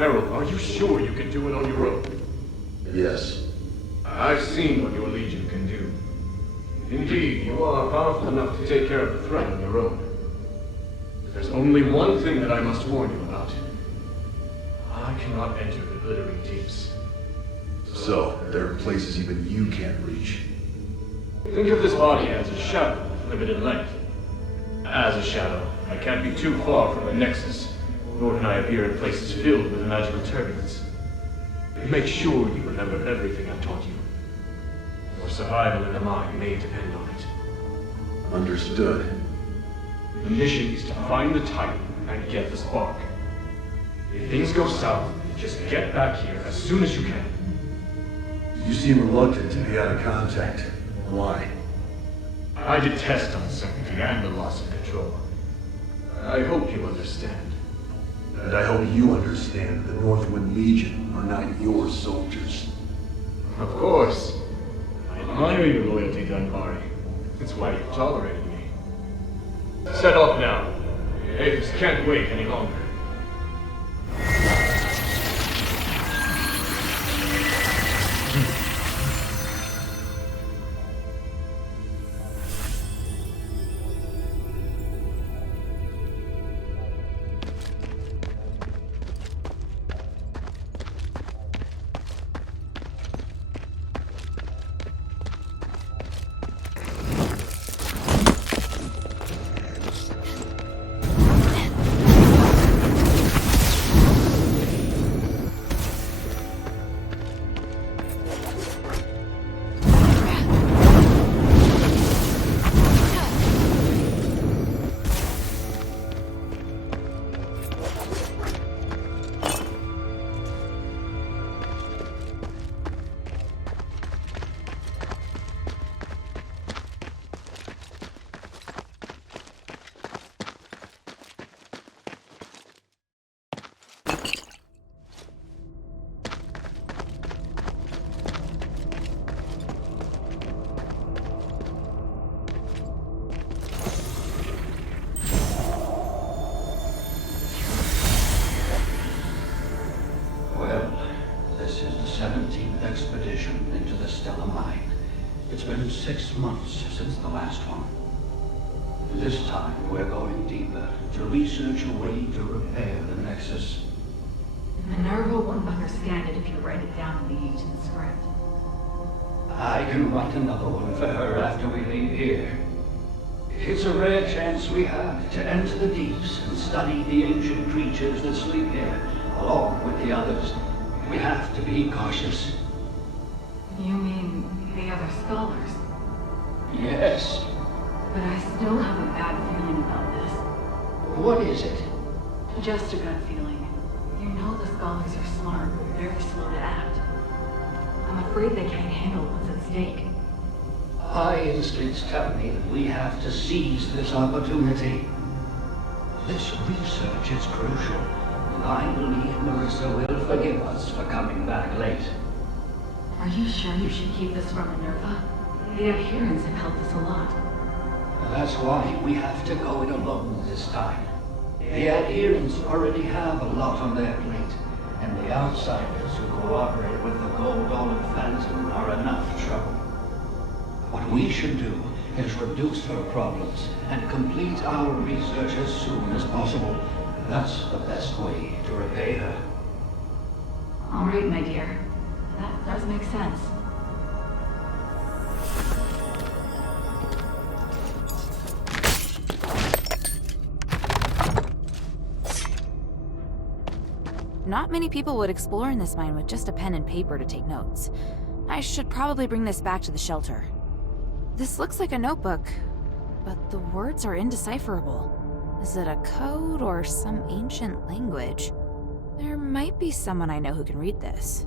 Herald, are you sure you can do it on your own? Yes. I've seen what your legion can do. Indeed, you are powerful enough to take care of the threat on your own. There's only one thing that I must warn you about. I cannot enter the glittering deeps. So, there are places even you can't reach. Think of this body as a shadow with limited length. As a shadow, I can't be too far from a nexus, nor can I appear in places filled with magical turbulence. Make sure you remember everything I've taught you. Your survival in the mine may depend on it. Understood. The mission is to find the Titan and get the spark. If things go south, just get back here as soon as you can. You seem reluctant to be out of contact. Why? I detest uncertainty and the loss of control. I hope you understand. And I hope you understand the Northwind Legion are not your soldiers. Of course. I admire your loyalty, Dunbari. It's why you've tolerated me. Set off now. Afes can't wait any longer. Into the Stellar Mine. It's been 6 months since the last one. This time we're going deeper to research a way to repair the Nexus. Minerva won't understand it if you write it down in the ancient script. I can write another one for her after we leave here. It's a rare chance we have to enter the deeps and study the ancient creatures that sleep here, along with the others. We have to be cautious. You mean the other scholars? Yes. But I still have a bad feeling about this. What is it? Just a gut feeling. You know the scholars are smart, very slow to act. I'm afraid they can't handle what's at stake. My instincts tell me that we have to seize this opportunity. This research is crucial, and I believe Marissa will forgive us for coming back late. Are you sure you should keep this from Minerva? The adherents have helped us a lot. That's why we have to go it alone this time. The adherents already have a lot on their plate, and the outsiders who cooperate with the Gold Olive Phantom are enough trouble. What we should do is reduce her problems and complete our research as soon as possible. That's the best way to repay her. All right, my dear. That does make sense. Not many people would explore in this mine with just a pen and paper to take notes. I should probably bring this back to the shelter. This looks like a notebook, but the words are indecipherable. Is it a code or some ancient language? There might be someone I know who can read this.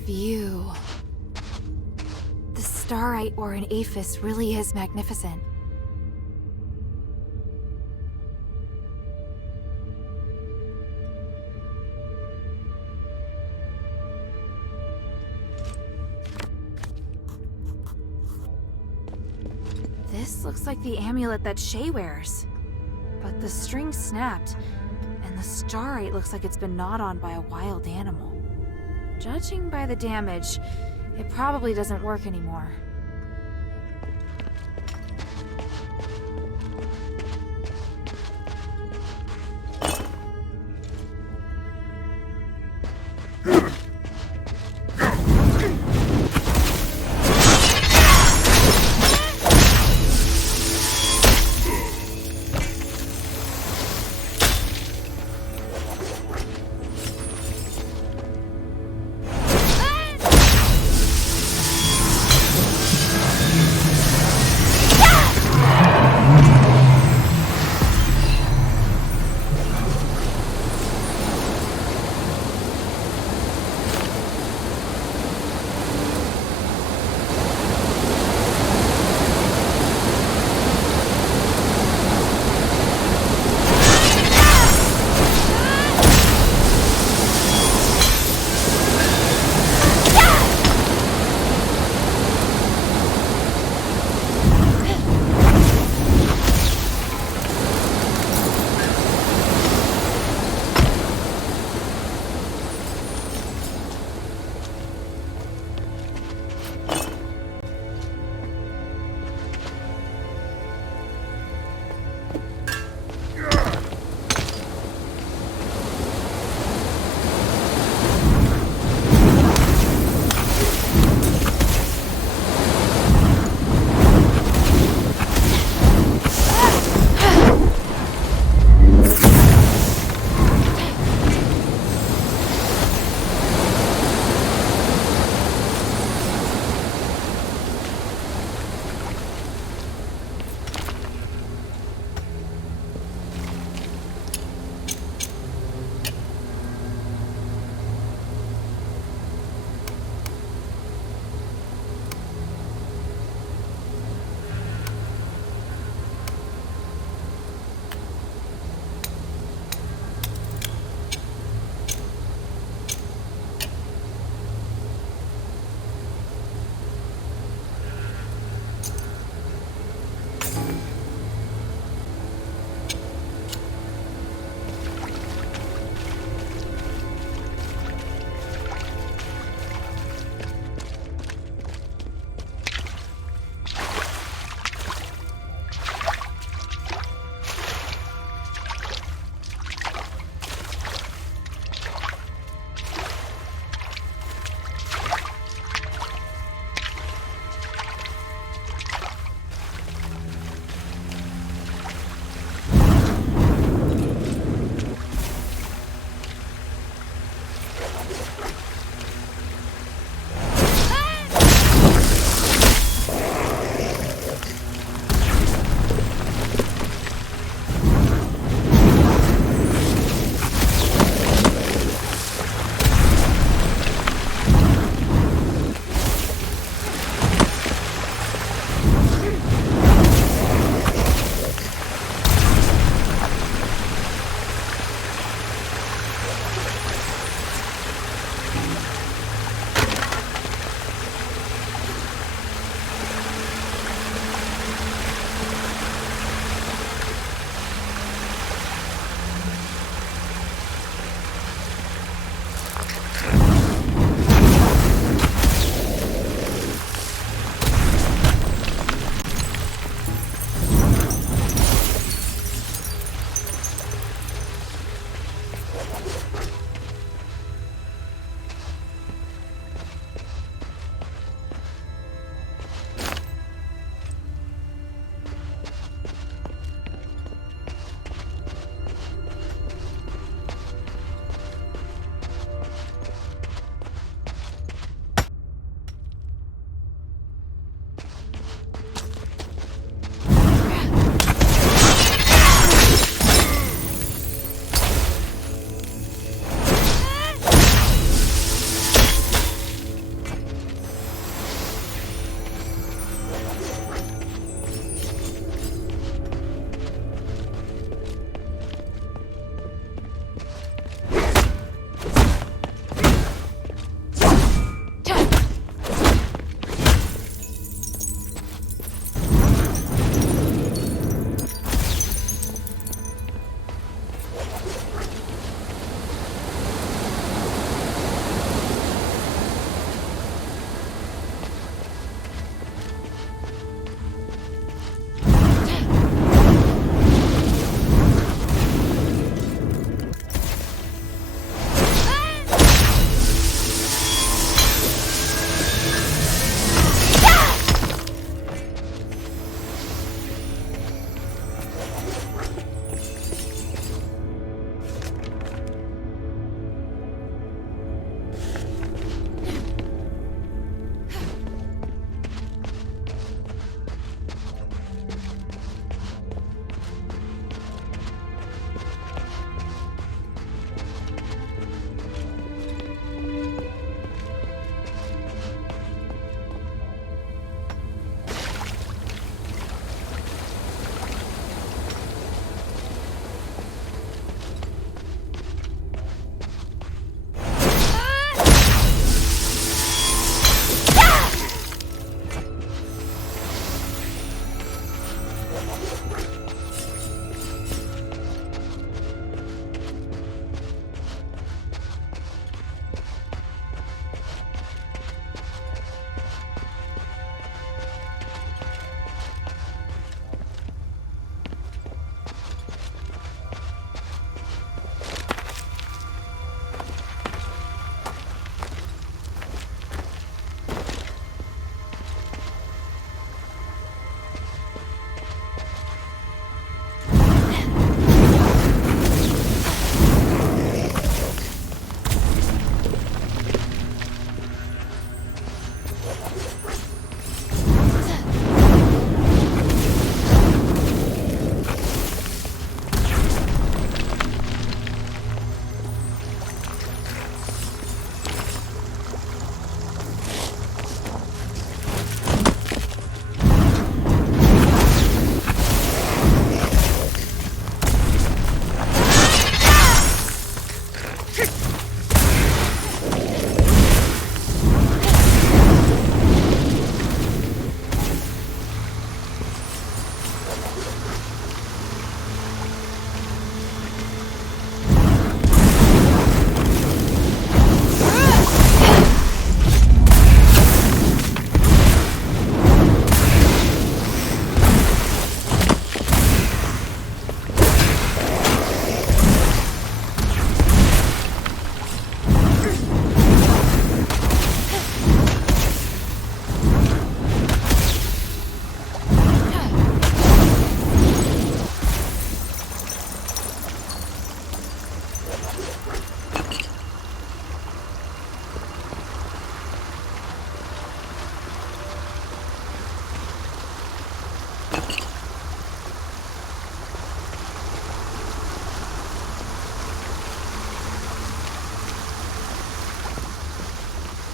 view. The starite ore in Afes really is magnificent. This looks like the amulet that Shay wears. But the string snapped, and the starite looks like it's been gnawed on by a wild animal. Judging by the damage, it probably doesn't work anymore.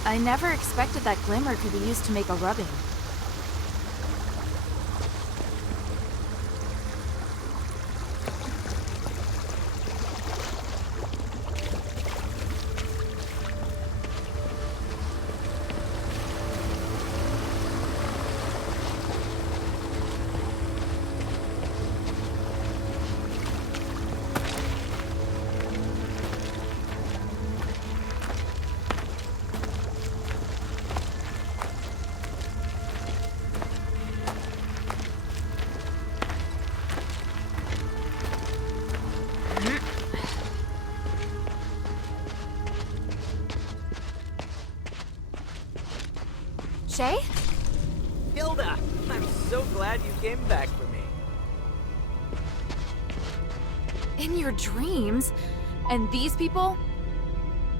I never expected that glimmer could be used to make a rubbing. Shay? Hilda! I'm so glad you came back for me. In your dreams? And these people?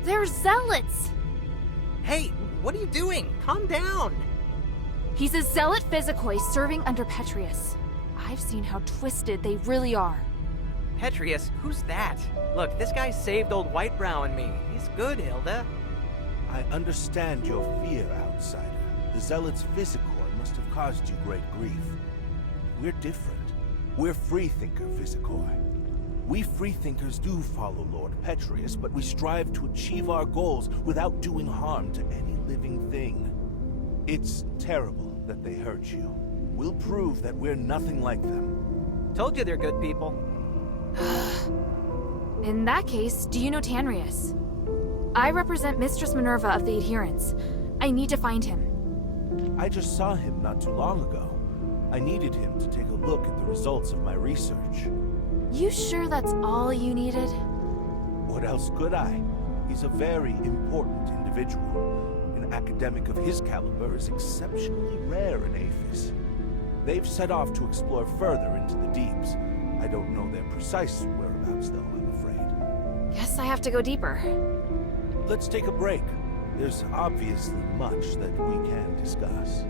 They're zealots! Hey, what are you doing? Calm down! He's a zealot physicoi serving under Petrius. I've seen how twisted they really are. Petrius? Who's that? Look, this guy saved old Whitebrow and me. He's good, Hilda. I understand your fear, outsider. The Zealot's physicoi must have caused you great grief. We're different. We're freethinker physicoi. We freethinkers do follow Lord Petrius, but we strive to achieve our goals without doing harm to any living thing. It's terrible that they hurt you. We'll prove that we're nothing like them. Told you they're good people. In that case, do you know Tanrius? I represent Mistress Minerva of the Adherents. I need to find him. I just saw him not too long ago. I needed him to take a look at the results of my research. You sure that's all you needed? What else could I? He's a very important individual. An academic of his caliber is exceptionally rare in Afes. They've set off to explore further into the deeps. I don't know their precise whereabouts, though, I'm afraid. Guess I have to go deeper. Let's take a break. There's obviously much that we can discuss.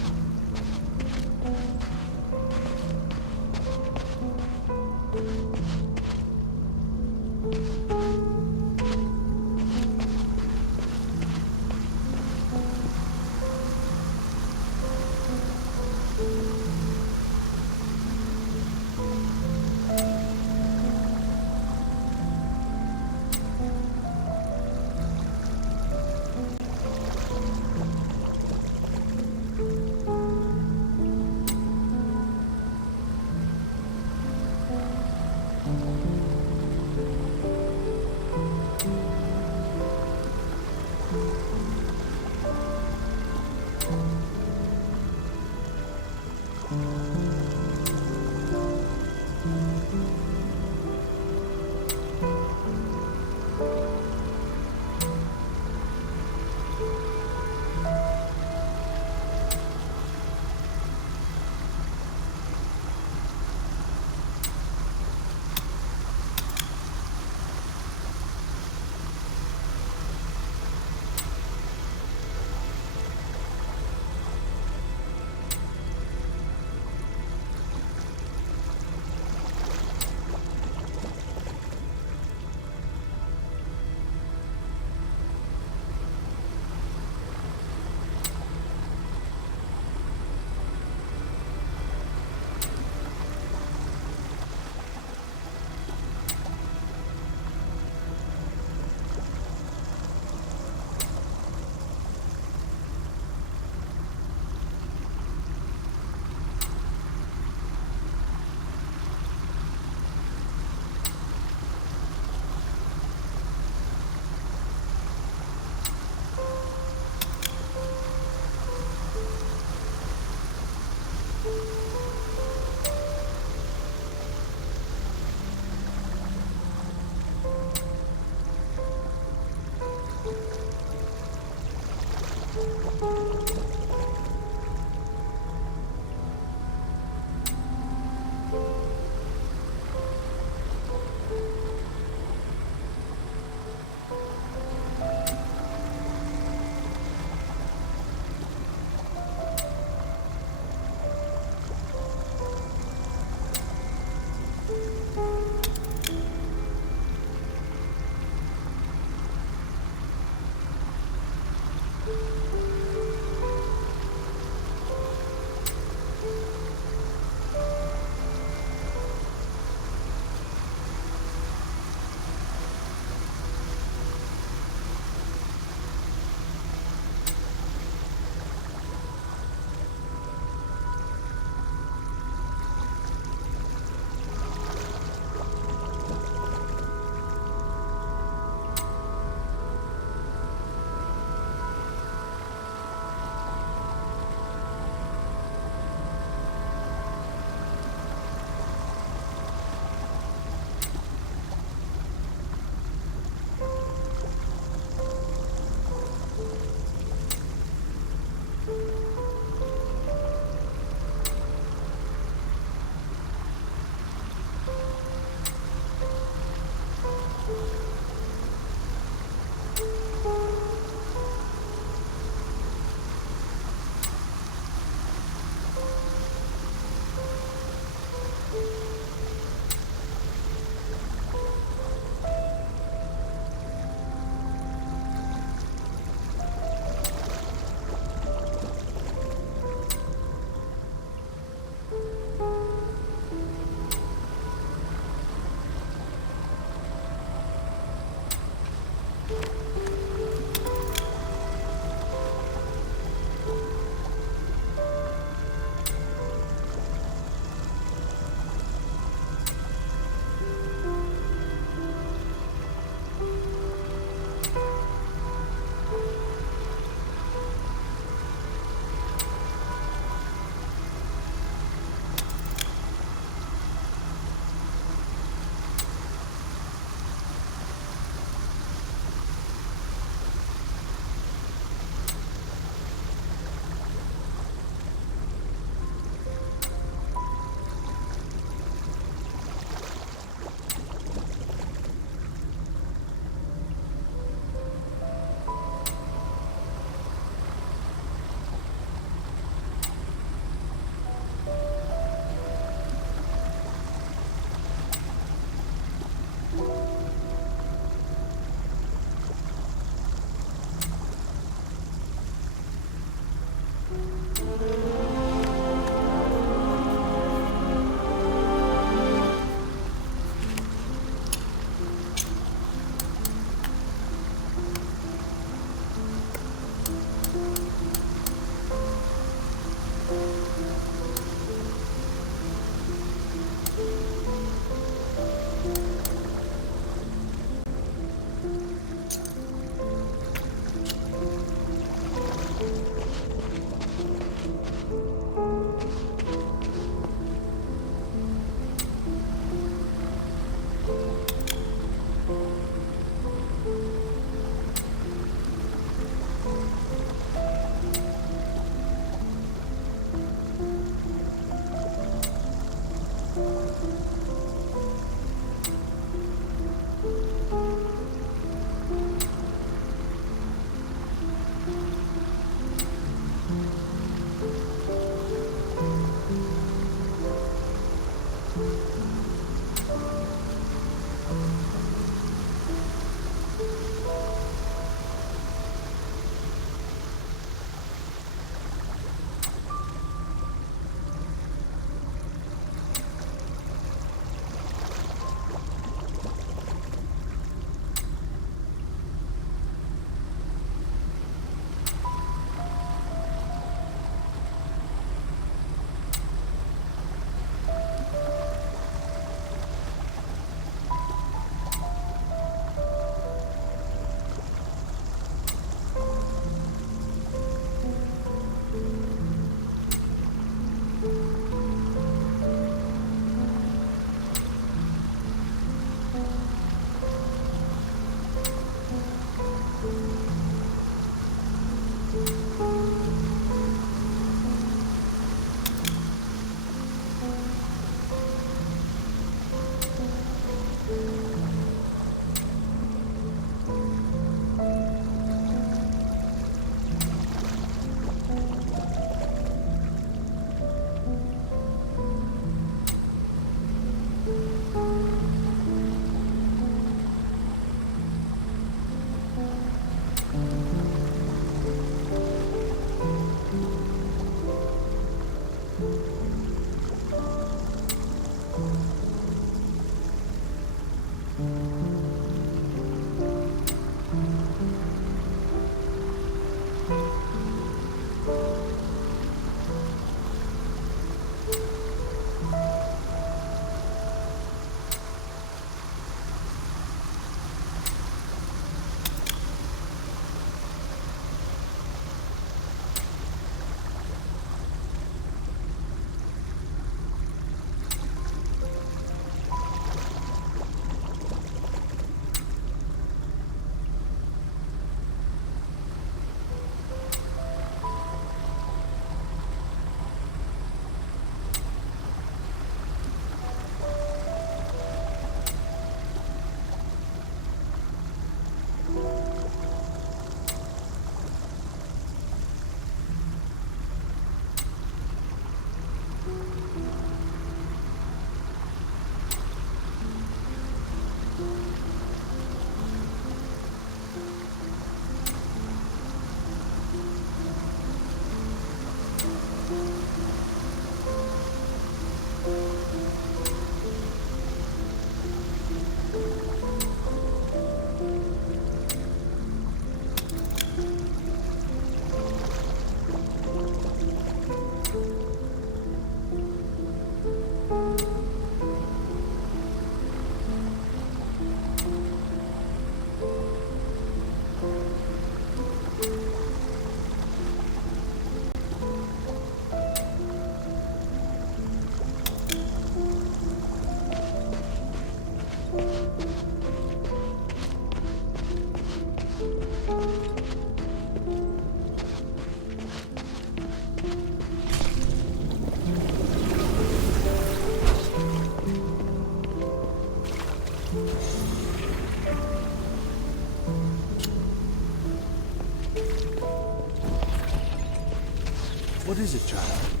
What is it, child?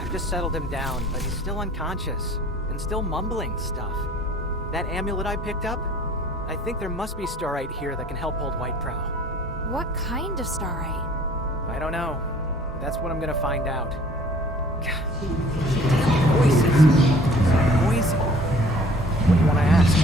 I've just settled him down, but he's still unconscious and still mumbling stuff. That amulet I picked up? I think there must be starite here that can help hold Whiteprow. What kind of starite? I don't know. That's what I'm gonna find out. God, damn voices. So noisy. What do you want to ask?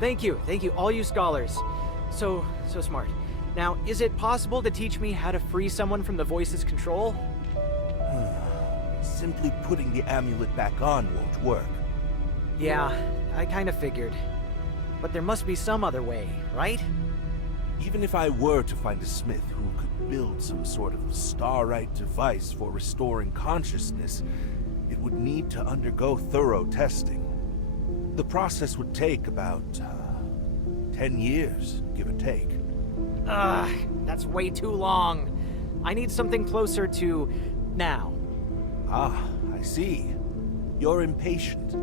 Thank you, all you scholars. So smart. Now, is it possible to teach me how to free someone from the voice's control? Simply putting the amulet back on won't work. Yeah, I kind of figured. But there must be some other way, right? Even if I were to find a smith who could build some sort of starite device for restoring consciousness, it would need to undergo thorough testing. The process would take about 10 years, give or take. That's way too long. I need something closer to now. Ah, I see. You're impatient.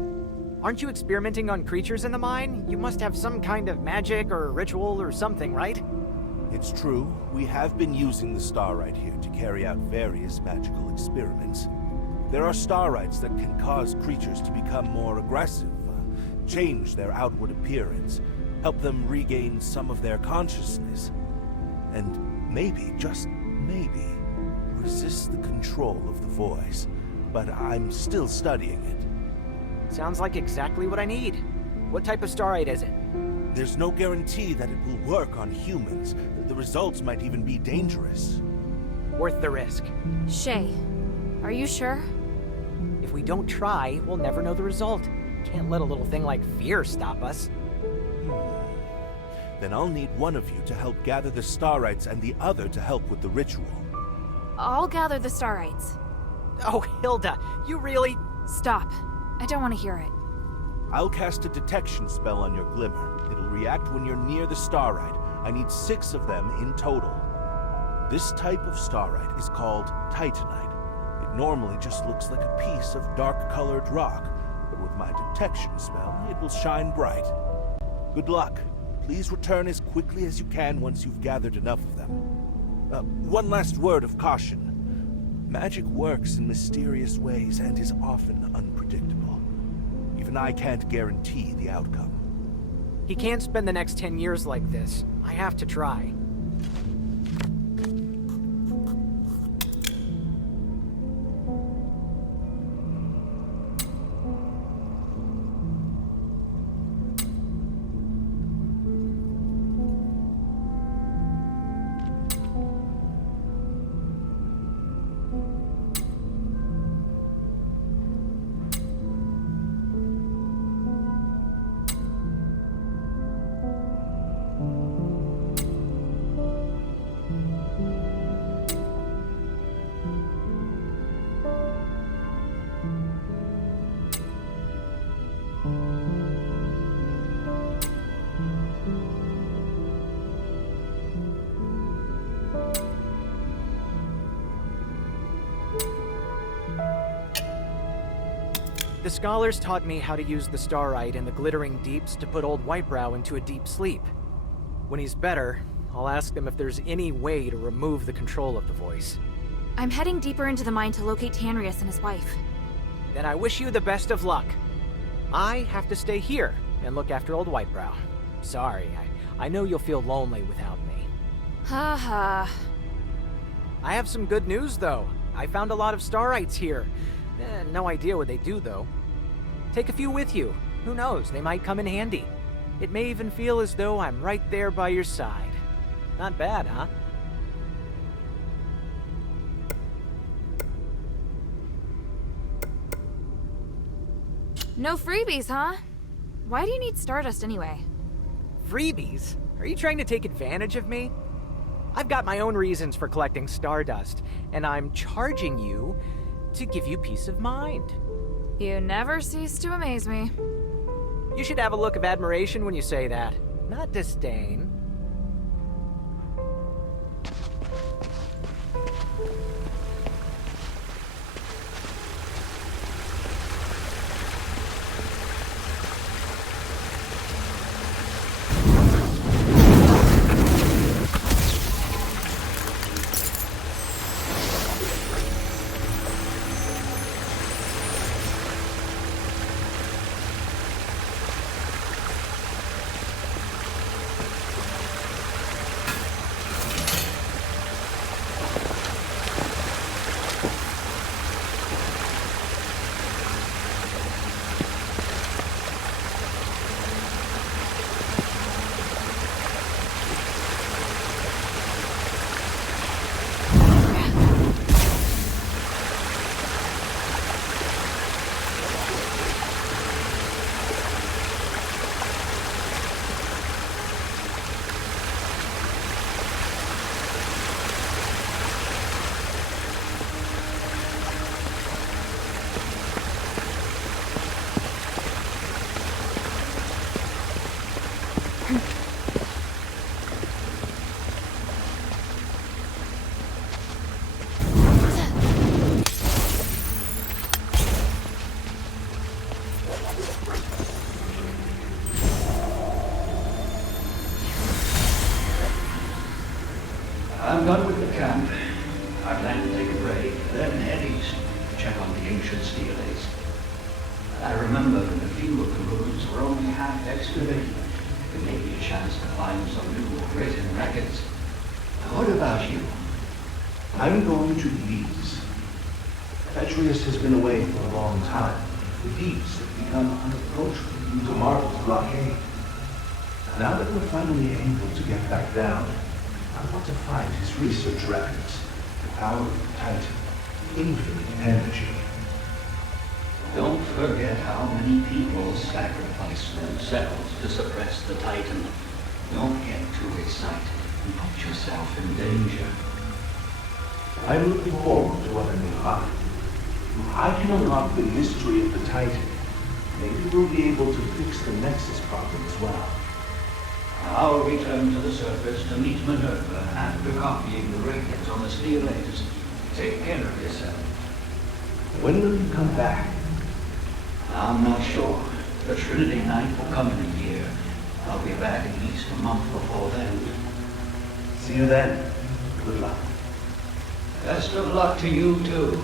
Aren't you experimenting on creatures in the mine? You must have some kind of magic or ritual or something, right? It's true. We have been using the starite here to carry out various magical experiments. There are starites that can cause creatures to become more aggressive, change their outward appearance, help them regain some of their consciousness, and maybe, just maybe, resist the control of the voice. But I'm still studying it. Sounds like exactly what I need. What type of starite is it? There's no guarantee that it will work on humans. The results might even be dangerous. Worth the risk. Shay, are you sure? If we don't try, we'll never know the result. Can't let a little thing like fear stop us. Then I'll need one of you to help gather the starites and the other to help with the ritual. I'll gather the starites. Oh, Hilda, you really... Stop. I don't want to hear it. I'll cast a detection spell on your glimmer. It'll react when you're near the starite. I need 6 of them in total. This type of starite is called titanite. It normally just looks like a piece of dark-colored rock, but with my detection spell, it will shine bright. Good luck. Please return as quickly as you can once you've gathered enough of them. One last word of caution. Magic works in mysterious ways and is often unpredictable. Even I can't guarantee the outcome. He can't spend the next 10 years like this. I have to try. The scholars taught me how to use the starite in the glittering deeps to put old Whitebrow into a deep sleep. When he's better, I'll ask them if there's any way to remove the control of the voice. I'm heading deeper into the mine to locate Tanrius and his wife. Then I wish you the best of luck. I have to stay here and look after old Whitebrow. Sorry, I know you'll feel lonely without me. Ha ha. I have some good news, though. I found a lot of starites here. No idea what they do, though. Take a few with you. Who knows, they might come in handy. It may even feel as though I'm right there by your side. Not bad, huh? No freebies, huh? Why do you need Stardust anyway? Freebies? Are you trying to take advantage of me? I've got my own reasons for collecting Stardust, and I'm charging you to give you peace of mind. You never cease to amaze me. You should have a look of admiration when you say that, not disdain. I'm done with the camp. I plan to take a break, then head east to check on the ancient steelates. I remember that a few of the ruins were only half excavated. It may be a chance to find some new written records. What about you? I'm going to the deeps. Petrius has been away for a long time. The deeps have become unapproachable due to Marvel's blockade. Now that we're finally able to get back down, I want to find his research records. The power of the Titan, infinite energy. Don't forget how many people sacrifice themselves to suppress the Titan. Don't get too excited and put yourself in danger. I'm looking forward to what I may find. If I can unlock the mystery of the Titan, maybe we'll be able to fix the Nexus problem as well. I'll return to the surface to meet Minerva after copying the records on the steelates. Take care of yourself. When will you come back? I'm not sure. The Trinity Night will come in a year. I'll be back at least a month before then. See you then. Good luck. Best of luck to you, too.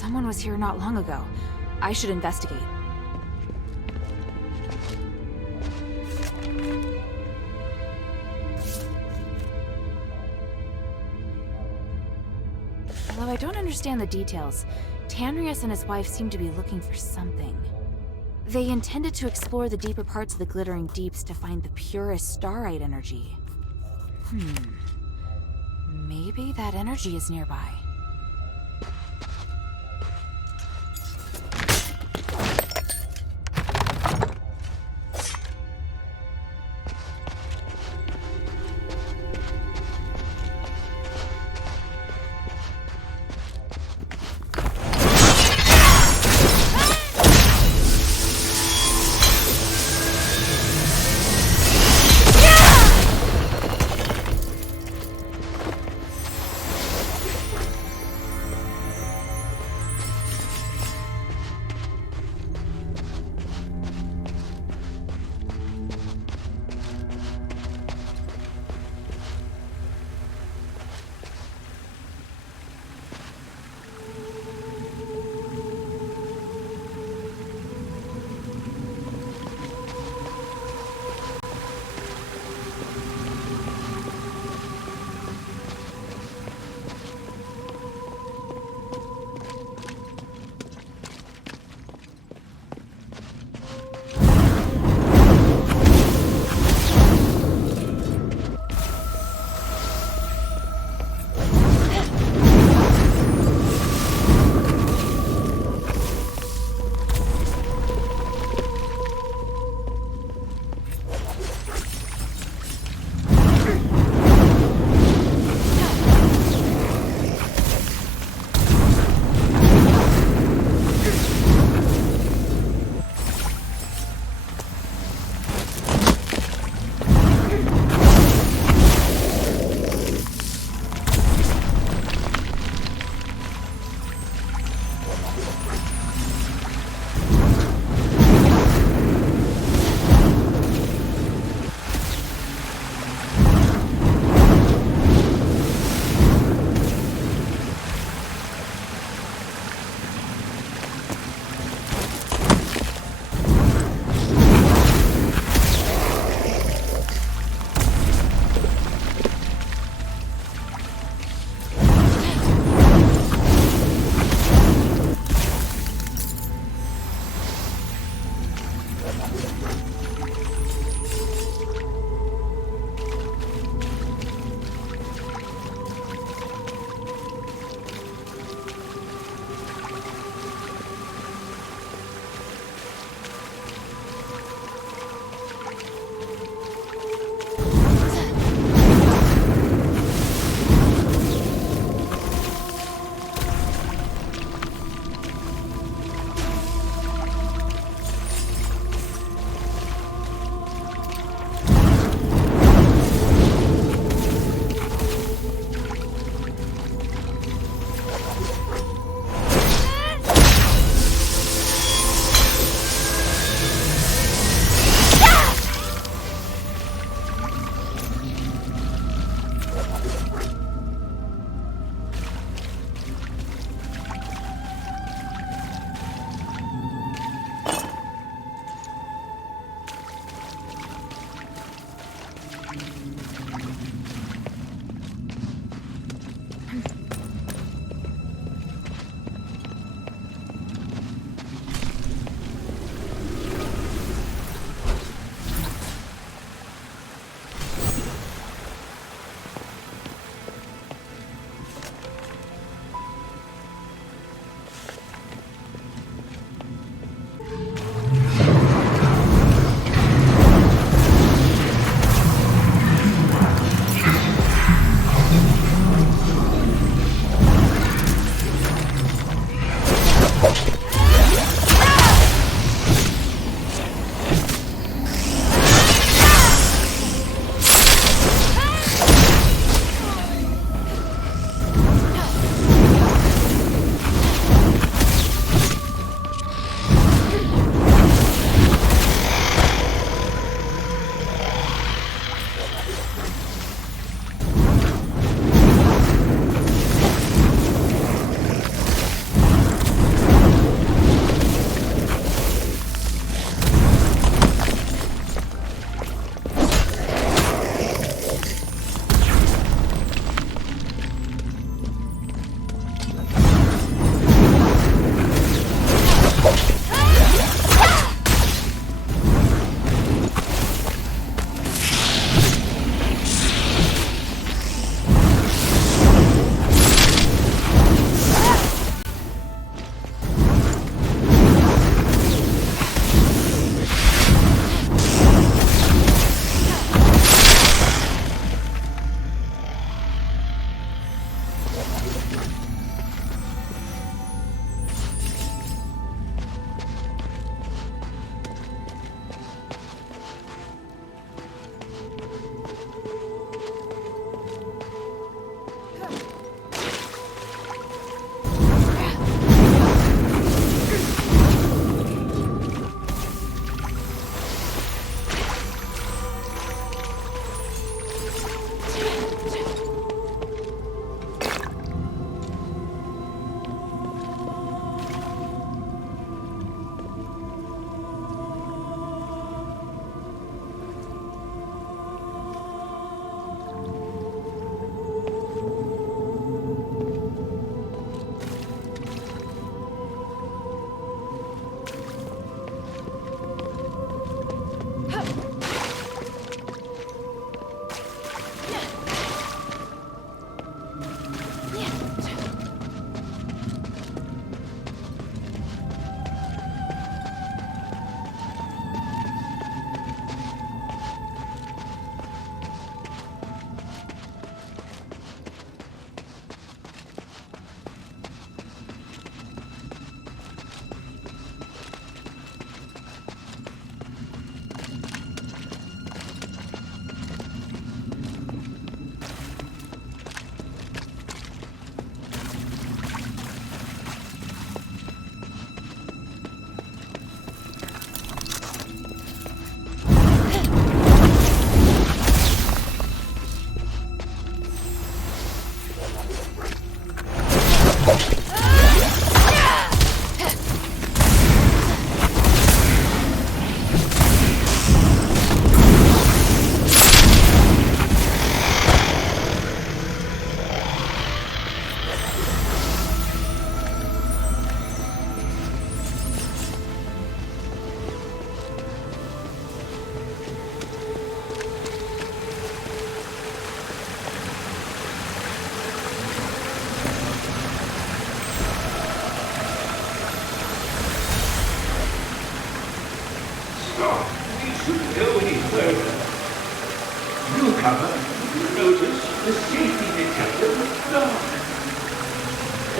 Someone was here not long ago. I should investigate. Although I don't understand the details, Tanrius and his wife seem to be looking for something. They intended to explore the deeper parts of the glittering deeps to find the purest starite energy. Maybe that energy is nearby.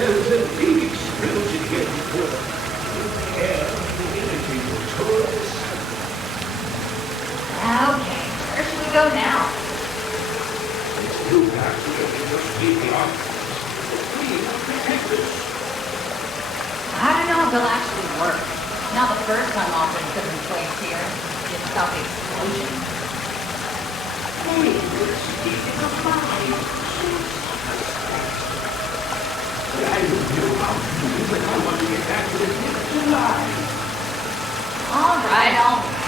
There's a big explosion here before. Care for individual tourists. Okay, where should we go now? It's too dark to get in your sleepy on. Please protect us. I don't know if they'll actually work. Not the first time offering took in place here. Just stop the explosion. Hey, let's keep it alive. I don't know how to do it, but I want to get back to the next alive. All right, all right.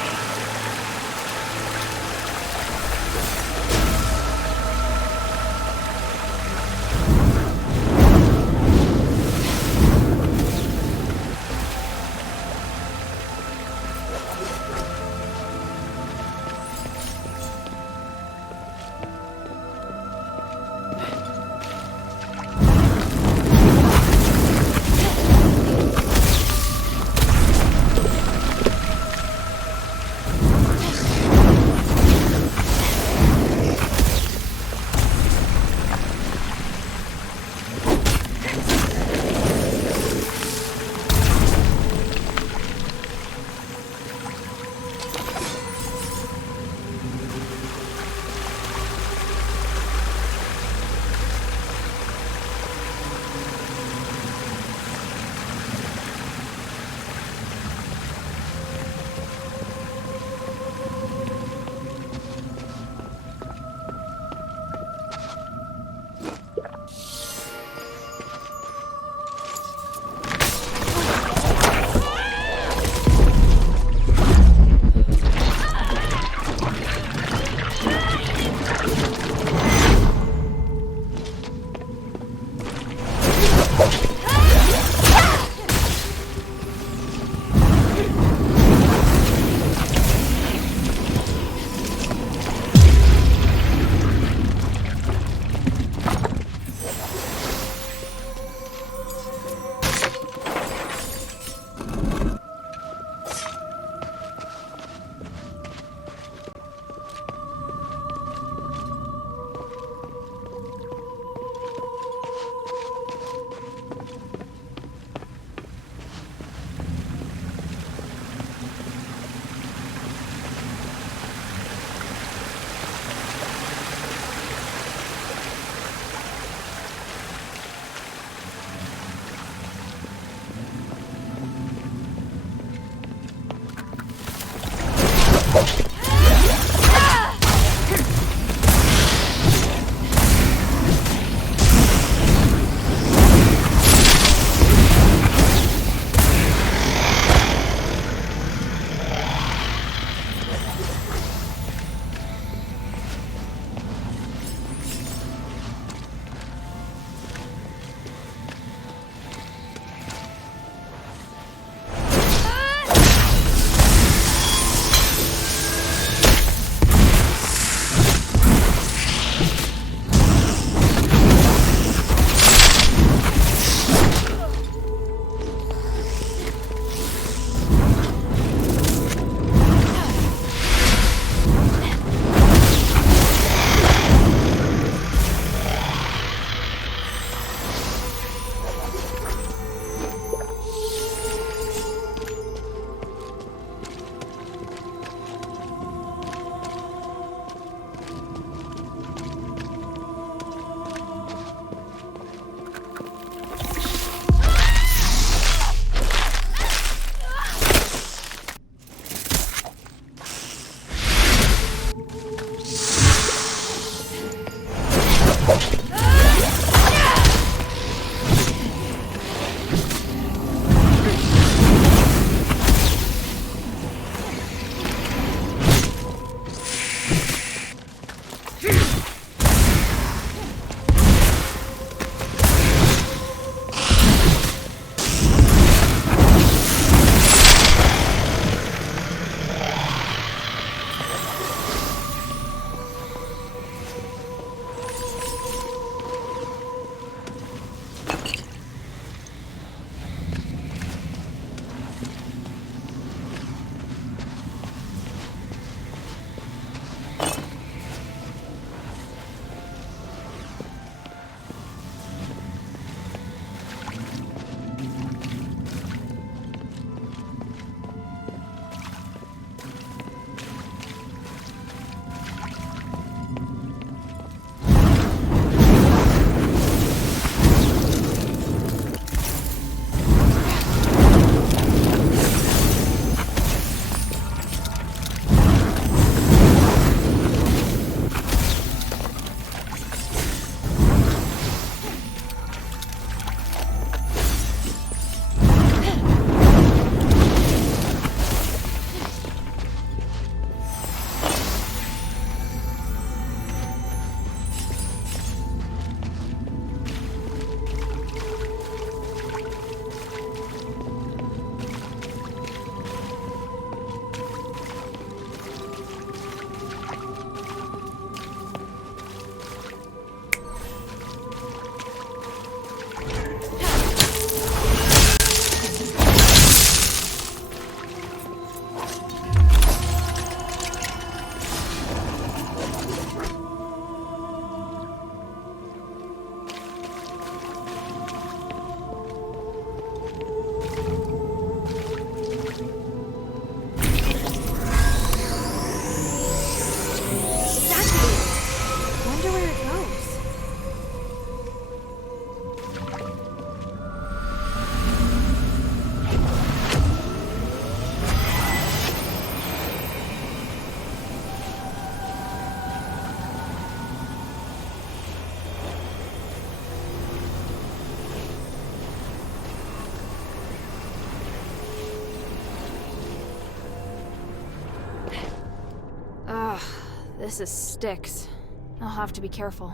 This is Styx. I'll have to be careful.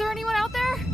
there anyone out there?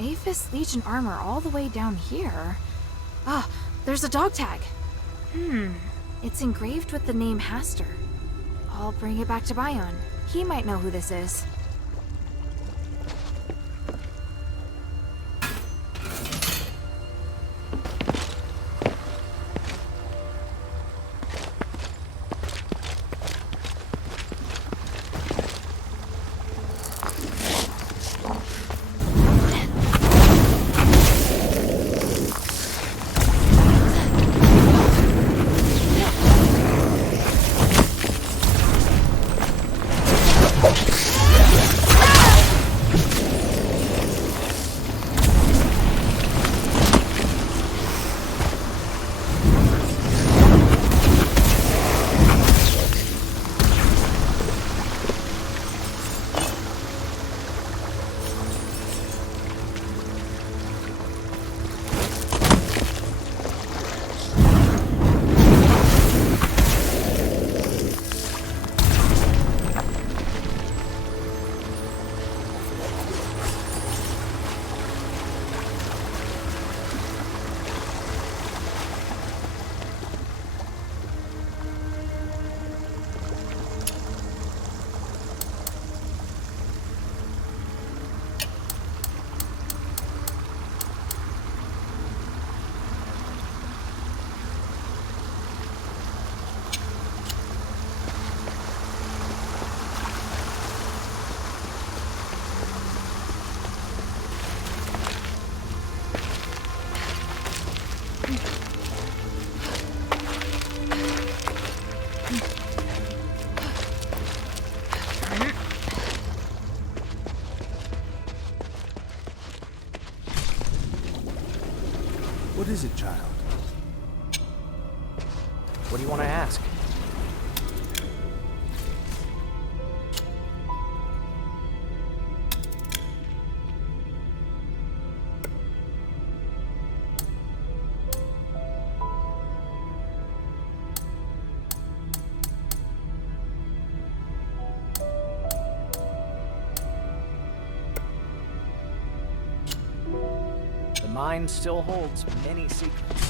Afes Legion armor all the way down here. Ah, there's a dog tag. It's engraved with the name Haster. I'll bring it back to Bion. He might know who this is. What is it, child? What do you want to ask? The mind still holds many secrets.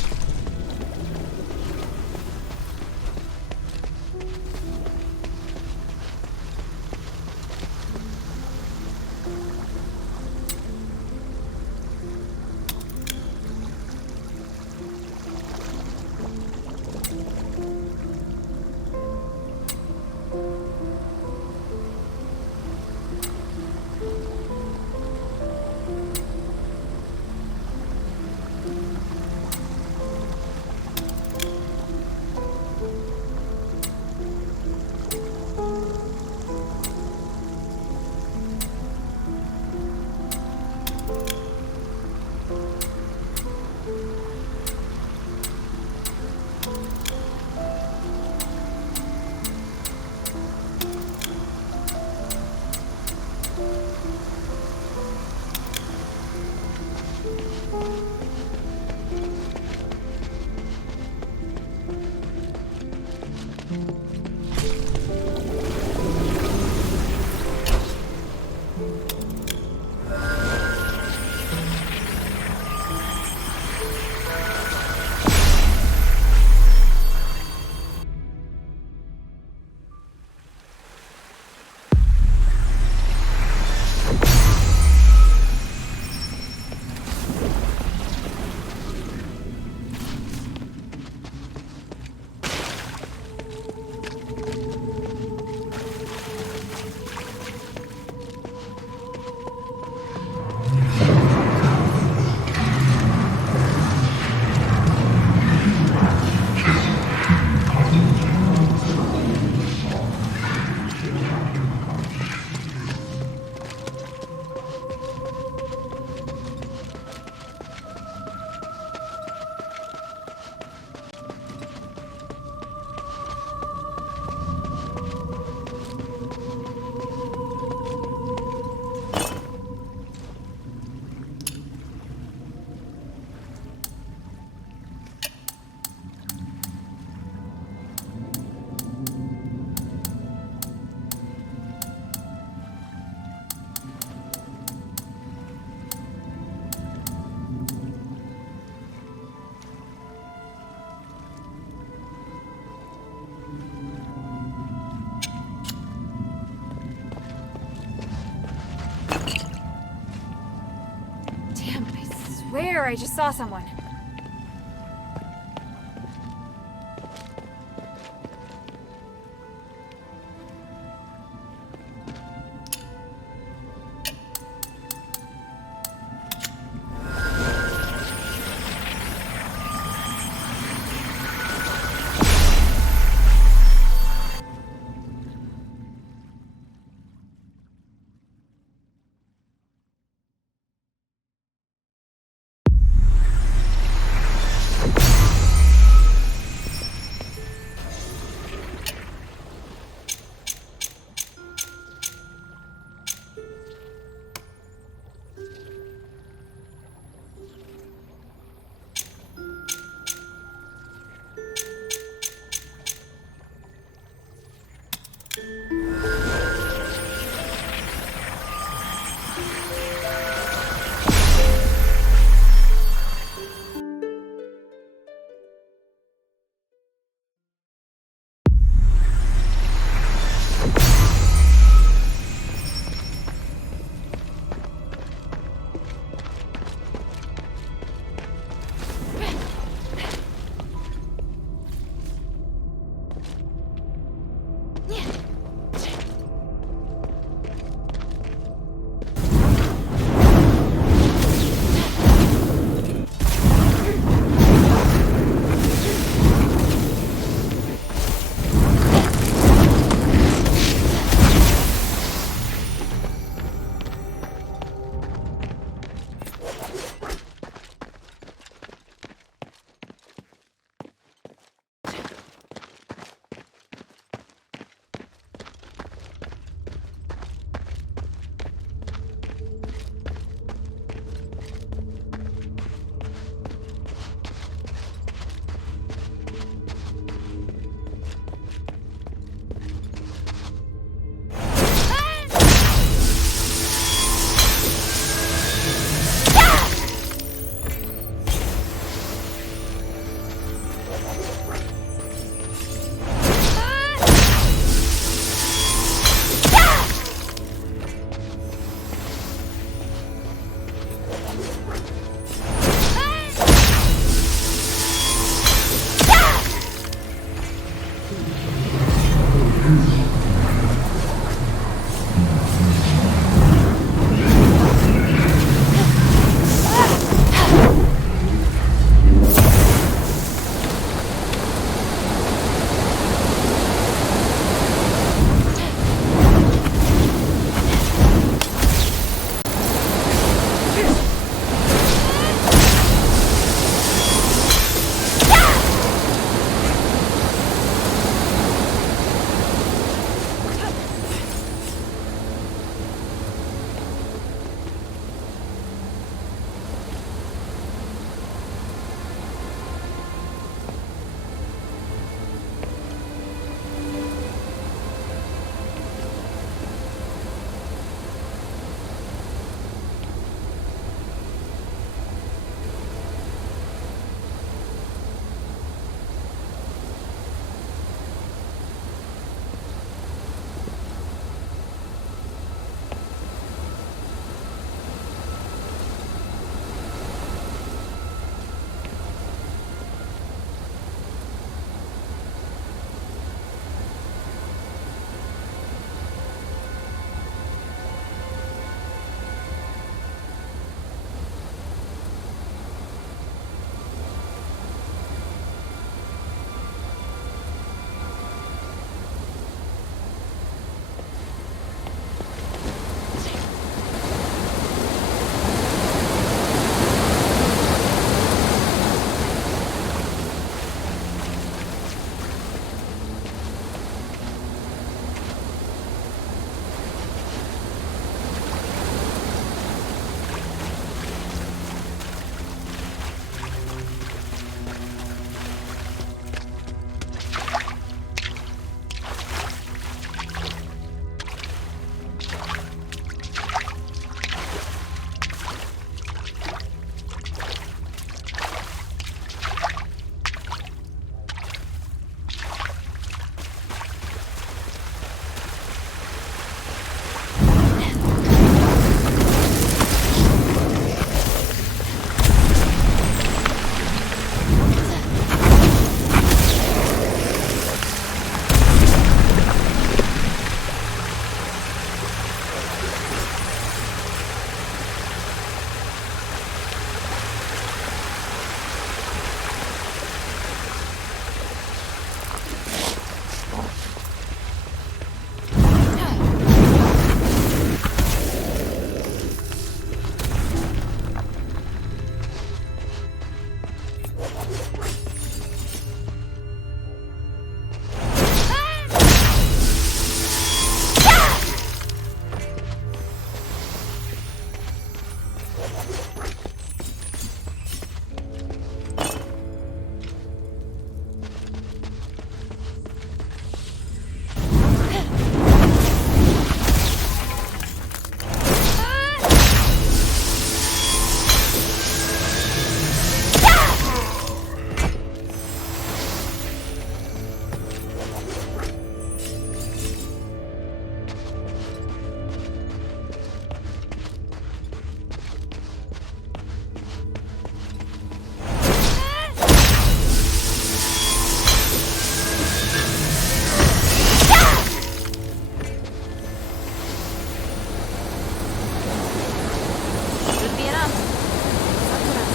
Where? I just saw someone.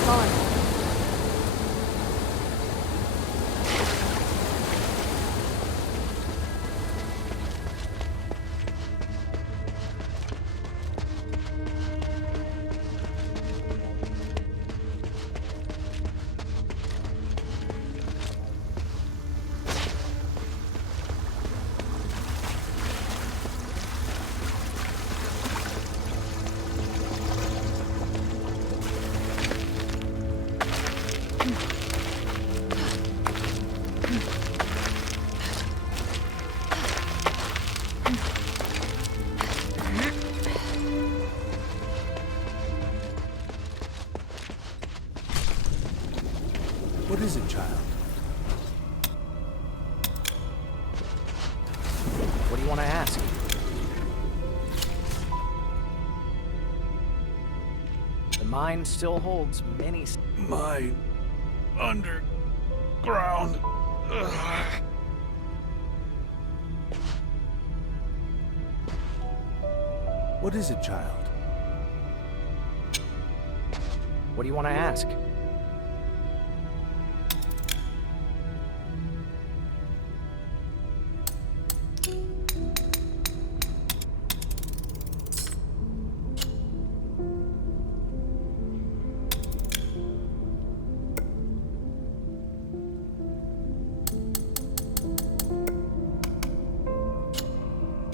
fallen. What is it, child? What do you want to ask? The mine still holds many... My underground. What is it, child? What do you want to ask?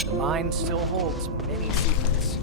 The mine still holds many secrets.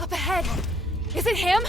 Up ahead! Is it him?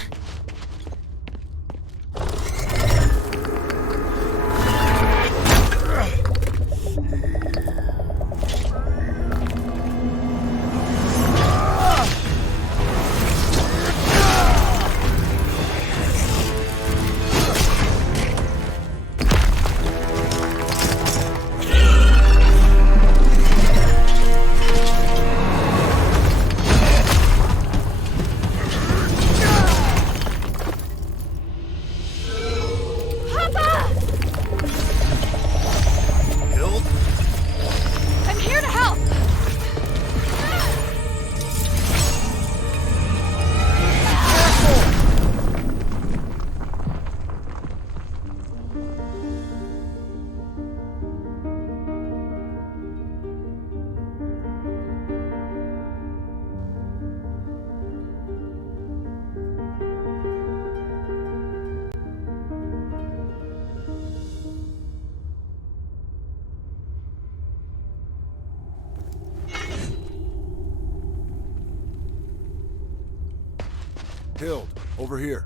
Hild, over here.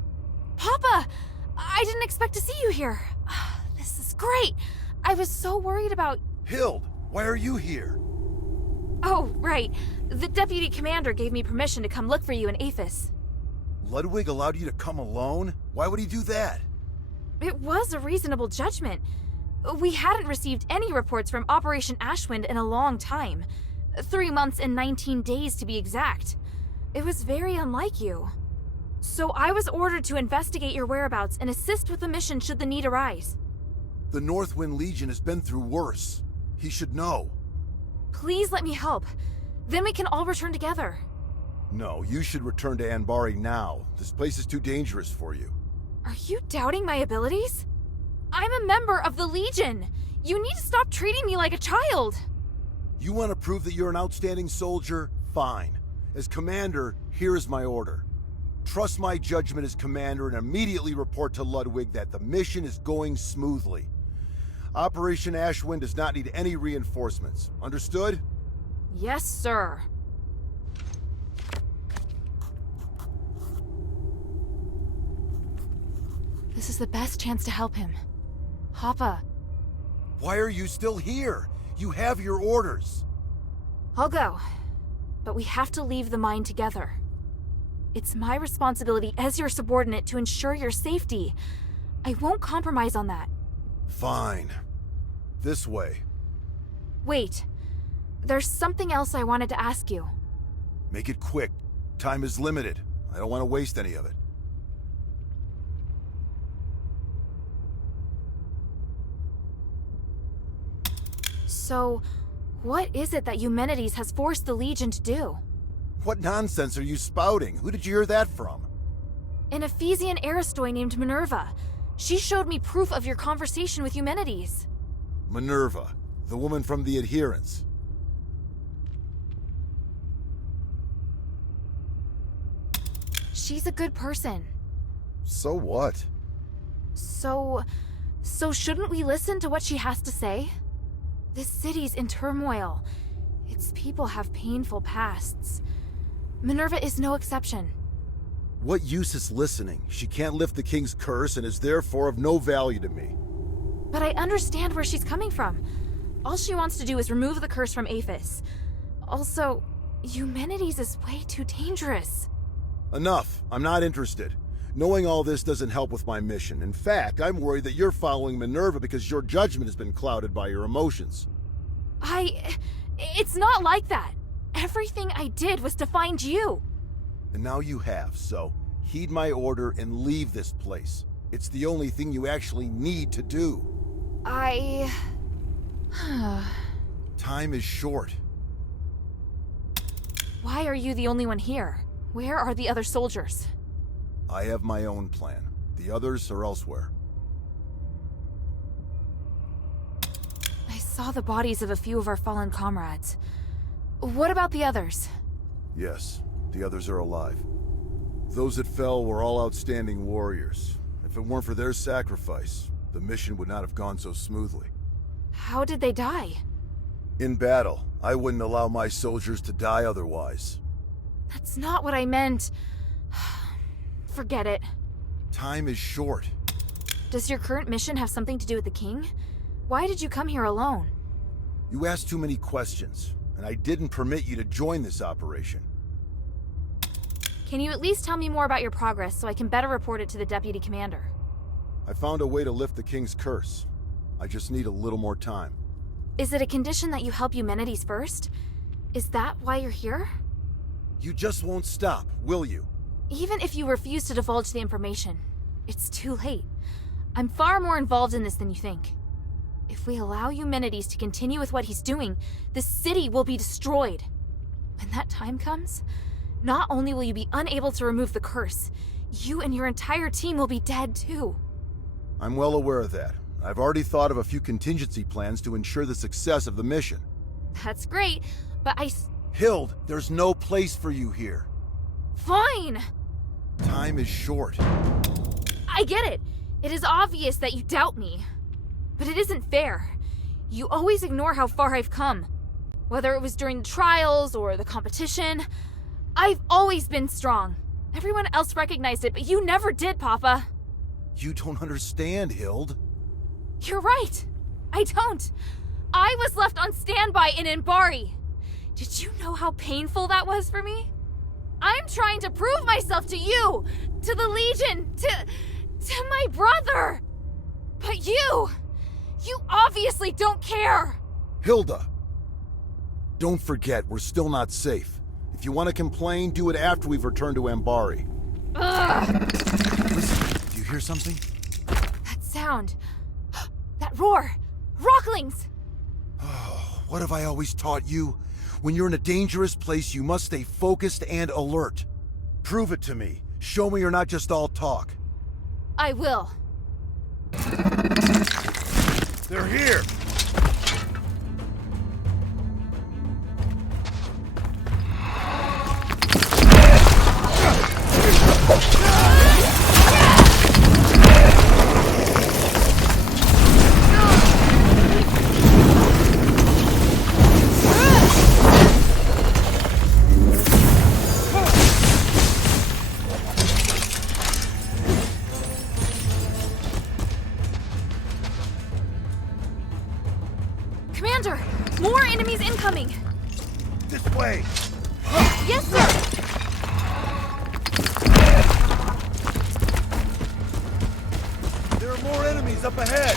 Papa! I didn't expect to see you here. This is great. I was so worried about... Hild, why are you here? Oh, right. The deputy commander gave me permission to come look for you in Afes. Ludwig allowed you to come alone? Why would he do that? It was a reasonable judgment. We hadn't received any reports from Operation Ashwind in a long time. 3 months and 19 days to be exact. It was very unlike you. So I was ordered to investigate your whereabouts and assist with the mission should the need arise. The Northwind Legion has been through worse. He should know. Please let me help. Then we can all return together. No, you should return to Anbari now. This place is too dangerous for you. Are you doubting my abilities? I'm a member of the Legion. You need to stop treating me like a child. You want to prove that you're an outstanding soldier? Fine. As commander, here is my order. Trust my judgment as commander and immediately report to Ludwig that the mission is going smoothly. Operation Ashwind does not need any reinforcements. Understood? Yes, sir. This is the best chance to help him. Hoppa. Why are you still here? You have your orders. I'll go. But we have to leave the mine together. It's my responsibility as your subordinate to ensure your safety. I won't compromise on that. Fine. This way. Wait. There's something else I wanted to ask you. Make it quick. Time is limited. I don't want to waste any of it. So, what is it that Eumenides has forced the Legion to do? What nonsense are you spouting? Who did you hear that from? An Ephesian Aristoi named Minerva. She showed me proof of your conversation with Eumenides. Minerva, the woman from the Adherents. She's a good person. So what? So shouldn't we listen to what she has to say? This city's in turmoil. Its people have painful pasts. Minerva is no exception. What use is listening? She can't lift the king's curse and is therefore of no value to me. But I understand where she's coming from. All she wants to do is remove the curse from Afis. Also, Eumenides is way too dangerous. Enough. I'm not interested. Knowing all this doesn't help with my mission. In fact, I'm worried that you're following Minerva because your judgment has been clouded by your emotions. It's not like that. Everything I did was to find you. And now you have, so heed my order and leave this place. It's the only thing you actually need to do. Time is short. Why are you the only one here? Where are the other soldiers? I have my own plan. The others are elsewhere. I saw the bodies of a few of our fallen comrades. What about the others? Yes, the others are alive. Those that fell were all outstanding warriors. If it weren't for their sacrifice, the mission would not have gone so smoothly. How did they die? In battle, I wouldn't allow my soldiers to die otherwise. That's not what I meant. Forget it. Time is short. Does your current mission have something to do with the king? Why did you come here alone? You asked too many questions, and I didn't permit you to join this operation. Can you at least tell me more about your progress so I can better report it to the deputy commander? I found a way to lift the king's curse. I just need a little more time. Is it a condition that you help Eumenides first? Is that why you're here? You just won't stop, will you? Even if you refuse to divulge the information, it's too late. I'm far more involved in this than you think. If we allow Eumenides to continue with what he's doing, the city will be destroyed. When that time comes, not only will you be unable to remove the curse, you and your entire team will be dead too. I'm well aware of that. I've already thought of a few contingency plans to ensure the success of the mission. That's great, but Hild, there's no place for you here. Fine! Time is short. I get it. It is obvious that you doubt me. But it isn't fair. You always ignore how far I've come. Whether it was during the trials or the competition, I've always been strong. Everyone else recognized it, but you never did, Papa. You don't understand, Hild. You're right. I don't. I was left on standby in Anbari. Did you know how painful that was for me? I'm trying to prove myself to you, to the Legion, to my brother. You! You obviously don't care! Hilda! Don't forget, we're still not safe. If you want to complain, do it after we've returned to Ambari. Ugh! Listen, do you hear something? That sound. That roar! Rocklings! Oh, what have I always taught you? When you're in a dangerous place, you must stay focused and alert. Prove it to me. Show me you're not just all talk. I will. They're here! Commander! More enemies incoming! This way! Yes, sir! There are more enemies up ahead!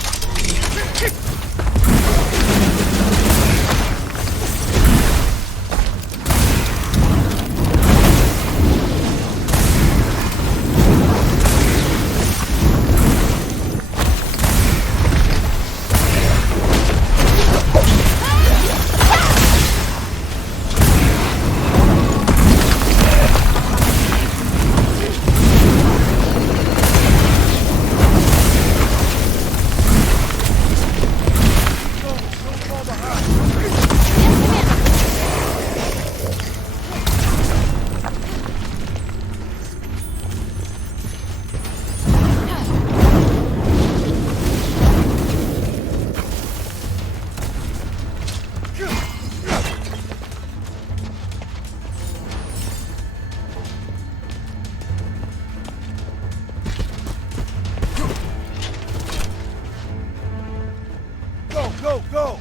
Go, go!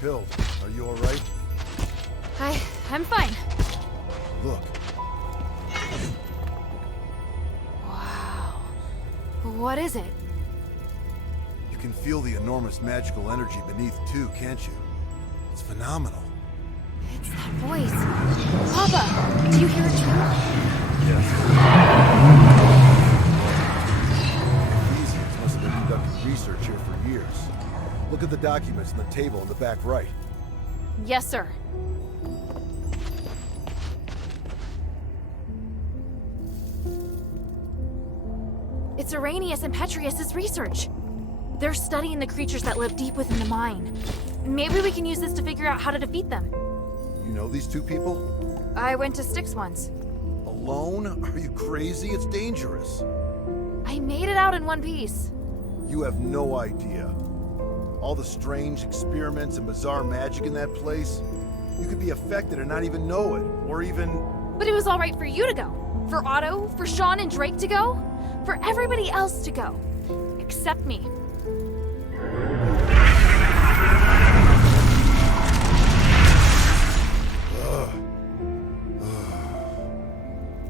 Hill, are you alright? I'm fine. Look. Wow. What is it? You can feel the enormous magical energy beneath too, can't you? It's phenomenal. It's that voice. Papa, do you hear it too? Yes. These must have been conducting research here for years. Look at the documents on the table in the back right. Yes, sir. It's Arrhenius and Petrius's research. They're studying the creatures that live deep within the mine. Maybe we can use this to figure out how to defeat them. You know these two people? I went to Styx once. Alone? Are you crazy? It's dangerous. I made it out in one piece. You have no idea. All the strange experiments and bizarre magic in that place, You could be affected and not even know it, or even... But it was all right for you to go. For Otto, for Sean and Drake to go. For everybody else to go. Except me.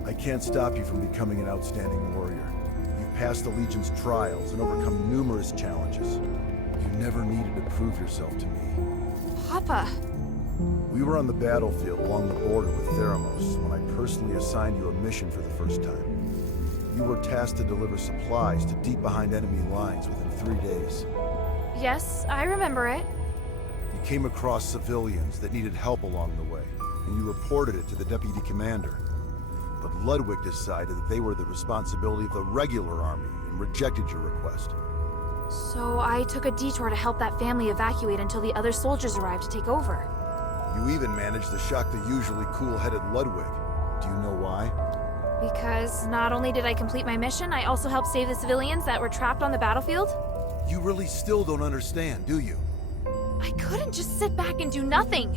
I can't stop you from becoming an outstanding warrior. You've passed the Legion's trials and overcome numerous challenges. You never needed to prove yourself to me. Papa. We were on the battlefield along the border with Theramos when I personally assigned you a mission for the first time. You were tasked to deliver supplies to deep behind enemy lines within 3 days. Yes, I remember it. You came across civilians that needed help along the way, and you reported it to the deputy commander. But Ludwig decided that they were the responsibility of the regular army and rejected your request. So I took a detour to help that family evacuate until the other soldiers arrived to take over. You even managed to shock the usually cool-headed Ludwig. Do you know why? Because not only did I complete my mission, I also helped save the civilians that were trapped on the battlefield. You really still don't understand, do you? I couldn't just sit back and do nothing.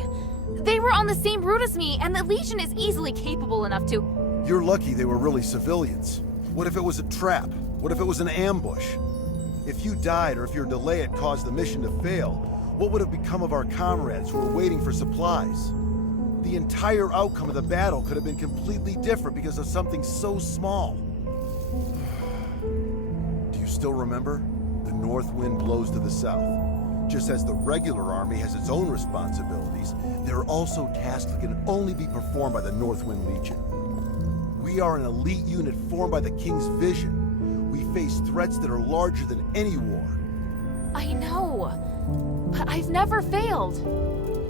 They were on the same route as me, and the Legion is easily capable enough to... You're lucky they were really civilians. What if it was a trap? What if it was an ambush? If you died or if your delay had caused the mission to fail, what would have become of our comrades who were waiting for supplies? The entire outcome of the battle could have been completely different because of something so small. Do you still remember? The north wind blows to the south. Just as the regular army has its own responsibilities, there are also tasks that can only be performed by the Northwind Legion. We are an elite unit formed by the King's vision. We face threats that are larger than any war. I know, but I've never failed.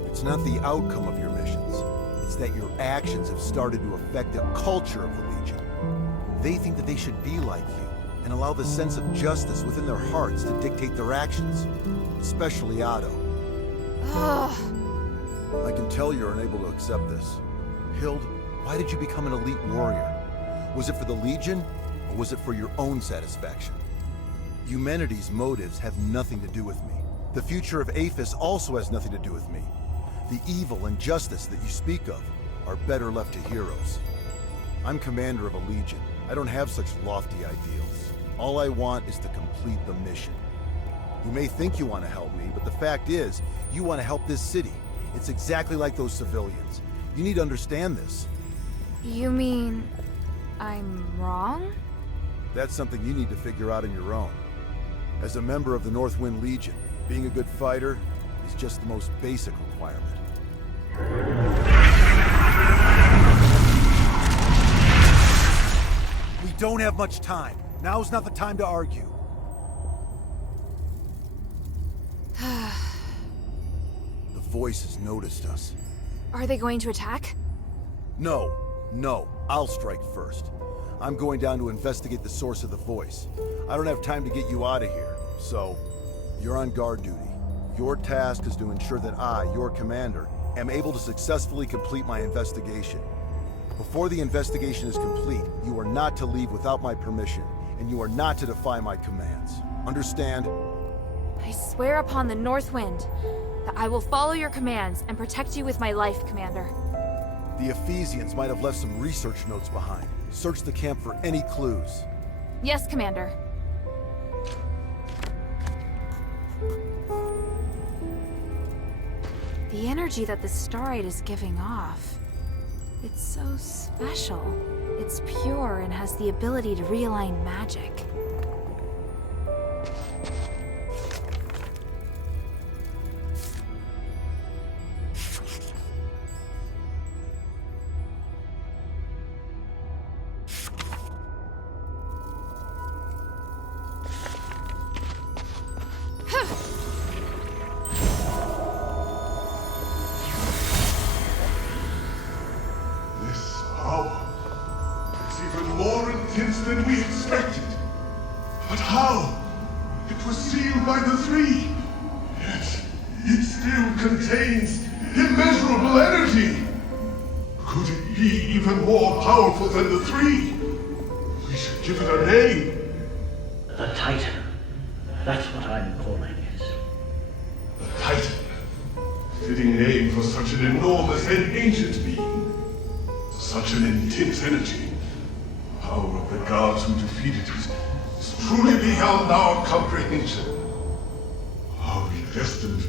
It's not the outcome of your missions. It's that your actions have started to affect the culture of the Legion. They think that they should be like you and allow the sense of justice within their hearts to dictate their actions. Especially Otto. Ugh. I can tell you're unable to accept this. Hild, why did you become an elite warrior? Was it for the Legion, or was it for your own satisfaction? Humanity's motives have nothing to do with me. The future of Afes also has nothing to do with me. The evil and justice that you speak of are better left to heroes. I'm commander of a Legion. I don't have such lofty ideals. All I want is to complete the mission. You may think you want to help me, but the fact is, you want to help this city. It's exactly like those civilians. You need to understand this. You mean... I'm wrong? That's something you need to figure out on your own. As a member of the Northwind Legion, being a good fighter is just the most basic requirement. We don't have much time. Now's not the time to argue. The voices noticed us. Are they going to attack? No. I'll strike first. I'm going down to investigate the source of the voice. I don't have time to get you out of here, so you're on guard duty. Your task is to ensure that I, your commander, am able to successfully complete my investigation. Before the investigation is complete, you are not to leave without my permission, and you are not to defy my commands. Understand? I swear upon the North Wind that I will follow your commands and protect you with my life, Commander. The Ephesians might have left some research notes behind. Search the camp for any clues. Yes, Commander. The energy that the Starite is giving off, it's so special. It's pure and has the ability to realign magic. Than we expected. But how? It was sealed by the three. Yet, it still contains immeasurable energy. Could it be even more powerful than the three? We should give it a name. The Titan. That's what I'm calling it. The Titan. Fitting name for such an enormous and ancient being. Such an intense energy. The power of the gods who defeated it is truly beyond our comprehension. Are we destined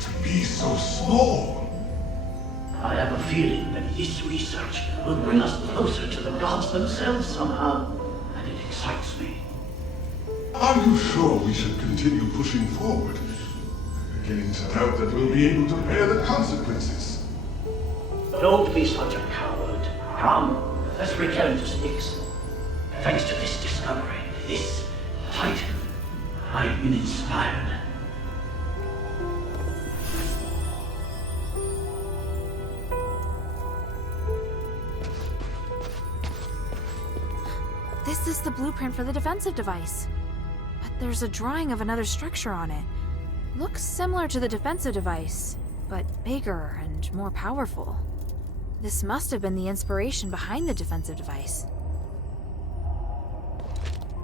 to be so small? I have a feeling that this research will bring us closer to the gods themselves somehow, and it excites me. Are you sure we should continue pushing forward? Beginning to doubt that we'll be able to bear the consequences. Don't be such a coward. Come, let's return to Styx. Thanks to this discovery, this Titan, I've been inspired. This is the blueprint for the defensive device. But there's a drawing of another structure on it. Looks similar to the defensive device, but bigger and more powerful. This must have been the inspiration behind the defensive device.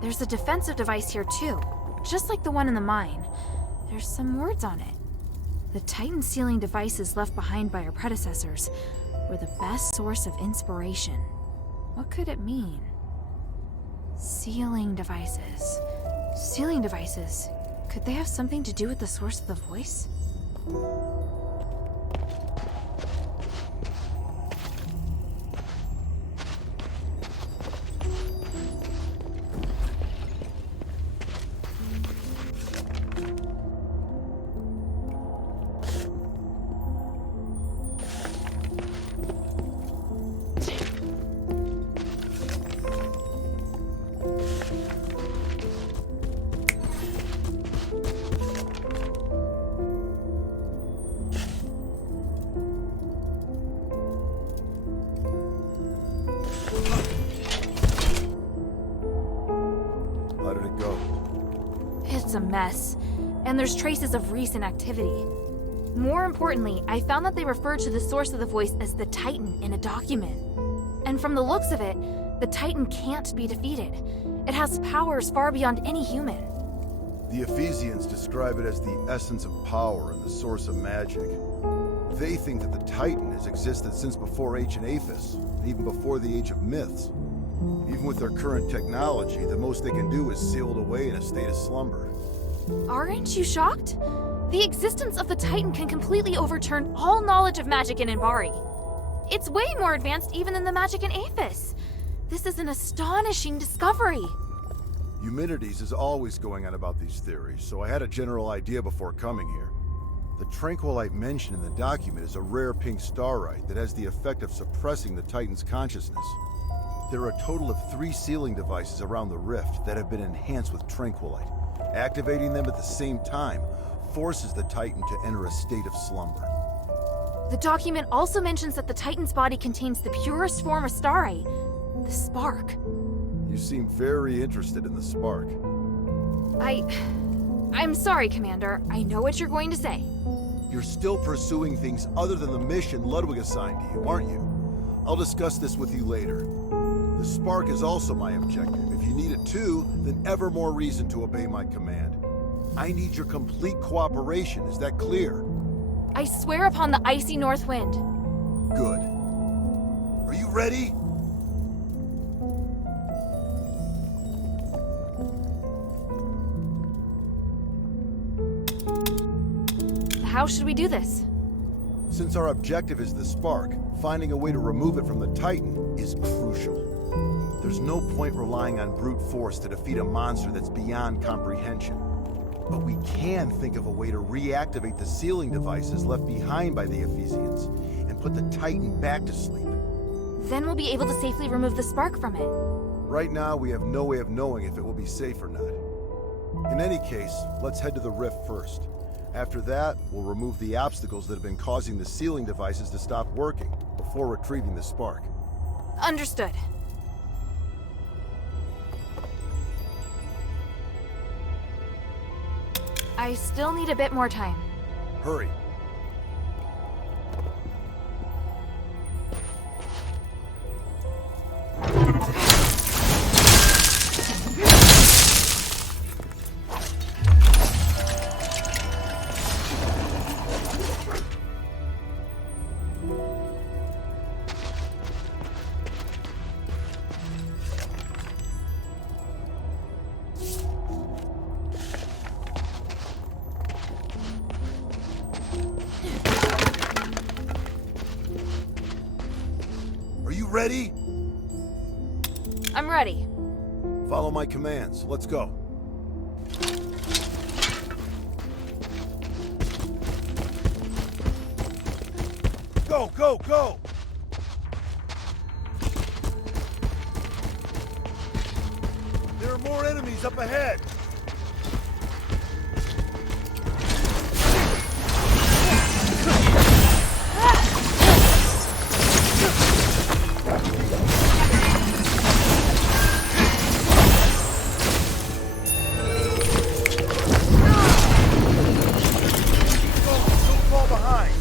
There's a defensive device here too, just like the one in the mine. There's some words on it. The Titan sealing devices left behind by our predecessors were the best source of inspiration. What could it mean? Sealing devices. Sealing devices. Could they have something to do with the source of the voice? A mess, and there's traces of recent activity. More importantly, I found that they referred to the source of the voice as the Titan in a document. And from the looks of it, the Titan can't be defeated. It has powers far beyond any human. The Ephesians describe it as the essence of power and the source of magic. They think that the Titan has existed since before ancient Afes, and even before the age of myths. Even with their current technology, the most they can do is seal it away in a state of slumber. Aren't you shocked? The existence of the Titan can completely overturn all knowledge of magic in Anbari. It's way more advanced even than the magic in Afes. This is an astonishing discovery. Eumenides is always going on about these theories, so I had a general idea before coming here. The tranquilite mentioned in the document is a rare pink starite that has the effect of suppressing the Titan's consciousness. There are a total of 3 sealing devices around the rift that have been enhanced with tranquilite. Activating them at the same time forces the Titan to enter a state of slumber. The document also mentions that the Titan's body contains the purest form of starite, the spark. You seem very interested in the spark. I'm sorry, Commander. I know what you're going to say. You're still pursuing things other than the mission Ludwig assigned to you, aren't you? I'll discuss this with you later. The spark is also my objective. If you need it too, then ever more reason to obey my command. I need your complete cooperation, is that clear? I swear upon the icy north wind. Good. Are you ready? How should we do this? Since our objective is the spark, finding a way to remove it from the Titan is crucial. There's no point relying on brute force to defeat a monster that's beyond comprehension. But we can think of a way to reactivate the sealing devices left behind by the Ephesians and put the Titan back to sleep. Then we'll be able to safely remove the spark from it. Right now, we have no way of knowing if it will be safe or not. In any case, let's head to the rift first. After that, we'll remove the obstacles that have been causing the sealing devices to stop working before retrieving the spark. Understood. I still need a bit more time. Hurry. ready? I'm ready. Follow my commands. Let's go. Go, go, go! There are more enemies up ahead! Don't fall behind!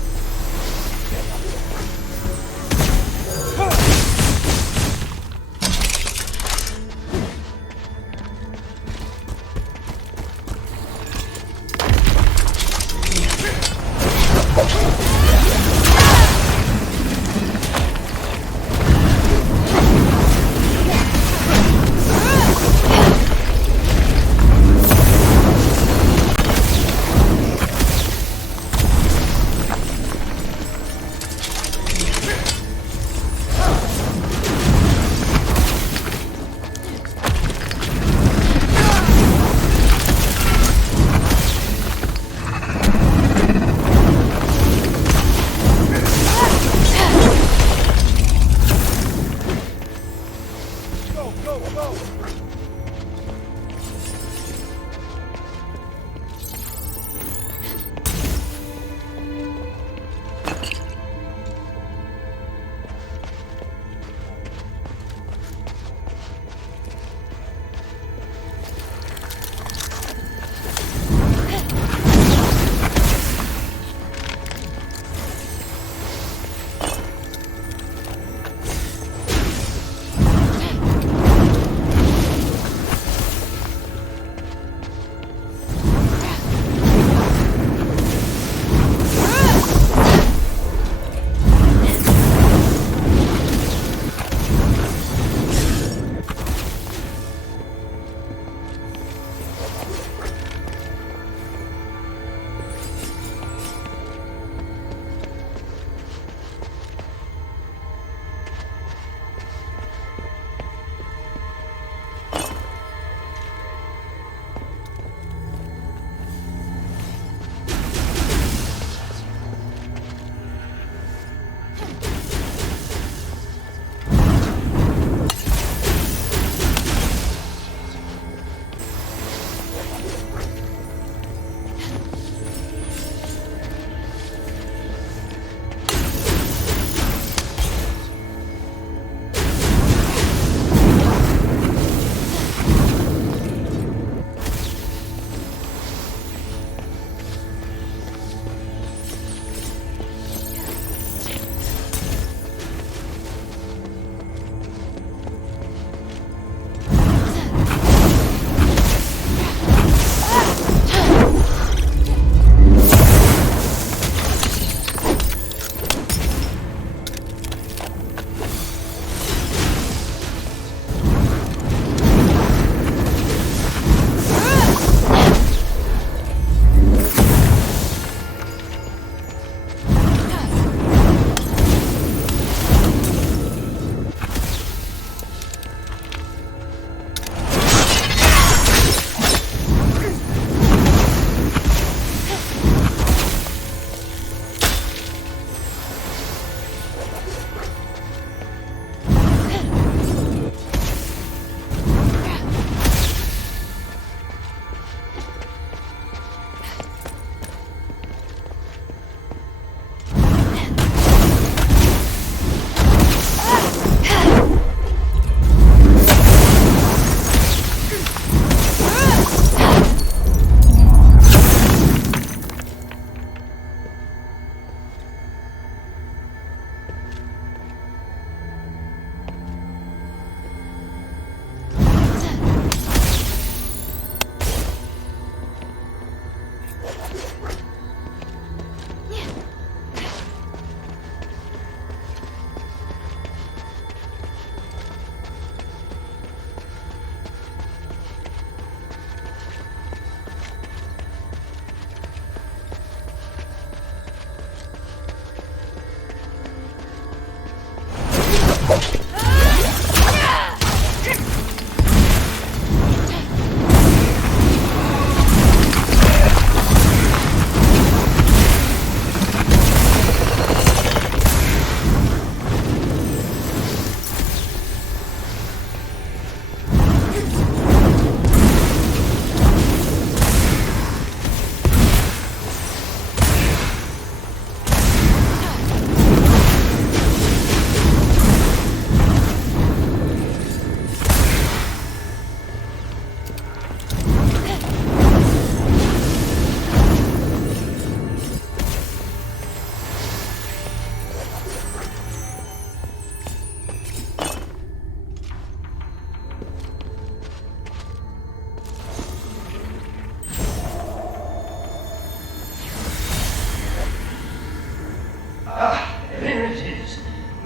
Ah, there it is.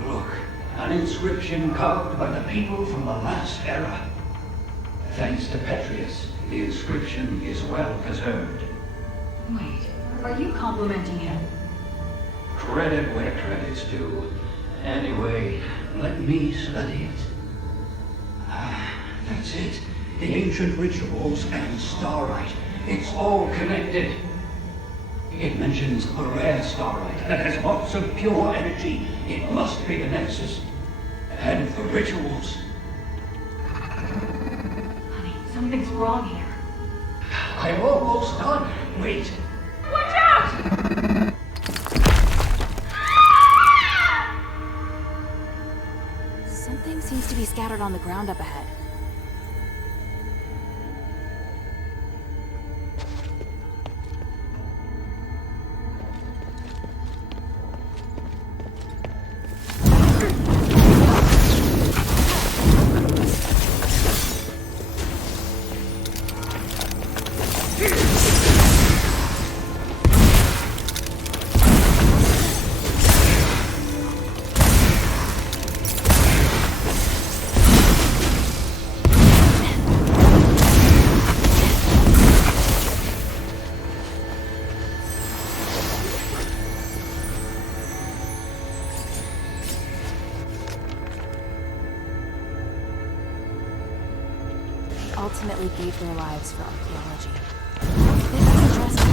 Look, an inscription carved by the people from the last era. Thanks to Petrius, the inscription is well preserved. Wait, are you complimenting him? Credit where credit's due. Anyway, let me study it. Ah, that's it. The ancient rituals and starlight. It's all connected. It mentions a rare starlight that has lots of pure energy. It must be the Nexus. And the rituals. Honey, something's wrong here. I'm almost done. Wait. Watch out! Something seems to be scattered on the ground up ahead. Ultimately gave their lives for archaeology. This is addressed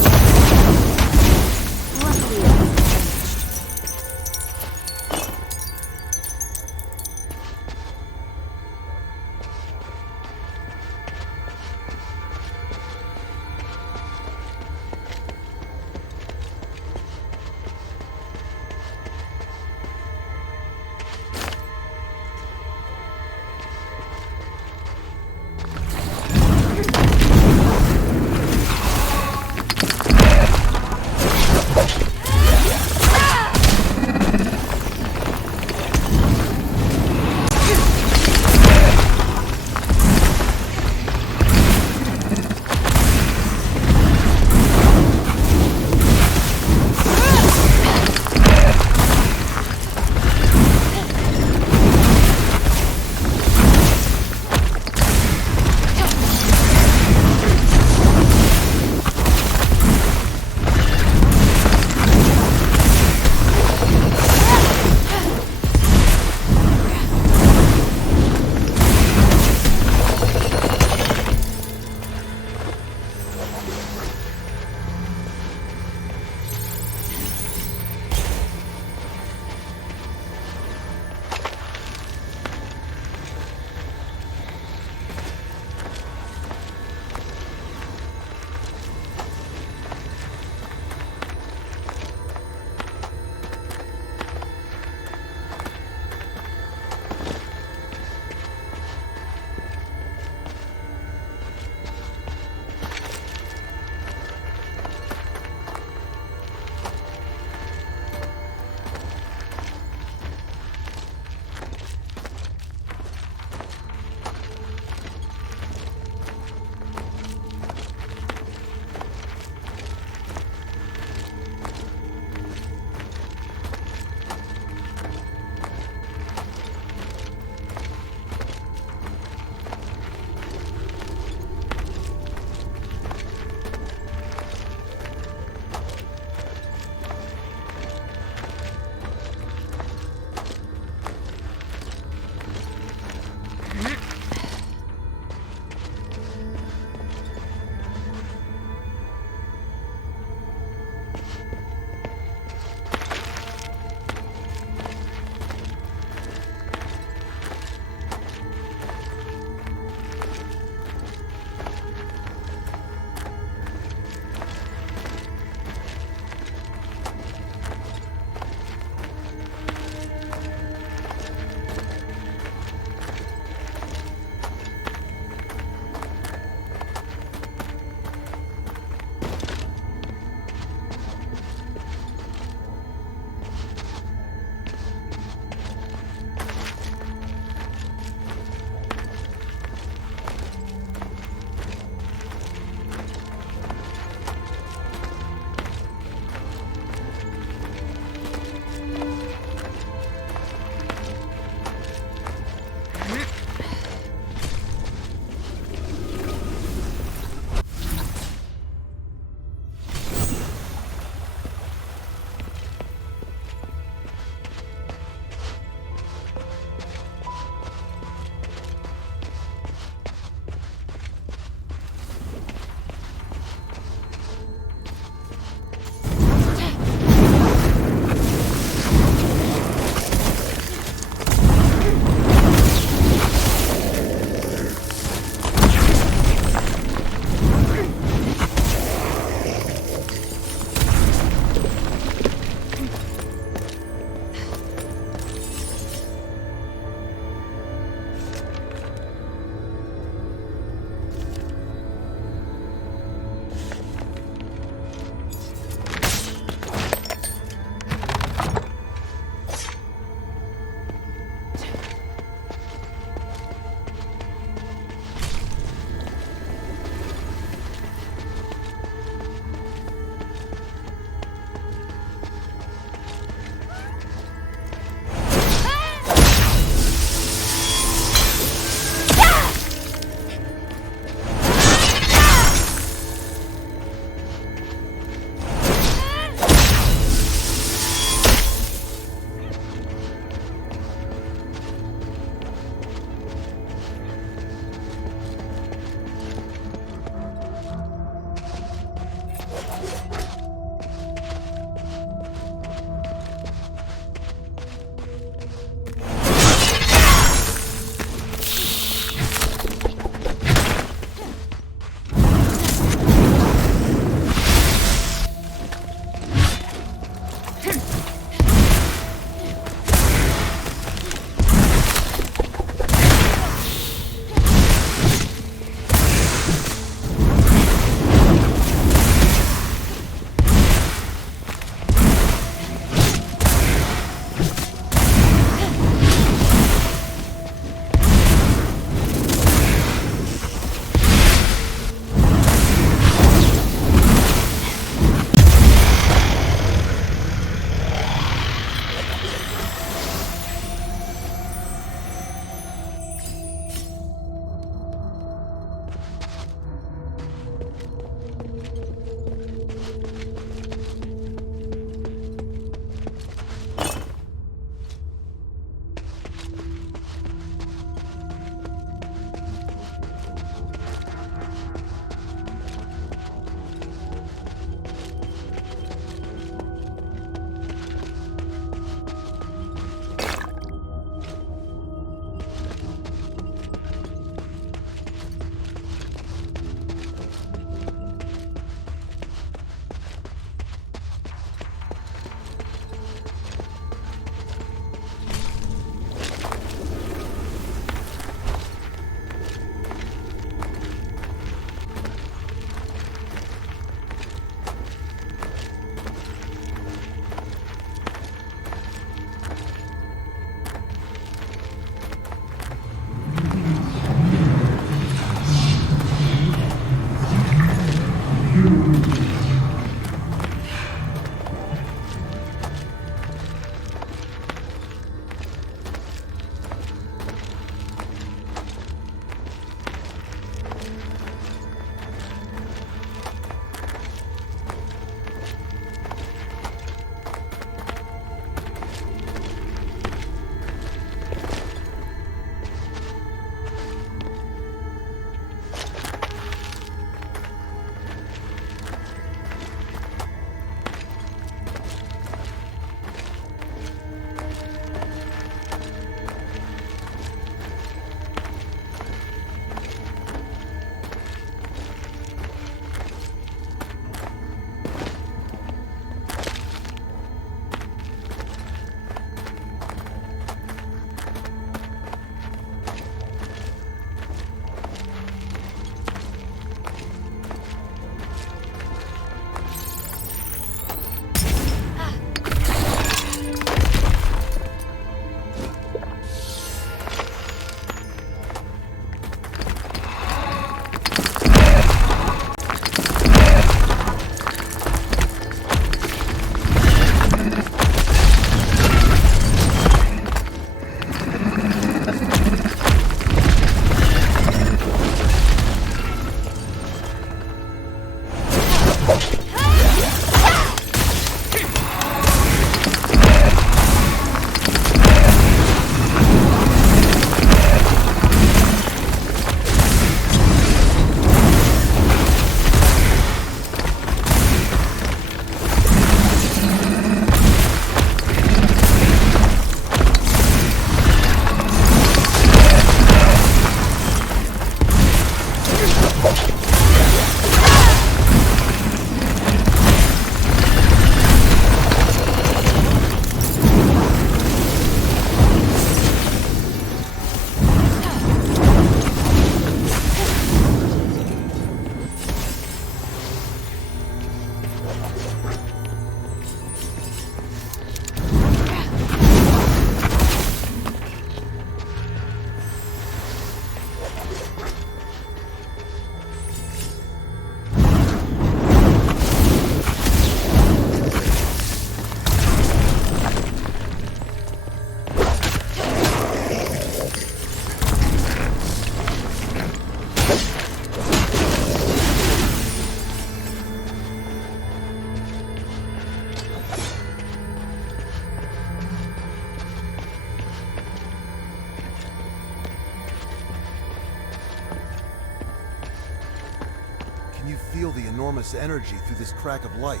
Can you feel the enormous energy through this crack of light?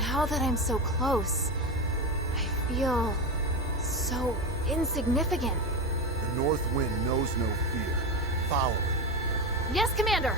Now that I'm so close, I feel so insignificant. The North Wind knows no fear. Follow it. Yes, Commander!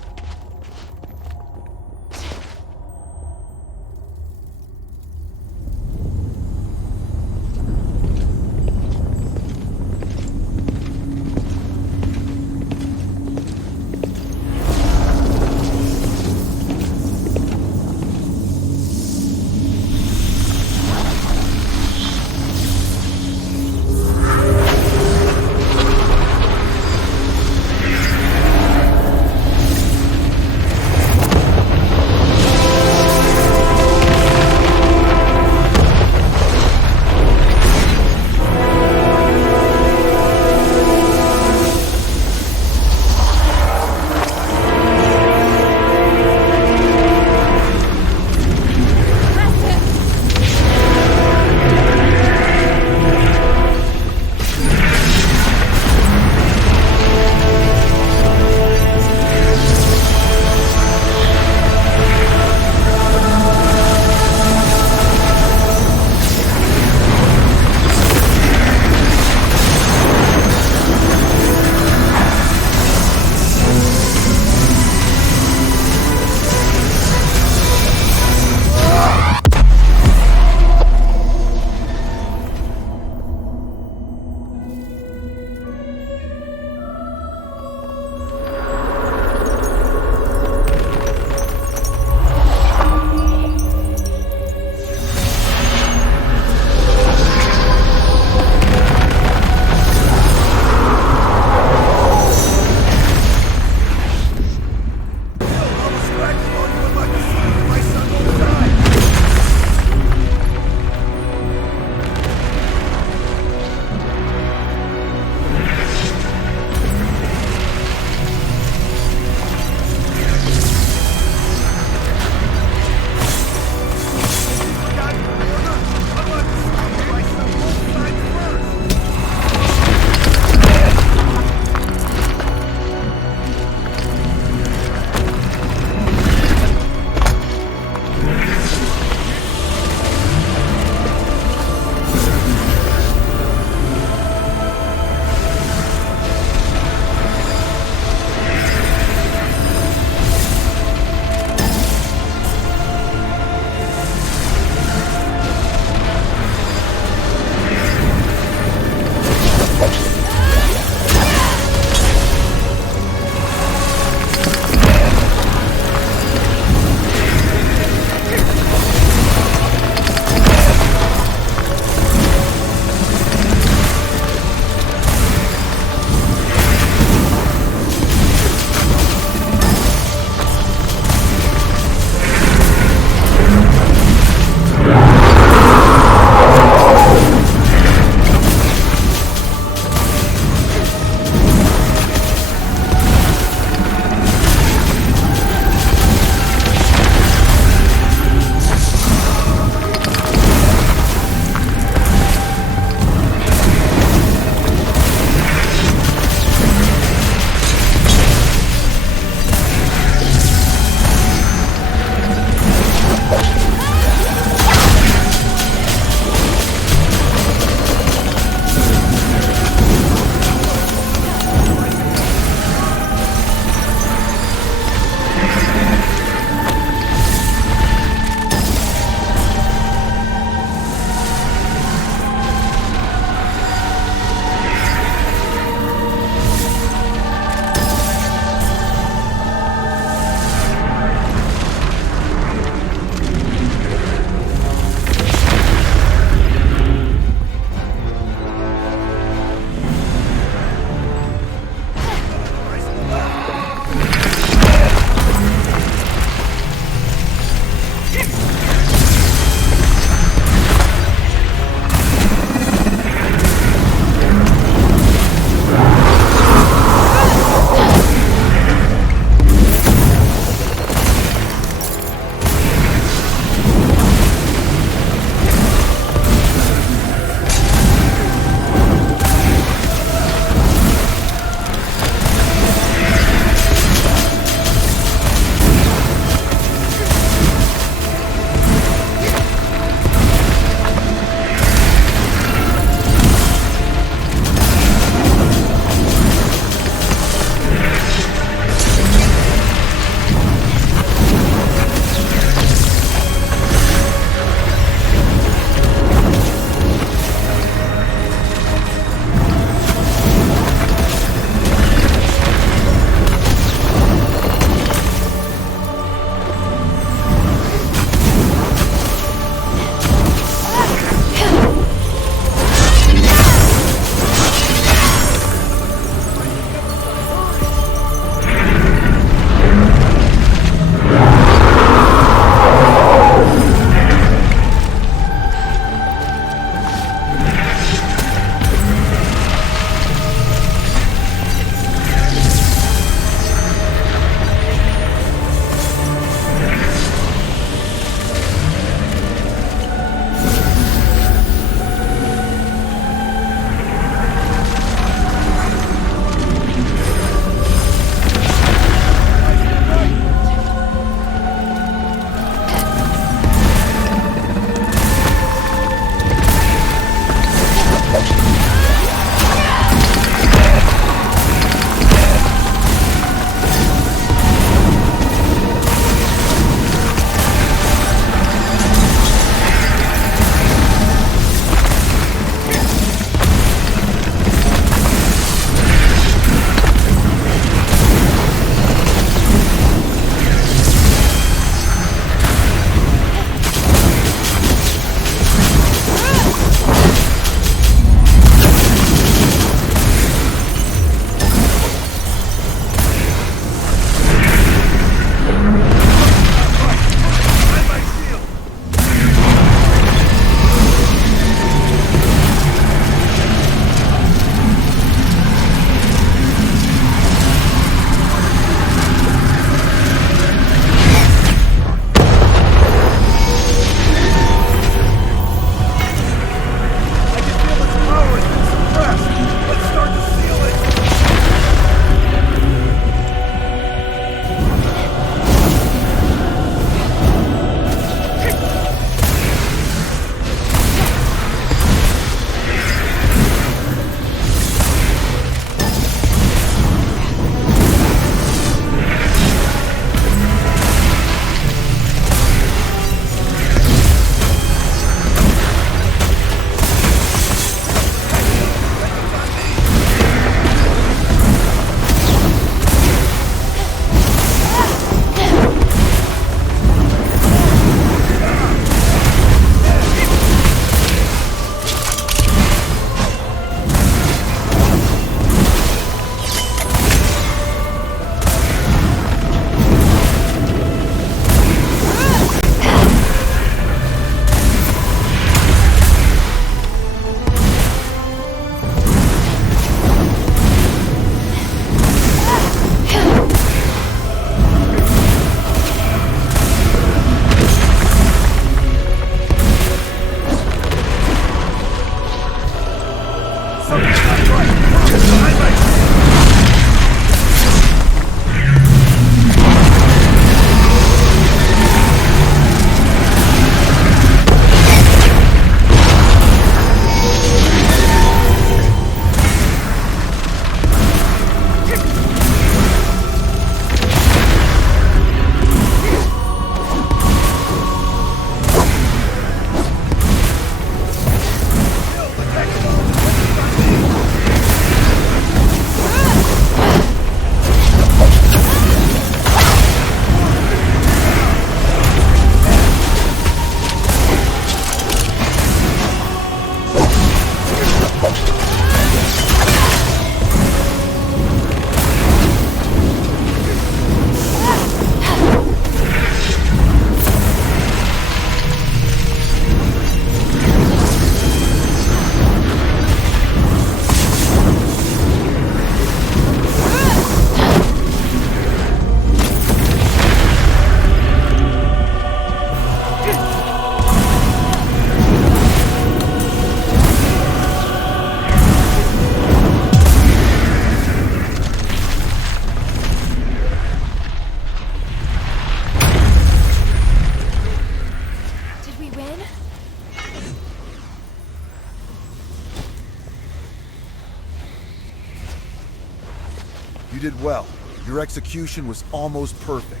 You did well. Your execution was almost perfect.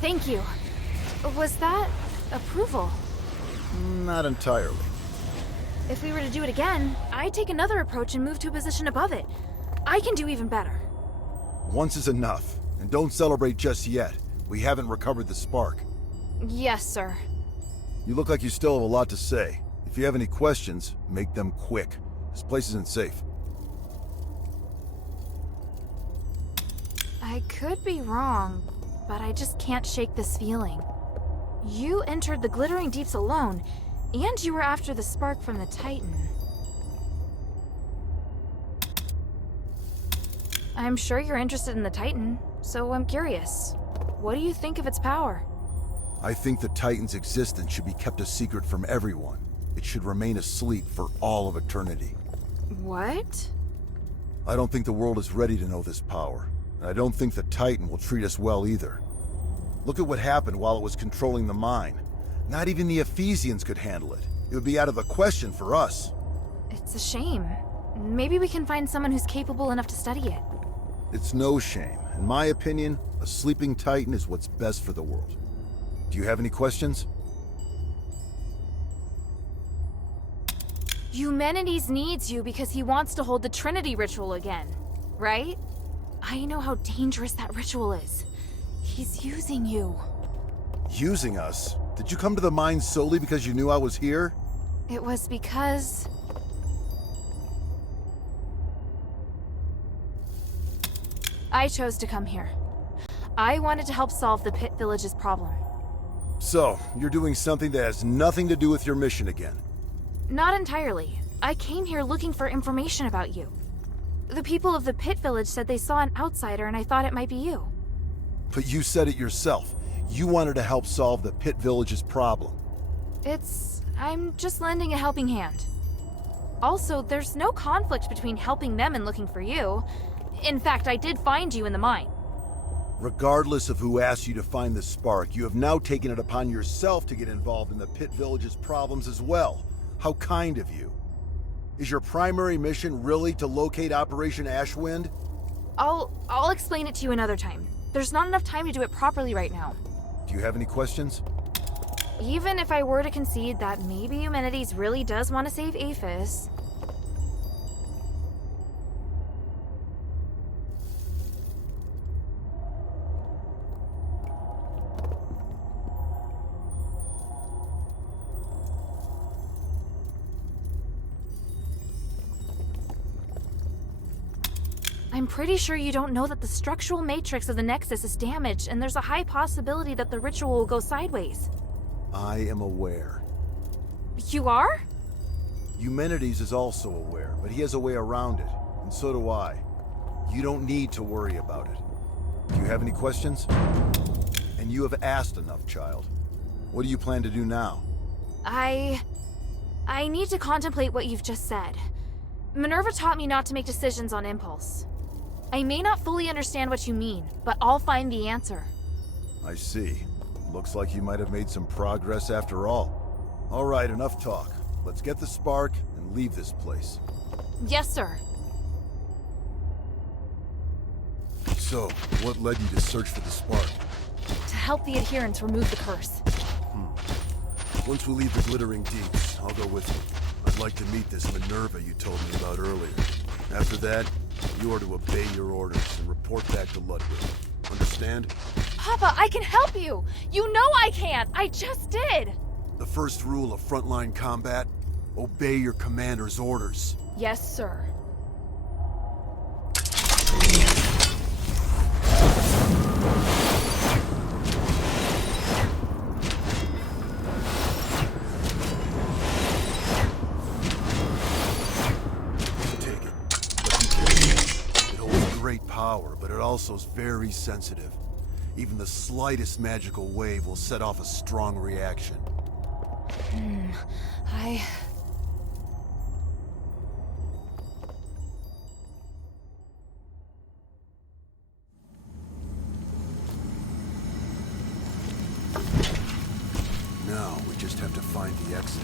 Thank you. Was that approval? Not entirely. If we were to do it again, I'd take another approach and move to a position above it. I can do even better. Once is enough. And don't celebrate just yet. We haven't recovered the spark. Yes, sir. You look like you still have a lot to say. If you have any questions, make them quick. This place isn't safe. I could be wrong, but I just can't shake this feeling. You entered the glittering deeps alone, and you were after the spark from the Titan. I'm sure you're interested in the Titan, so I'm curious. What do you think of its power? I think the Titan's existence should be kept a secret from everyone. It should remain asleep for all of eternity. What? I don't think the world is ready to know this power. And I don't think the Titan will treat us well either. Look at what happened while it was controlling the mine. Not even the Ephesians could handle it. It would be out of the question for us. It's a shame. Maybe we can find someone who's capable enough to study it. It's no shame. In my opinion, a sleeping Titan is what's best for the world. Do you have any questions? Eumenides needs you because he wants to hold the Trinity ritual again, right? I know how dangerous that ritual is. He's using you. Using us? Did you come to the mine solely because you knew I was here? It was because... I chose to come here. I wanted to help solve the Pit Village's problem. So, you're doing something that has nothing to do with your mission again. Not entirely. I came here looking for information about you. The people of the Pit Village said they saw an outsider and I thought it might be you. But you said it yourself. You wanted to help solve the Pit Village's problem. I'm just lending a helping hand. Also, there's no conflict between helping them and looking for you. In fact, I did find you in the mine. Regardless of who asked you to find the spark, you have now taken it upon yourself to get involved in the Pit Village's problems as well. How kind of you. Is your primary mission really to locate Operation Ashwind? I'll explain it to you another time. There's not enough time to do it properly right now. Do you have any questions? Even if I were to concede that maybe Eumenides really does want to save Afes... I'm pretty sure you don't know that the structural matrix of the Nexus is damaged, and there's a high possibility that the ritual will go sideways. I am aware. You are? Eumenides is also aware, but he has a way around it, and so do I. You don't need to worry about it. Do you have any questions? And you have asked enough, child. What do you plan to do now? I need to contemplate what you've just said. Minerva taught me not to make decisions on impulse. I may not fully understand what you mean, but I'll find the answer. I see. Looks like you might have made some progress after all. All right, enough talk. Let's get the spark and leave this place. Yes, sir. So, what led you to search for the spark? To help the adherents remove the curse. Once we leave the glittering deeps, I'll go with you. I'd like to meet this Minerva you told me about earlier. After that, you are to obey your orders and report back to Ludwig. Understand? Papa, I can help you! You know I can! I just did! The first rule of frontline combat? Obey your commander's orders. Yes, sir. Power, but it also is very sensitive. Even the slightest magical wave will set off a strong reaction. Now we just have to find the exit.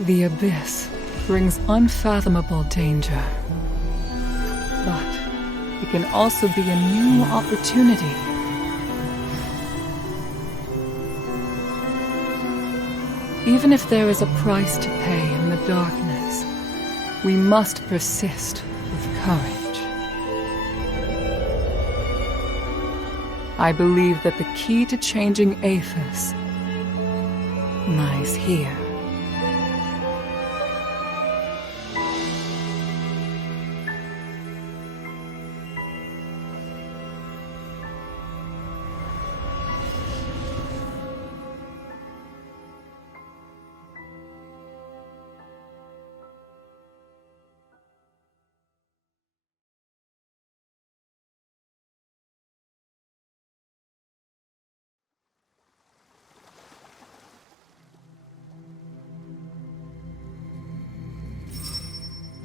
The abyss brings unfathomable danger. But it can also be a new opportunity. Even if there is a price to pay in the darkness, we must persist with courage. I believe that the key to changing Afes lies here.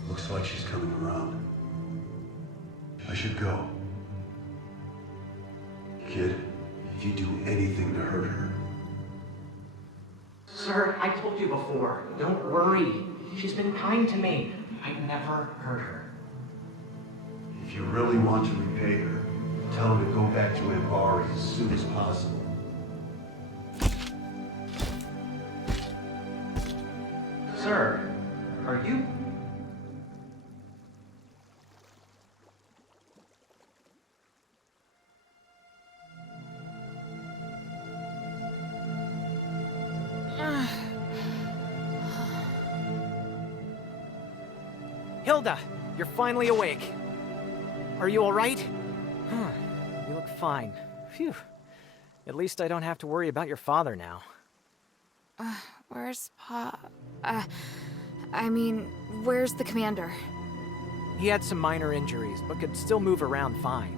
Looks like she's coming around. I should go. Kid, if you do anything to hurt her... Sir, I told you before. Don't worry. She's been kind to me. I'd never hurt her. If you really want to repay her, tell her to go back to Ambari as soon as possible. Sir, are you... Hilda, you're finally awake. Are you all right? You look fine. Phew. At least I don't have to worry about your father now. Where's where's the commander? He had some minor injuries, but could still move around fine.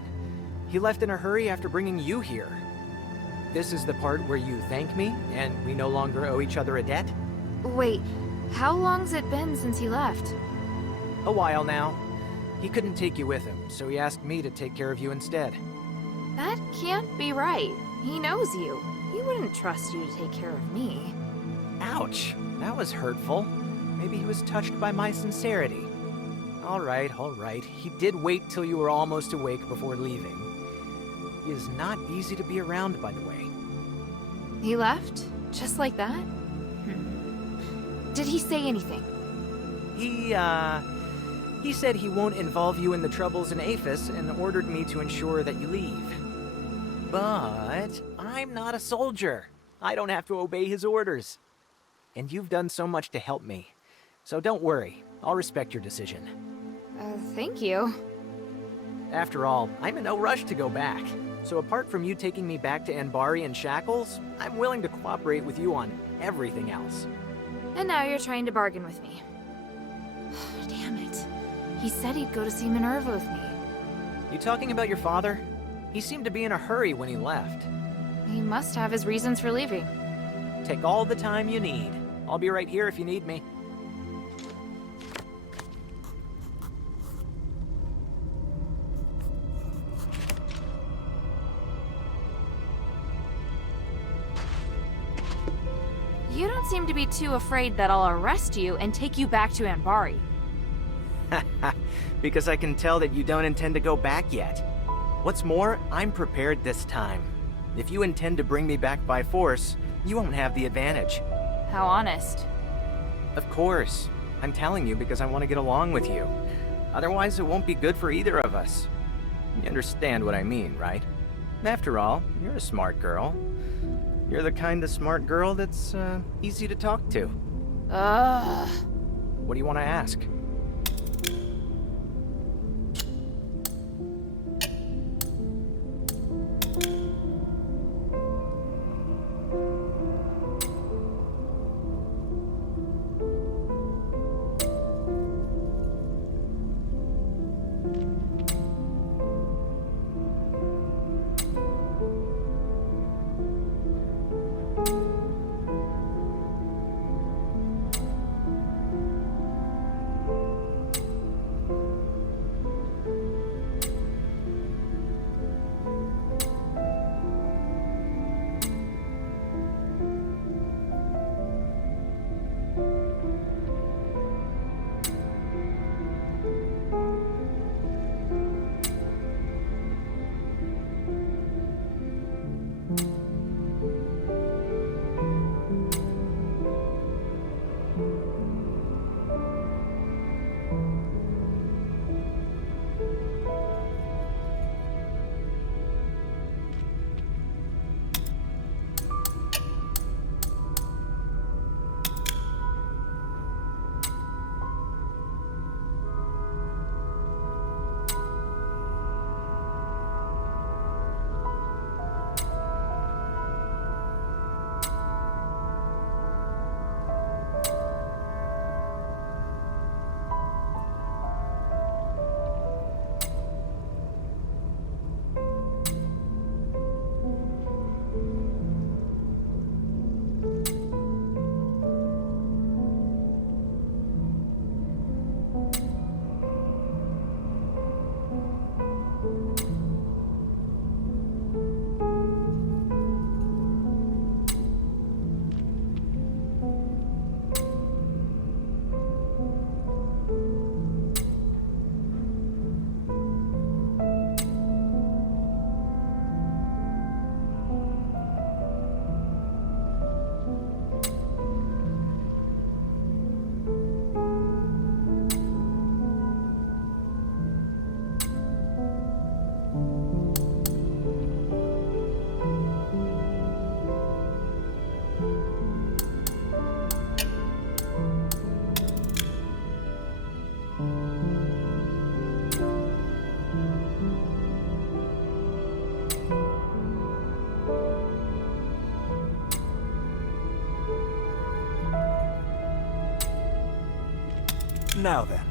He left in a hurry after bringing you here. This is the part where you thank me, and we no longer owe each other a debt? Wait, how long's it been since he left? A while now. He couldn't take you with him, so he asked me to take care of you instead. That can't be right. He knows you. He wouldn't trust you to take care of me. Ouch, that was hurtful. Maybe he was touched by my sincerity. All right. He did wait till you were almost awake before leaving. He is not easy to be around, by the way. He left? Just like that? Did he say anything? He said he won't involve you in the troubles in Afes and ordered me to ensure that you leave. But I'm not a soldier. I don't have to obey his orders. And you've done so much to help me. So don't worry, I'll respect your decision. Thank you. After all, I'm in no rush to go back. So apart from you taking me back to Anbari in shackles, I'm willing to cooperate with you on everything else. And now you're trying to bargain with me. Damn it. He said he'd go to see Minerva with me. You talking about your father? He seemed to be in a hurry when he left. He must have his reasons for leaving. Take all the time you need. I'll be right here if you need me. You don't seem to be too afraid that I'll arrest you and take you back to Anbari. Because I can tell that you don't intend to go back yet. What's more, I'm prepared this time. If you intend to bring me back by force, you won't have the advantage. How honest. Of course. I'm telling you because I want to get along with you. Otherwise, it won't be good for either of us. You understand what I mean, right? After all, you're a smart girl. You're the kind of smart girl that's, easy to talk to. What do you want to ask? Now then,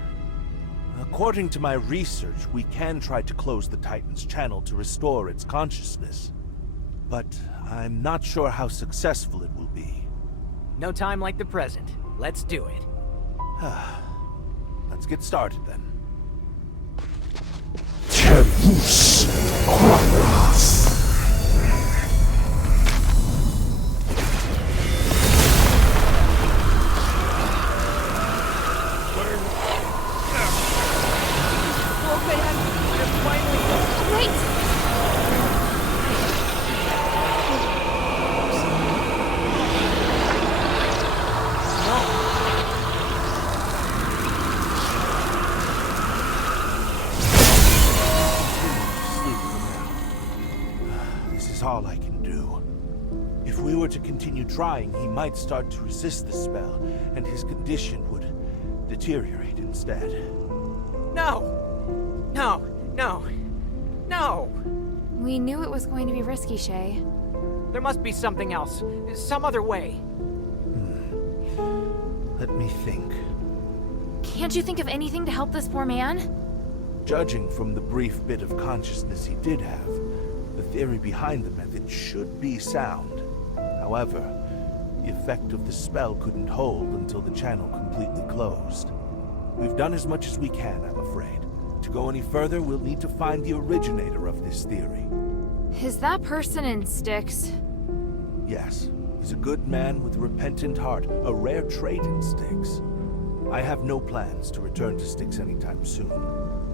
according to my research, we can try to close the Titan's channel to restore its consciousness. But I'm not sure how successful it will be. No time like the present. Let's do it. Let's get started then. all I can do. If we were to continue trying, he might start to resist the spell, and his condition would deteriorate instead. No! No! No! No! We knew it was going to be risky, Shay. There must be something else. Some other way. Let me think. Can't you think of anything to help this poor man? Judging from the brief bit of consciousness he did have, the theory behind the method should be sound. However, the effect of the spell couldn't hold until the channel completely closed. We've done as much as we can, I'm afraid. To go any further, we'll need to find the originator of this theory. Is that person in Styx? Yes, he's a good man with a repentant heart, a rare trait in Styx. I have no plans to return to Styx anytime soon.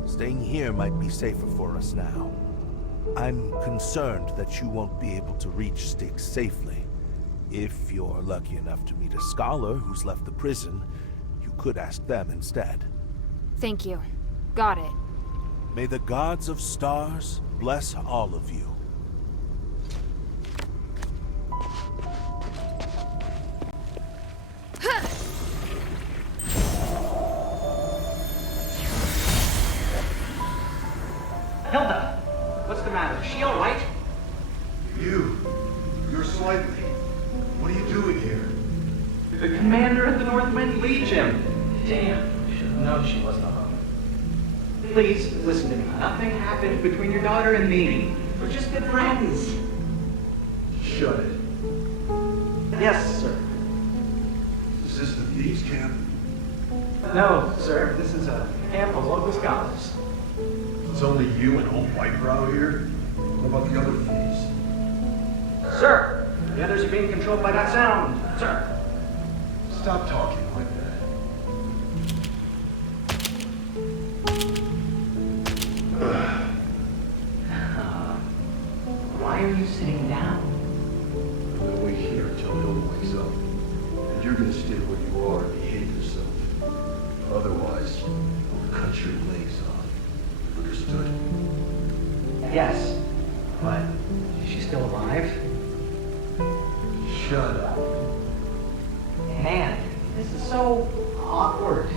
Staying here might be safer for us now. I'm concerned that you won't be able to reach Styx safely. If you're lucky enough to meet a scholar who's left the prison, you could ask them instead. Thank you. Got it. May the gods of stars bless all of you. Hilda! What's the matter? Is she alright? You're slightly. What are you doing here? The commander of the Northwind Legion. Damn, should have known she wasn't alone. Please, listen to me. Nothing happened between your daughter and me. We're just good friends. Shut it. Yes, sir. Is this the thieves' camp? No, sir. This is a camp of local scholars. It's only you and old Whitebrow here? What about the other thieves? Sir! The others are being controlled by that sound. Sir! Stop talking like that. Why are you sitting down? We'll wait here until Hilda wakes up. And you're gonna stay where you are and behave yourself. Otherwise, we'll cut your legs off. Understood? Yes. But is she still alive? Shut up. Man, this is so awkward.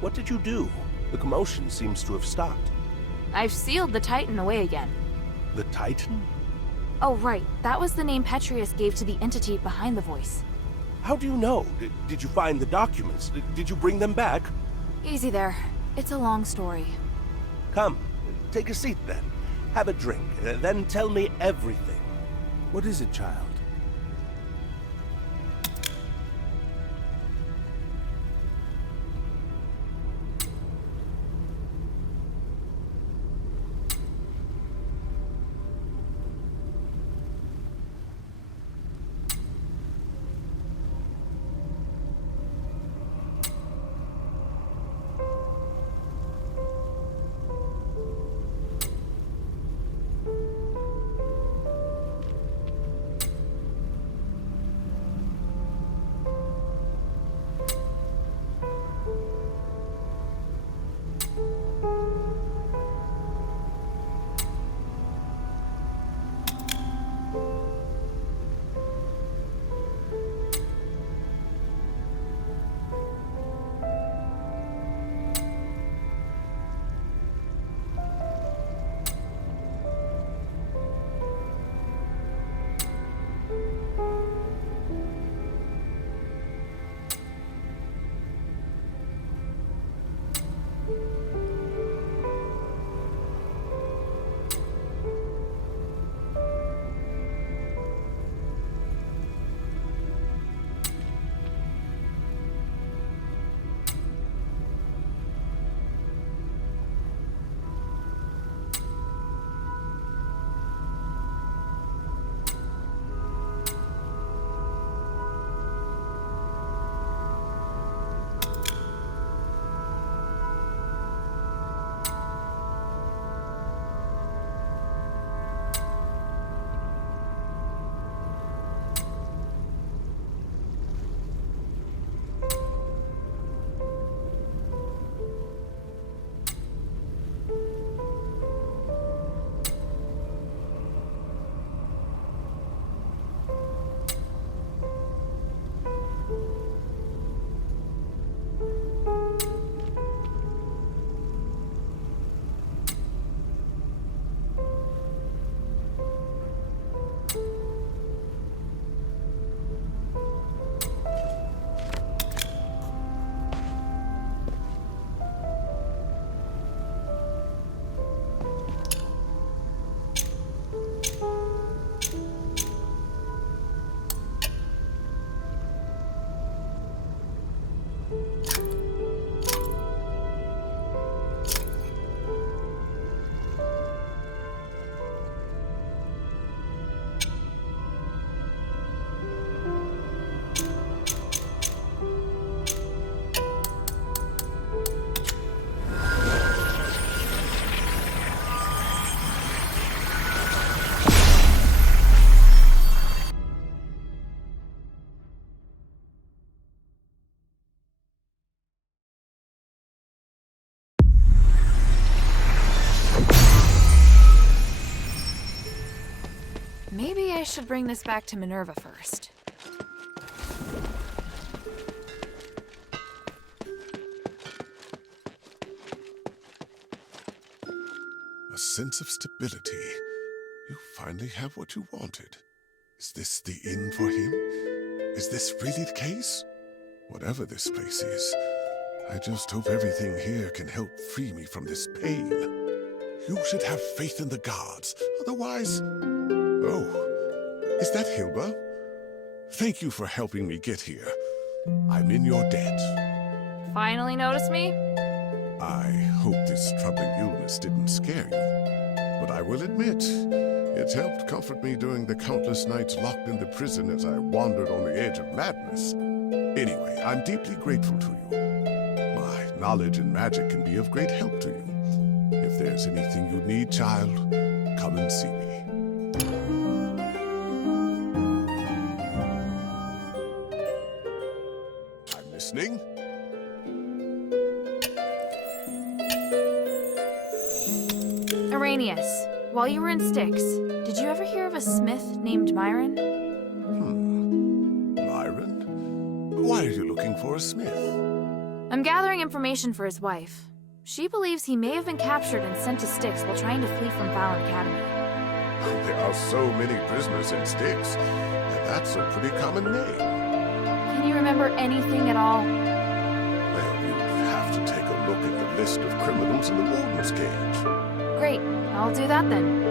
What did you do? The commotion seems to have stopped. I've sealed the Titan away again. The Titan? Oh, right. That was the name Petrius gave to the entity behind the voice. How do you know? Did you find the documents? Did you bring them back? Easy there. It's a long story. Come, take a seat then. Have a drink, then tell me everything. What is it, child? Maybe I should bring this back to Minerva first. A sense of stability. You finally have what you wanted. Is this the inn for him? Is this really the case? Whatever this place is, I just hope everything here can help free me from this pain. You should have faith in the gods, otherwise... Oh, is that Hilda? Thank you for helping me get here. I'm in your debt. Finally noticed me? I hope this troubling illness didn't scare you. But I will admit, it helped comfort me during the countless nights locked in the prison as I wandered on the edge of madness. Anyway, I'm deeply grateful to you. My knowledge in magic can be of great help to you. If there's anything you need, child, come and see me. I'm listening. Arrhenius, while you were in Styx, did you ever hear of a smith named Myron? Myron? Why are you looking for a smith? I'm gathering information for his wife. She believes he may have been captured and sent to Styx while trying to flee from Fallon Academy. There are so many prisoners in Styx, and that's a pretty common name. Can you remember anything at all? Well, you'd have to take a look at the list of criminals in the warden's cage. Great, I'll do that then.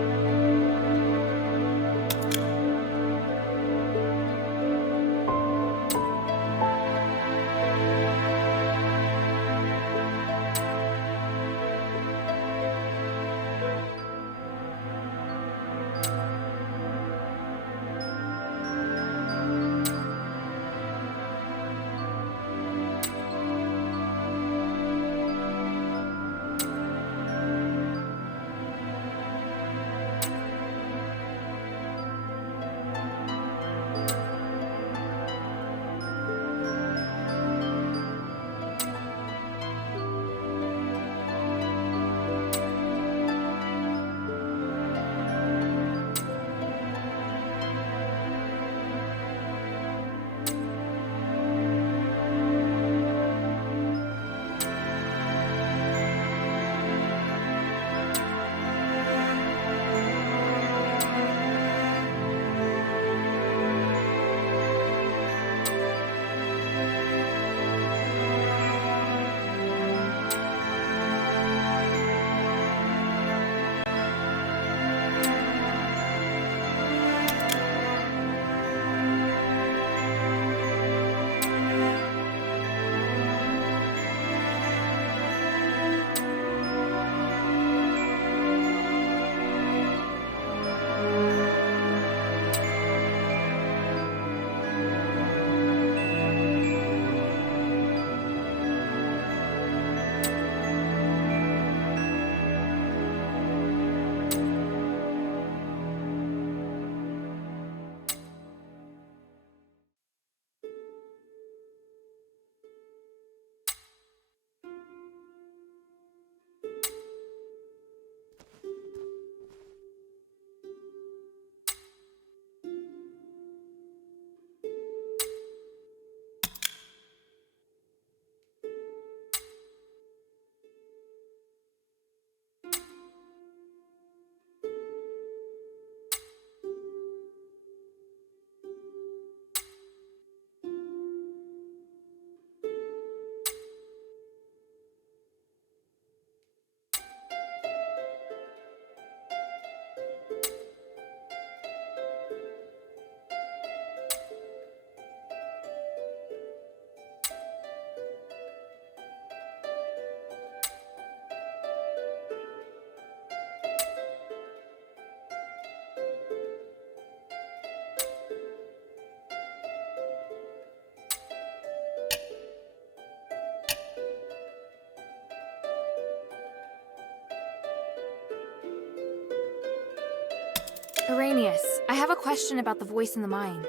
Arrhenius, I have a question about the voice in the mine.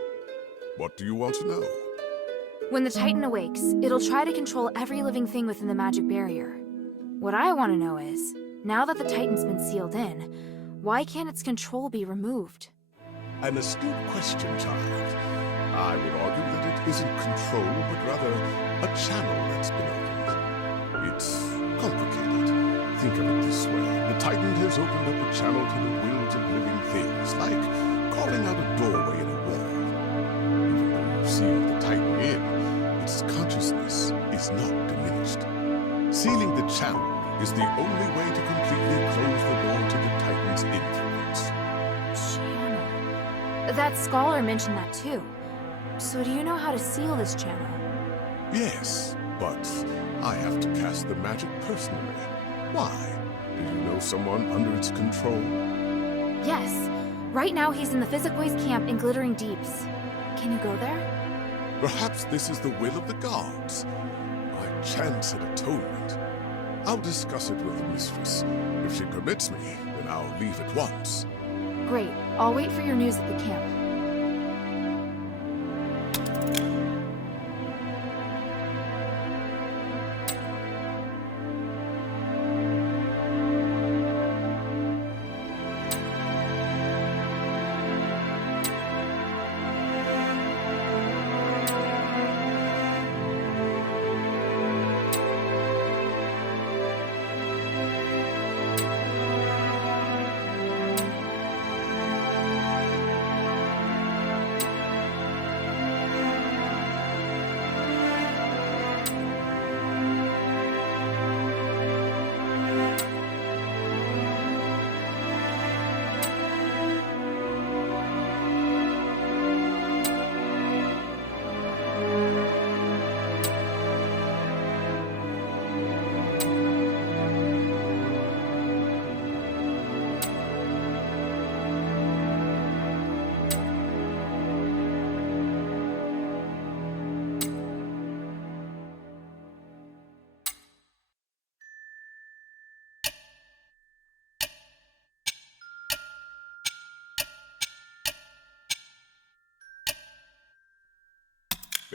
What do you want to know? When the Titan awakes, it'll try to control every living thing within the magic barrier. What I want to know is, now that the Titan's been sealed in, why can't its control be removed? An astute question, child. I would argue that it isn't control, but rather a channel that's been opened. It's complicated. Think of it this way. The Titan has opened up a channel to the wills of living things, like carving out a doorway in a wall. Even though you seal the Titan in, its consciousness is not diminished. Sealing the channel is the only way to completely close the door to the Titan's influence. Channel. That scholar mentioned that too. So do you know how to seal this channel? Yes, but I have to cast the magic personally. Why? Do you know someone under its control? Yes. Right now he's in the Physicals camp in Glittering Deeps. Can you go there? Perhaps this is the will of the gods. My chance at atonement. I'll discuss it with the mistress. If she permits me, then I'll leave at once. Great. I'll wait for your news at the camp.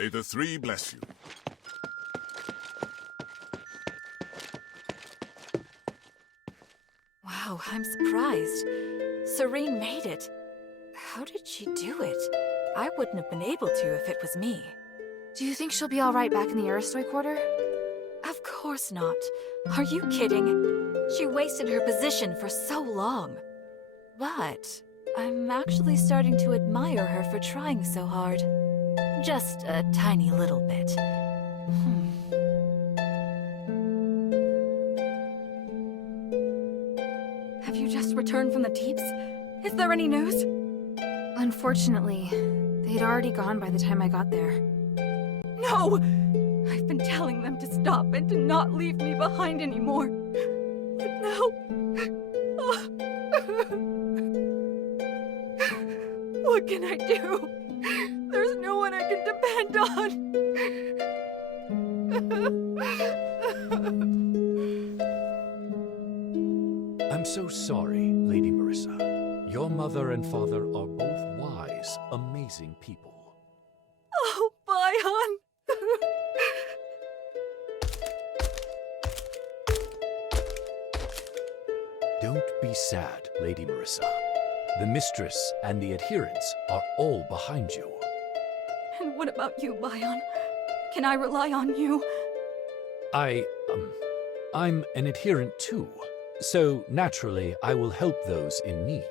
May the three bless you. Wow, I'm surprised. Serene made it. How did she do it? I wouldn't have been able to if it was me. Do you think she'll be all right back in the Aristoi quarter? Of course not. Are you kidding? She wasted her position for so long. But I'm actually starting to admire her for trying so hard. Just a tiny little bit. Have you just returned from the Deeps? Is there any news? Unfortunately, they'd already gone by the time I got there. No! I've been telling them to stop and to not leave me behind anymore. But now... What can I do? There's no one I can depend on. I'm so sorry, Lady Marissa. Your mother and father are both wise, amazing people. Oh, Bion! Don't be sad, Lady Marissa. The mistress and the adherents are all behind you. And what about you, Bion? Can I rely on you? I'm an adherent too. So naturally, I will help those in need.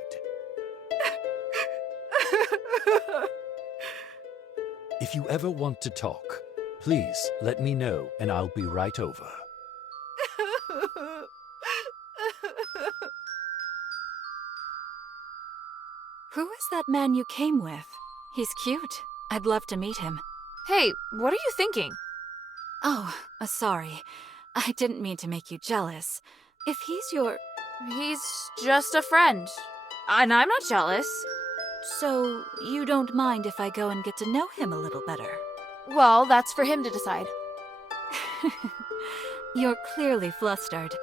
If you ever want to talk, please let me know and I'll be right over. Who is that man you came with? He's cute. I'd love to meet him. Hey, what are you thinking? Oh, sorry. I didn't mean to make you jealous. If he's your... He's just a friend. And I'm not jealous. So, you don't mind if I go and get to know him a little better? Well, that's for him to decide. You're clearly flustered.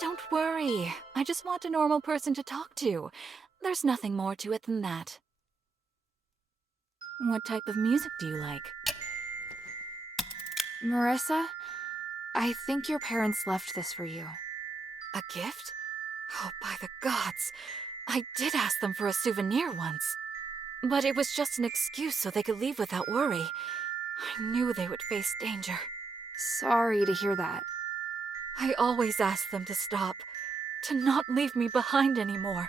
Don't worry. I just want a normal person to talk to. There's nothing more to it than that. What type of music do you like? Marissa, I think your parents left this for you. A gift? Oh, by the gods. I did ask them for a souvenir once. But it was just an excuse so they could leave without worry. I knew they would face danger. Sorry to hear that. I always asked them to stop, to not leave me behind anymore.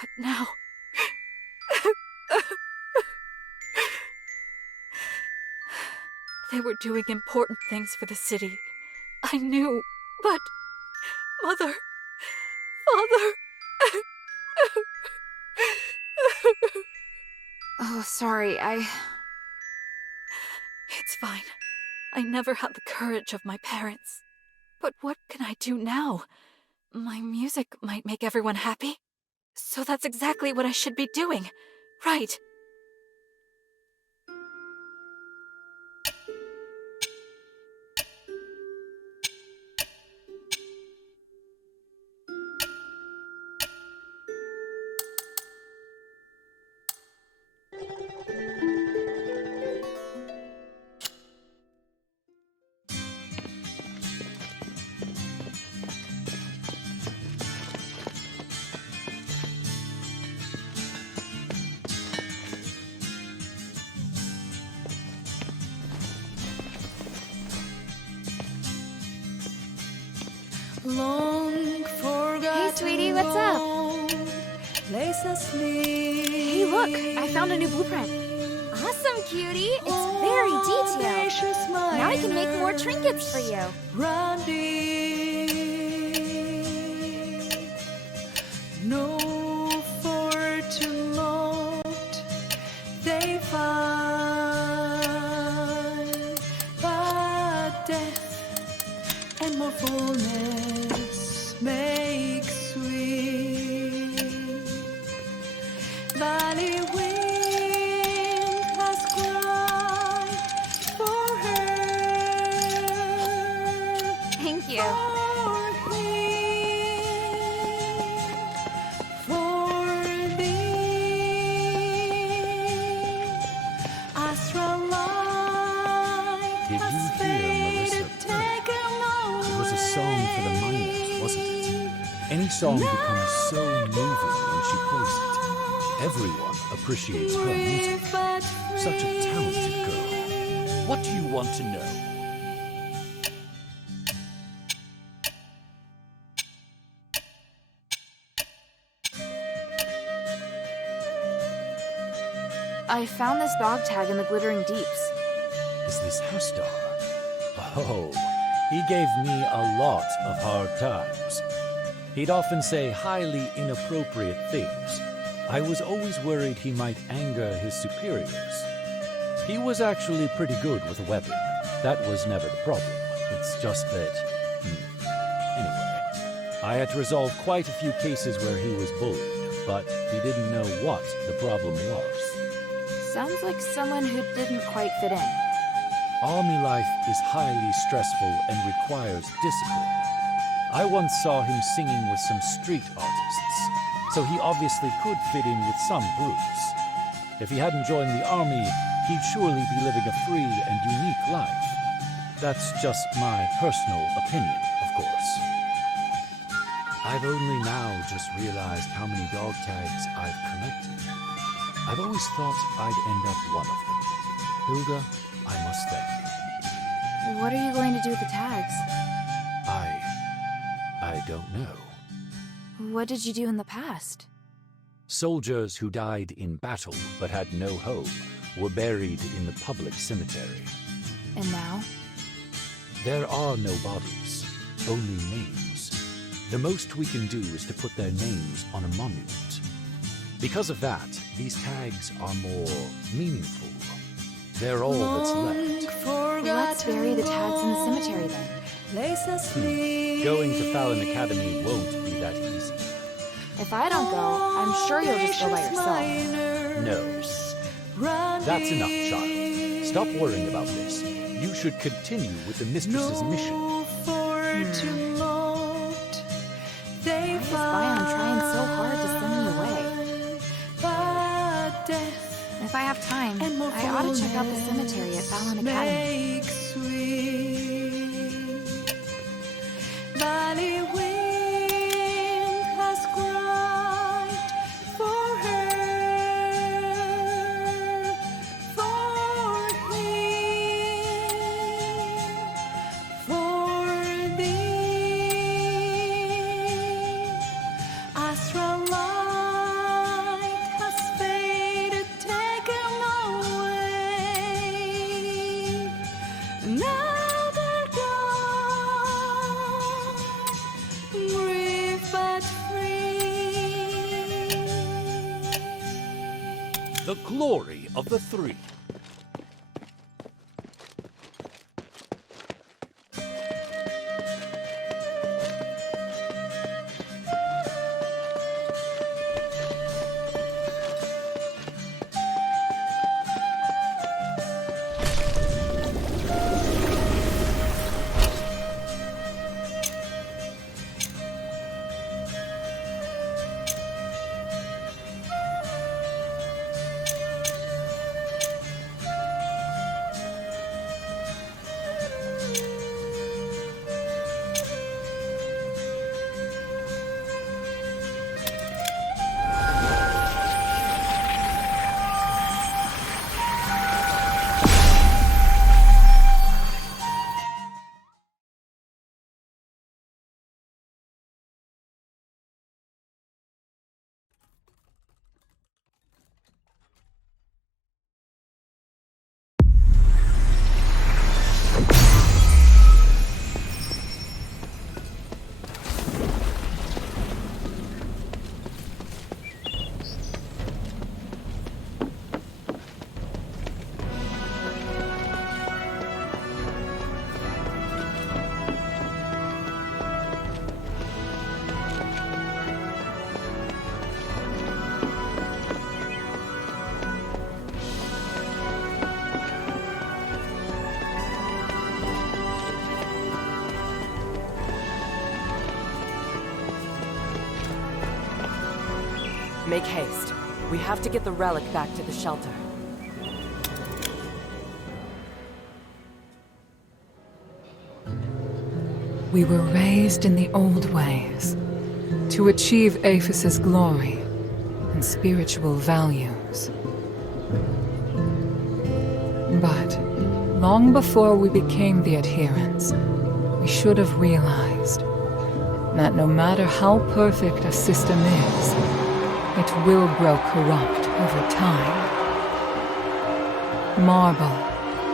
But now... They were doing important things for the city. I knew, but... Mother... Father... Oh, sorry, It's fine. I never had the courage of my parents. But what can I do now? My music might make everyone happy. So that's exactly what I should be doing. Right. Hey, sweetie, what's up? Hey, look, I found a new blueprint. Awesome, cutie. It's very detailed. Now I can make more trinkets for you. No fortune mocked they find, but death and more fullness make sweet. Valley wind has cried for her. Thank you. Astral light. Any song becomes so moving when she plays it. Everyone appreciates her music. Such a talented girl. What do you want to know? I found this dog tag in the glittering deeps. Is this Hastar? Oh, he gave me a lot of hard times. He'd often say highly inappropriate things. I was always worried he might anger his superiors. He was actually pretty good with a weapon. That was never the problem. It's just that... Anyway, I had to resolve quite a few cases where he was bullied, but he didn't know what the problem was. Sounds like someone who didn't quite fit in. Army life is highly stressful and requires discipline. I once saw him singing with some street artists, so he obviously could fit in with some groups. If he hadn't joined the army, he'd surely be living a free and unique life. That's just my personal opinion, of course. I've only now just realized how many dog tags I've collected. I've always thought I'd end up one of them. Hilda, I must thank you. What are you going to do with the tags? I don't know. What did you do in the past? Soldiers who died in battle but had no home were buried in the public cemetery. And now? There are no bodies, only names. The most we can do is to put their names on a monument. Because of that, these tags are more meaningful. They're all that's left. Let's bury the tags in the cemetery then. Going to Fallon Academy won't be that easy. If I don't go, I'm sure you'll just go by yourself. No. That's enough, child. Stop worrying about this. You should continue with the mistress's mission. Why is Bion trying so hard to send me away? If I have time, I ought to check out the cemetery at Fallon Academy. Valley wind has cried for her, for him, for thee. Astral light has faded, taken away. Now they're gone, grief but free. The glory of the three. Make haste. We have to get the relic back to the shelter. We were raised in the old ways. to achieve Afes's glory and spiritual values. But long before we became the adherents, we should have realized that no matter how perfect a system is, it will grow corrupt over time. Marble,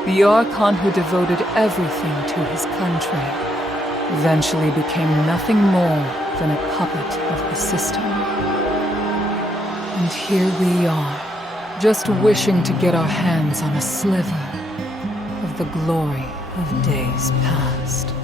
the Archon who devoted everything to his country, eventually became nothing more than a puppet of the system. And here we are, just wishing to get our hands on a sliver of the glory of days past.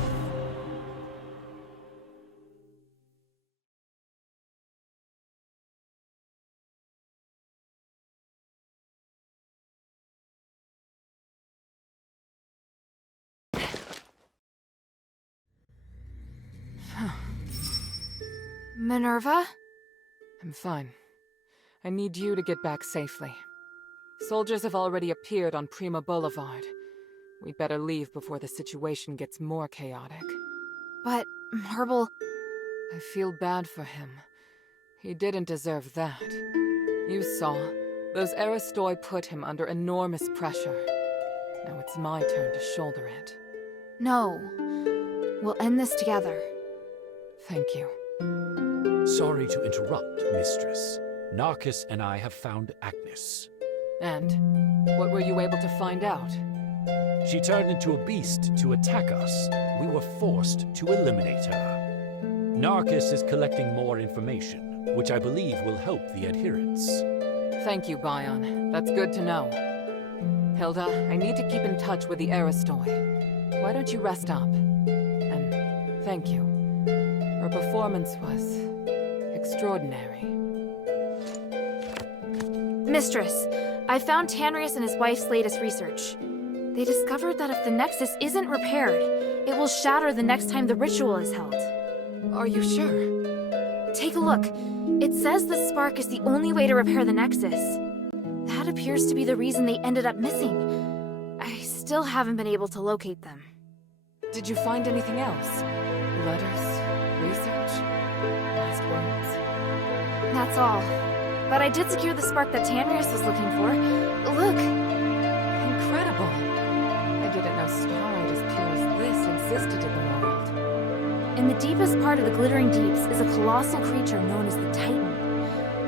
Minerva? I'm fine. I need you to get back safely. Soldiers have already appeared on Prima Boulevard. We'd better leave before the situation gets more chaotic. But Marble... I feel bad for him. He didn't deserve that. You saw. Those Aristoi put him under enormous pressure. Now it's my turn to shoulder it. No. We'll end this together. Thank you. Sorry to interrupt, Mistress. Narcus and I have found Agnes. And? What were you able to find out? She turned into a beast to attack us. We were forced to eliminate her. Narcus is collecting more information, which I believe will help the adherents. Thank you, Bion. That's good to know. Hilda, I need to keep in touch with the Aristoi. Why don't you rest up? And thank you. Her performance was extraordinary. Mistress, I found Tanrius and his wife's latest research. They discovered that if the Nexus isn't repaired, it will shatter the next time the ritual is held. Are you sure? Take a look. It says the spark is the only way to repair the Nexus. That appears to be the reason they ended up missing. I still haven't been able to locate them. Did you find anything else? Letters? Research? Last words? That's all. But I did secure the spark that Tanrius was looking for. Look! Incredible! I didn't know starlight as pure as this existed in the world. In the deepest part of the Glittering Deeps is a colossal creature known as the Titan.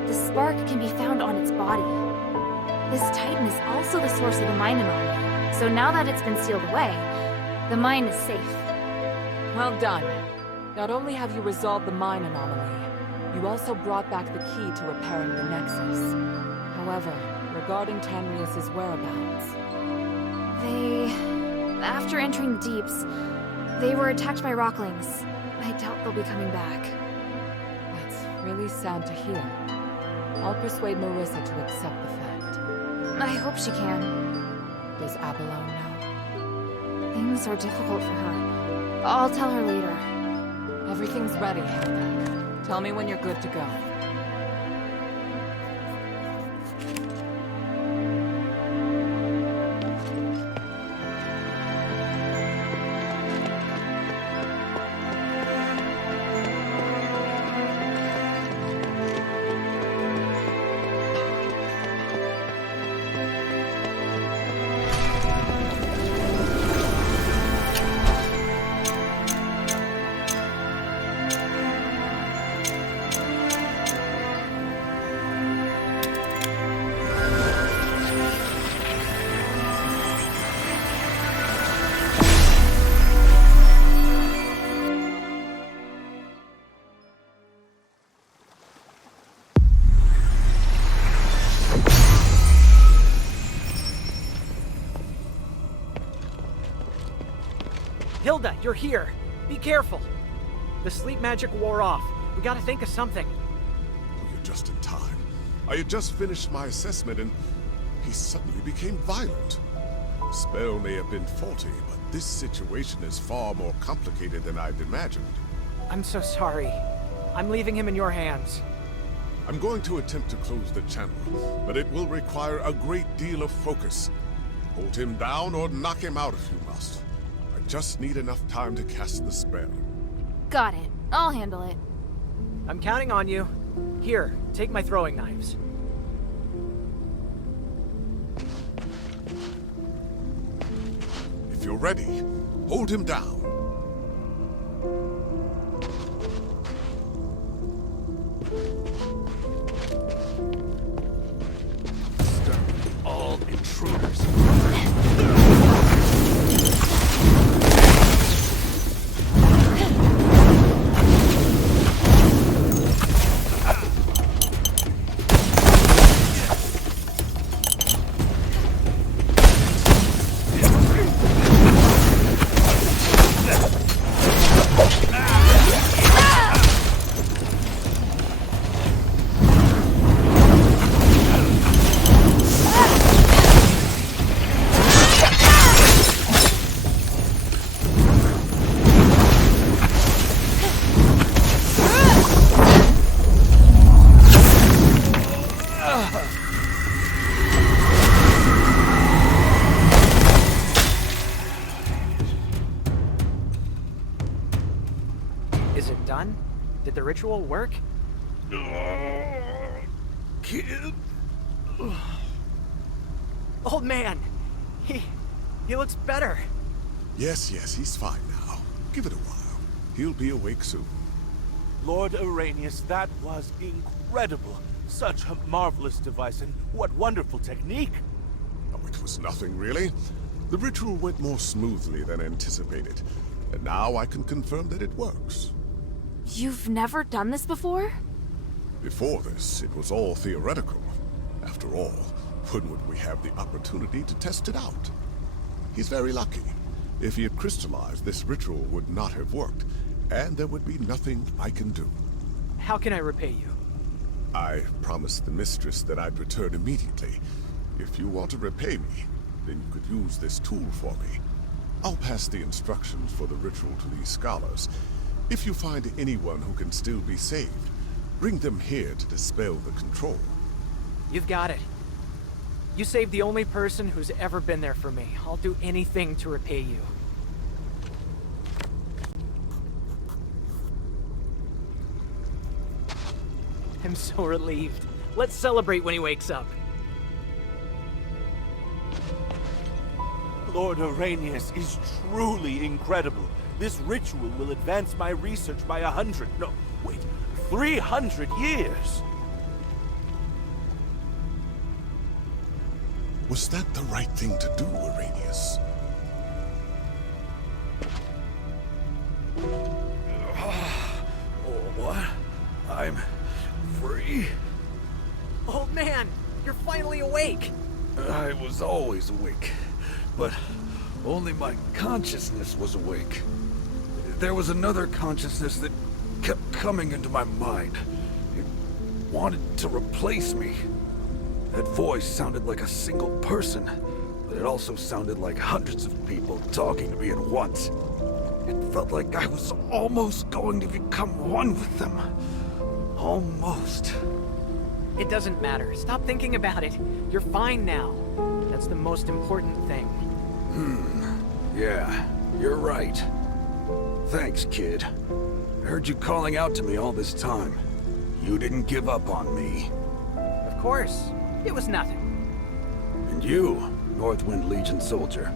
The spark can be found on its body. This Titan is also the source of the mine anomaly, so now that it's been sealed away, the mine is safe. Well done. Not only have you resolved the mine anomaly, you also brought back the key to repairing the Nexus. However, regarding Tanrius' whereabouts... After entering the Deeps, they were attacked by Rocklings. I doubt they'll be coming back. That's really sad to hear. I'll persuade Marissa to accept the fact. I hope she can. Does Abalone know? Things are difficult for her. I'll tell her later. Everything's ready, Hilda. Tell me when you're good to go. Hilda, you're here. Be careful. The sleep magic wore off. We gotta think of something. You're just in time. I had just finished my assessment and he suddenly became violent. The spell may have been faulty, but this situation is far more complicated than I'd imagined. I'm so sorry. I'm leaving him in your hands. I'm going to attempt to close the channel, but it will require a great deal of focus. Hold him down or knock him out if you must. I just need enough time to cast the spell. Got it. I'll handle it. I'm counting on you. Here, take my throwing knives. If you're ready, hold him down. Stun all intruders. Is it done? Did the ritual work? Kid? Old man! He looks better. Yes, he's fine now. Give it a while. He'll be awake soon. Lord Arrhenius, that was incredible. Such a marvelous device, and what wonderful technique. Oh, it was nothing, really. The ritual went more smoothly than anticipated. And now I can confirm that it works. You've never done this before? Before this, it was all theoretical. After all, when would we have the opportunity to test it out? He's very lucky. If he had crystallized, this ritual would not have worked, and there would be nothing I can do. How can I repay you? I promised the mistress that I'd return immediately. If you want to repay me, then you could use this tool for me. I'll pass the instructions for the ritual to these scholars. If you find anyone who can still be saved, bring them here to dispel the control. You've got it. You saved the only person who's ever been there for me. I'll do anything to repay you. I'm so relieved. Let's celebrate when he wakes up. Lord Arrhenius is truly incredible. This ritual will advance my research by 300 years. Was that the right thing to do, Arrhenius? What? I'm free? Old man, you're finally awake. I was always awake, but only my consciousness was awake. There was another consciousness that kept coming into my mind. It wanted to replace me. That voice sounded like a single person, but it also sounded like hundreds of people talking to me at once. It felt like I was almost going to become one with them. Almost. It doesn't matter. Stop thinking about it. You're fine now. That's the most important thing. Yeah, you're right. Thanks, kid. I heard you calling out to me all this time. You didn't give up on me. Of course. It was nothing. And you, Northwind Legion soldier.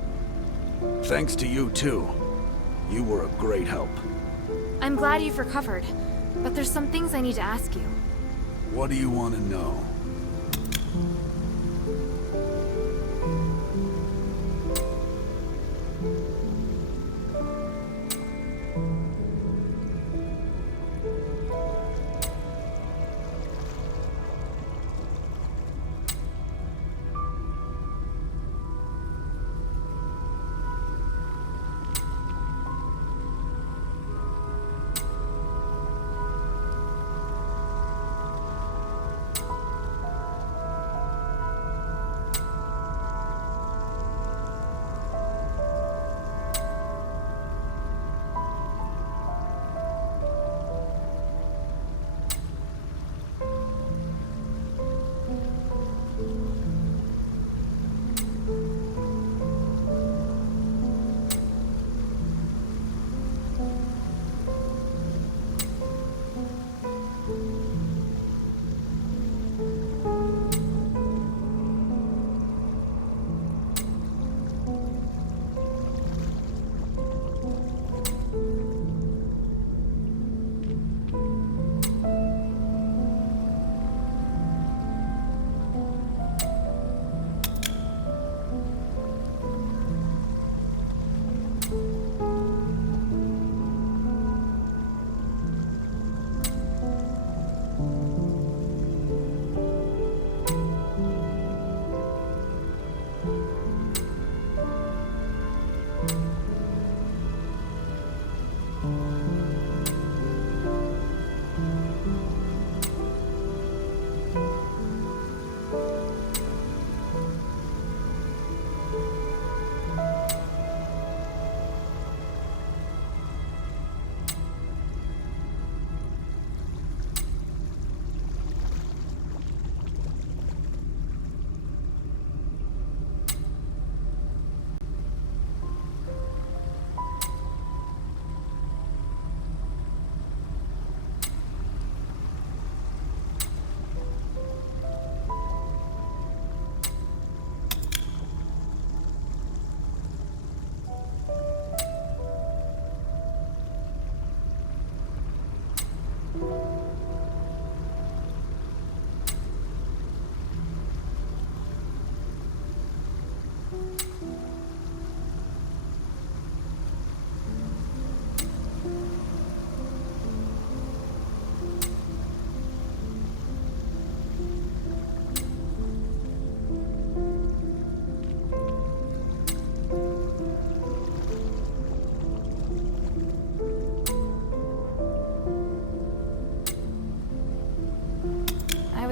Thanks to you, too. You were a great help. I'm glad you've recovered, but there's some things I need to ask you. What do you want to know?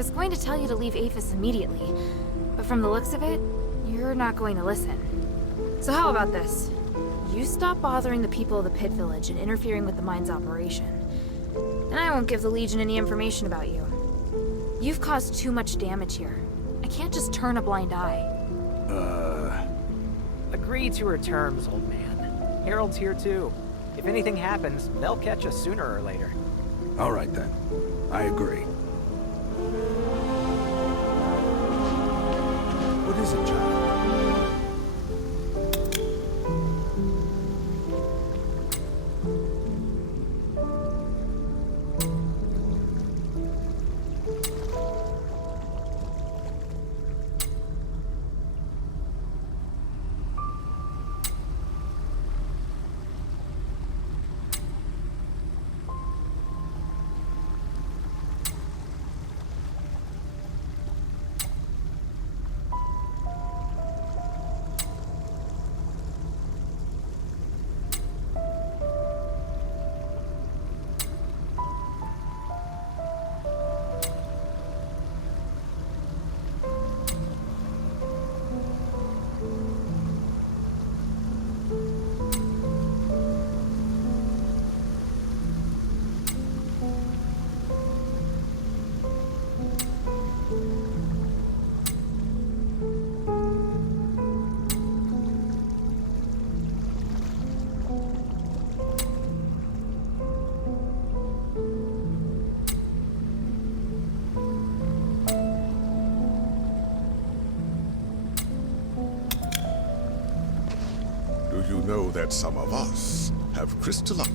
was going to tell you to leave Afes immediately, but from the looks of it, you're not going to listen. So how about this? You stop bothering the people of the Pit Village and interfering with the mine's operation, and I won't give the Legion any information about you. You've caused too much damage here. I can't just turn a blind eye. Agree to her terms, old man. Harold's here too. If anything happens, they'll catch us sooner or later. All right then. I agree. What is it, child? Do you know that some of us have crystallized?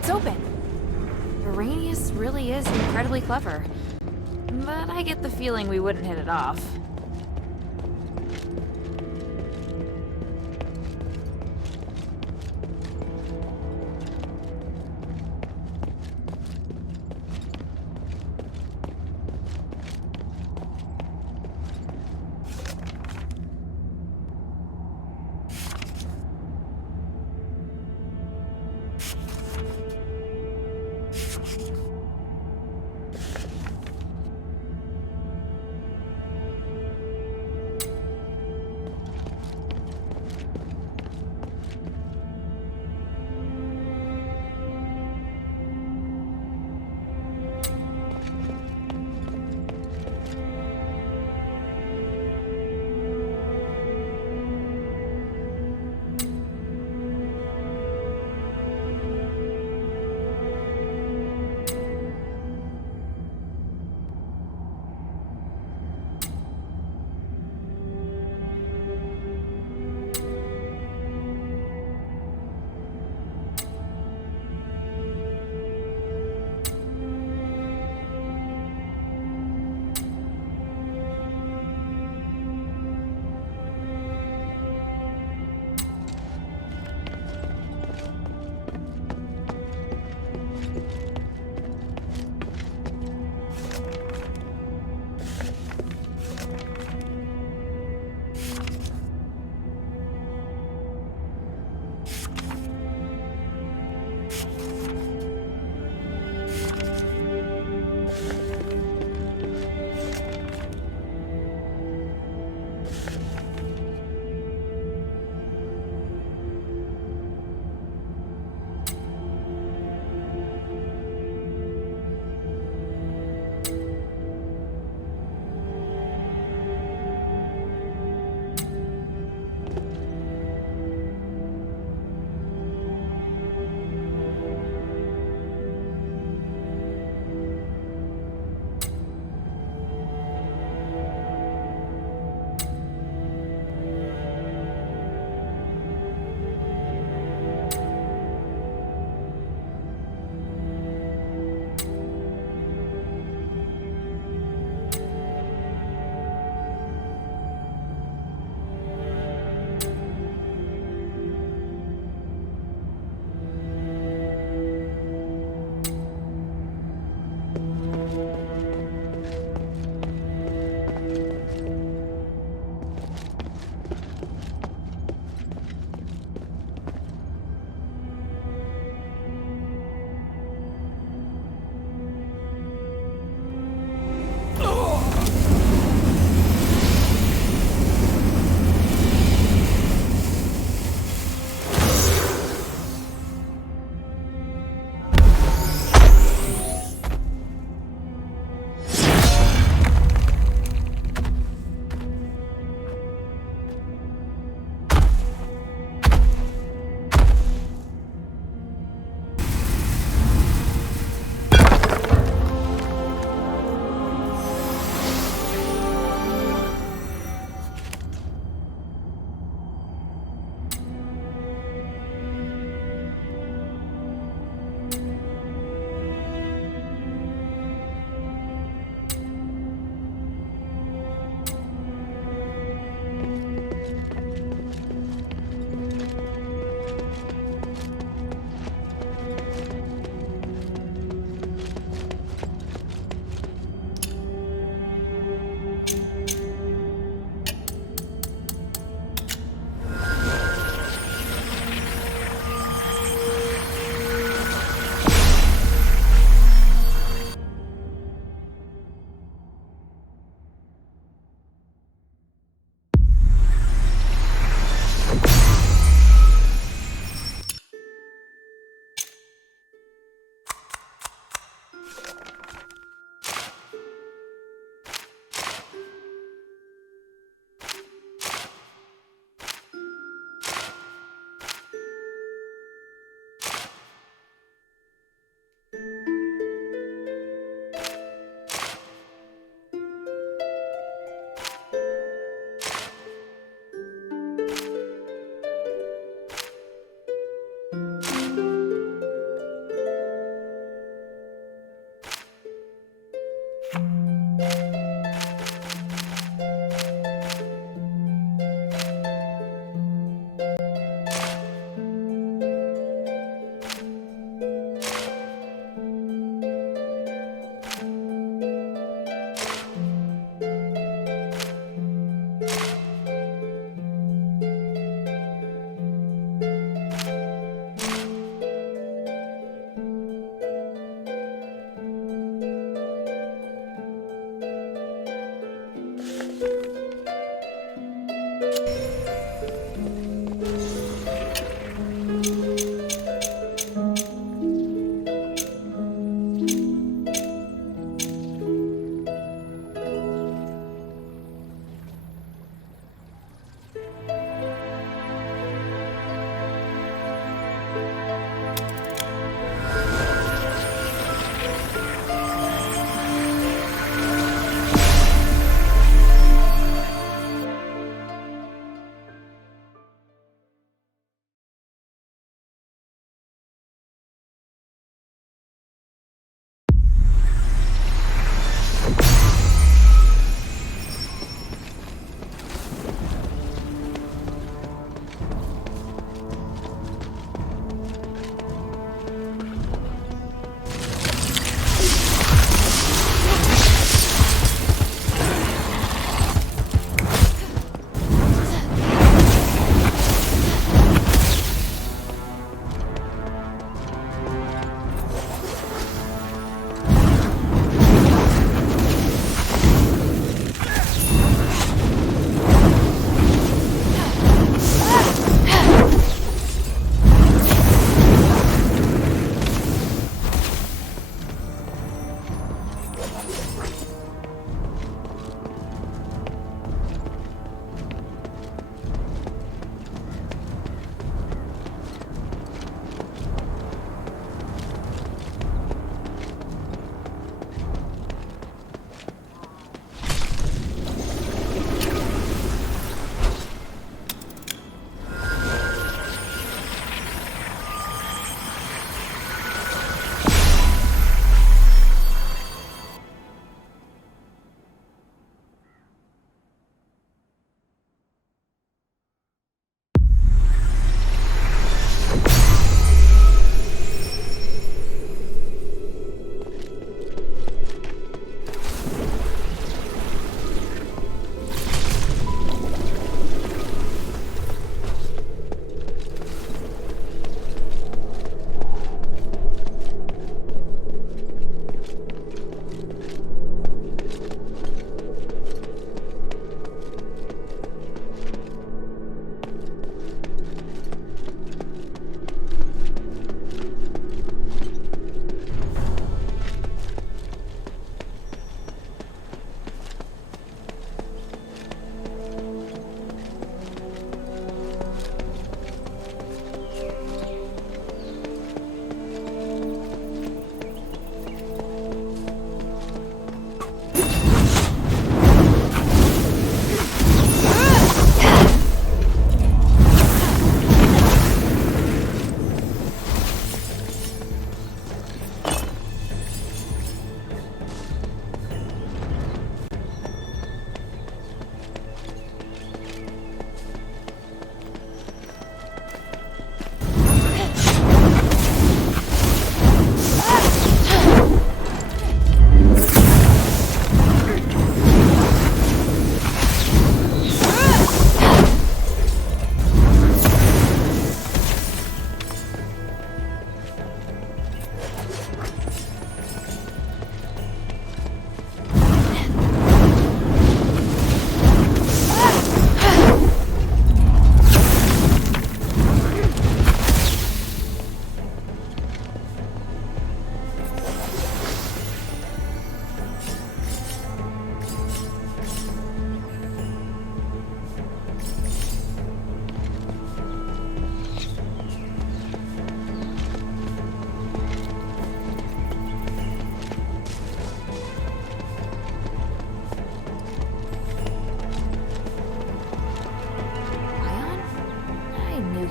It's open. Arrhenius really is incredibly clever. But I get the feeling we wouldn't hit it off.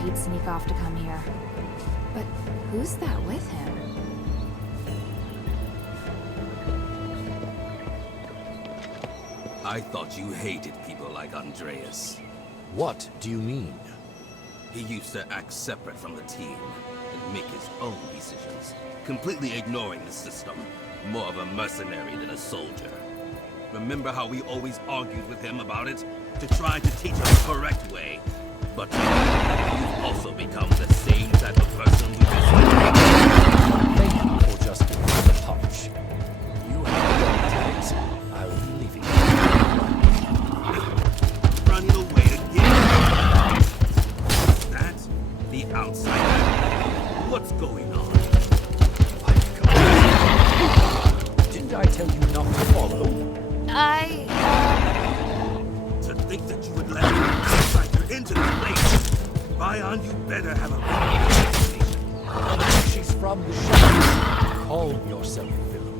he'd sneak off to come here. But who's that with him? I thought you hated people like Andreas. What do you mean? He used to act separate from the team and make his own decisions, completely ignoring the system. More of a mercenary than a soldier. Remember how we always argued with him about it? To try to teach us the correct way. But you've also become the same type of person we dislike. Thank you for just the punch. You have your tags. I will be leaving. Running away again. That the outsider. What's going on? Didn't I tell you not to follow? To think that you would let an outsider into the place. Bion, you better have a reputation. She's from the shadows. Calm yourself, Philip.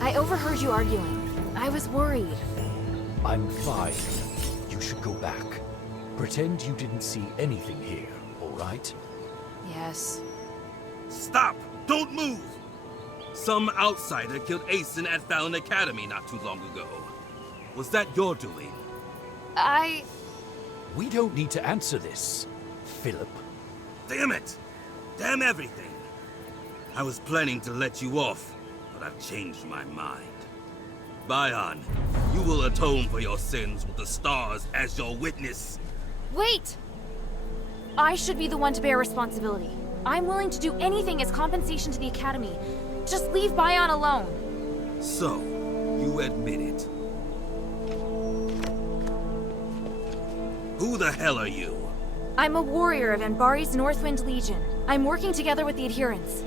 I overheard you arguing. I was worried. I'm fine. You should go back. Pretend you didn't see anything here, all right? Yes. Stop! Don't move! Some outsider killed Asen at Fallon Academy not too long ago. Was that your doing? We don't need to answer this, Philip. Damn it! Damn everything! I was planning to let you off, but I've changed my mind. Bion, you will atone for your sins with the stars as your witness. Wait! I should be the one to bear responsibility. I'm willing to do anything as compensation to the Academy. Just leave Bion alone. So, you admit it. Who the hell are you? I'm a warrior of Anbari's Northwind Legion. I'm working together with the adherents.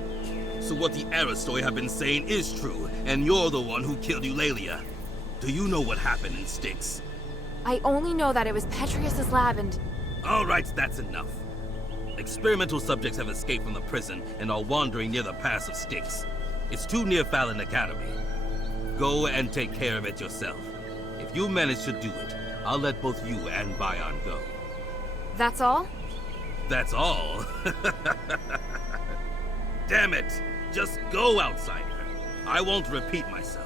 So what the Aristoy have been saying is true, and you're the one who killed Eulalia. Do you know what happened in Styx? I only know that it was Petrius's lab and... Alright, that's enough. Experimental subjects have escaped from the prison and are wandering near the pass of Styx. It's too near Fallon Academy. Go and take care of it yourself. If you manage to do it, I'll let both you and Bion go. That's all? That's all? Damn it! Just go, outsider. I won't repeat myself.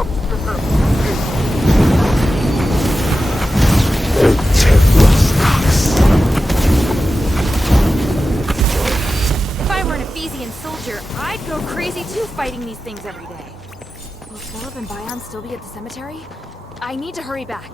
If I were an Ephesian soldier, I'd go crazy too fighting these things every day. Will Philip and Bion still be at the cemetery? I need to hurry back.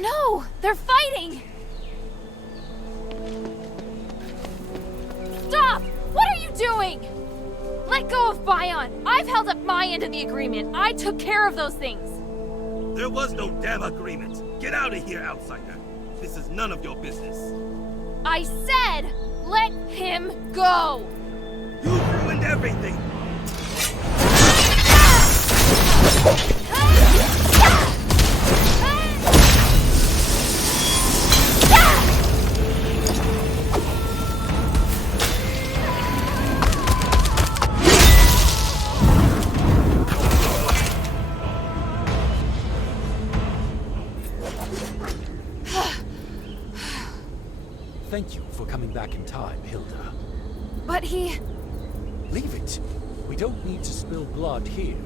No! They're fighting! Stop! What are you doing? Let go of Bion! I've held up my end of the agreement. I took care of those things. There was no damn agreement. Get out of here, outsider. This is none of your business. I said, let him go! You ruined everything! Thank you for coming back in time, Hilda. But he... Leave it. We don't need to spill blood here.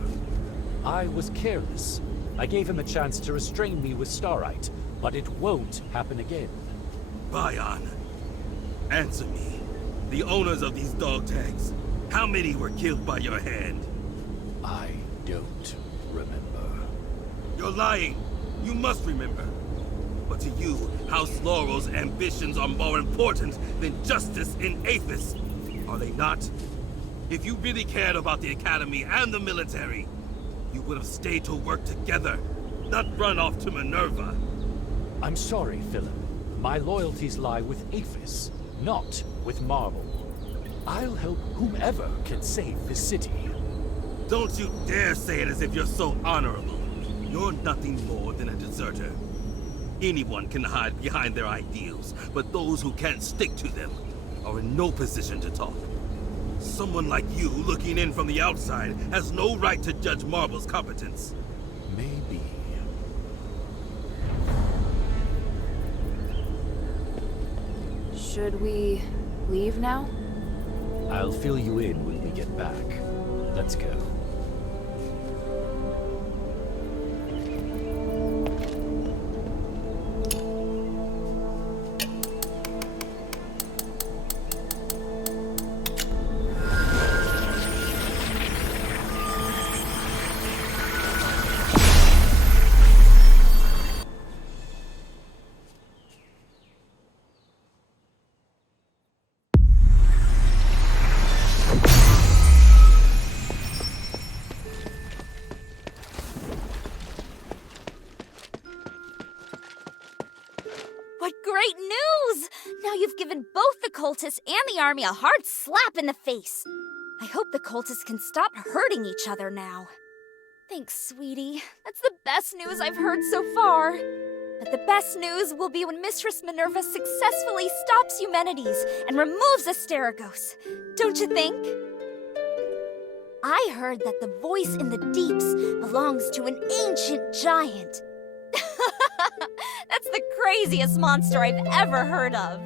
I was careless. I gave him a chance to restrain me with Starite, but it won't happen again. Bion, answer me. The owners of these dog tags, how many were killed by your hand? I don't remember. You're lying. You must remember. But to you, House Laurel's ambitions are more important than justice in Afes. Are they not? If you really cared about the Academy and the military, you would have stayed to work together, not run off to Minerva. I'm sorry, Philip. My loyalties lie with Afes, not with Marble. I'll help whomever can save this city. Don't you dare say it as if you're so honorable. You're nothing more than a deserter. Anyone can hide behind their ideals, but those who can't stick to them are in no position to talk. Someone like you, looking in from the outside, has no right to judge Marble's competence. Maybe. Should we leave now? I'll fill you in when we get back. Let's go. What great news! Now you've given both the cultists and the army a hard slap in the face. I hope the cultists can stop hurting each other now. Thanks, sweetie. That's the best news I've heard so far. But the best news will be when Mistress Minerva successfully stops Eumenides and removes Asterigos. Don't you think? I heard that the voice in the deeps belongs to an ancient giant. That's the craziest monster I've ever heard of.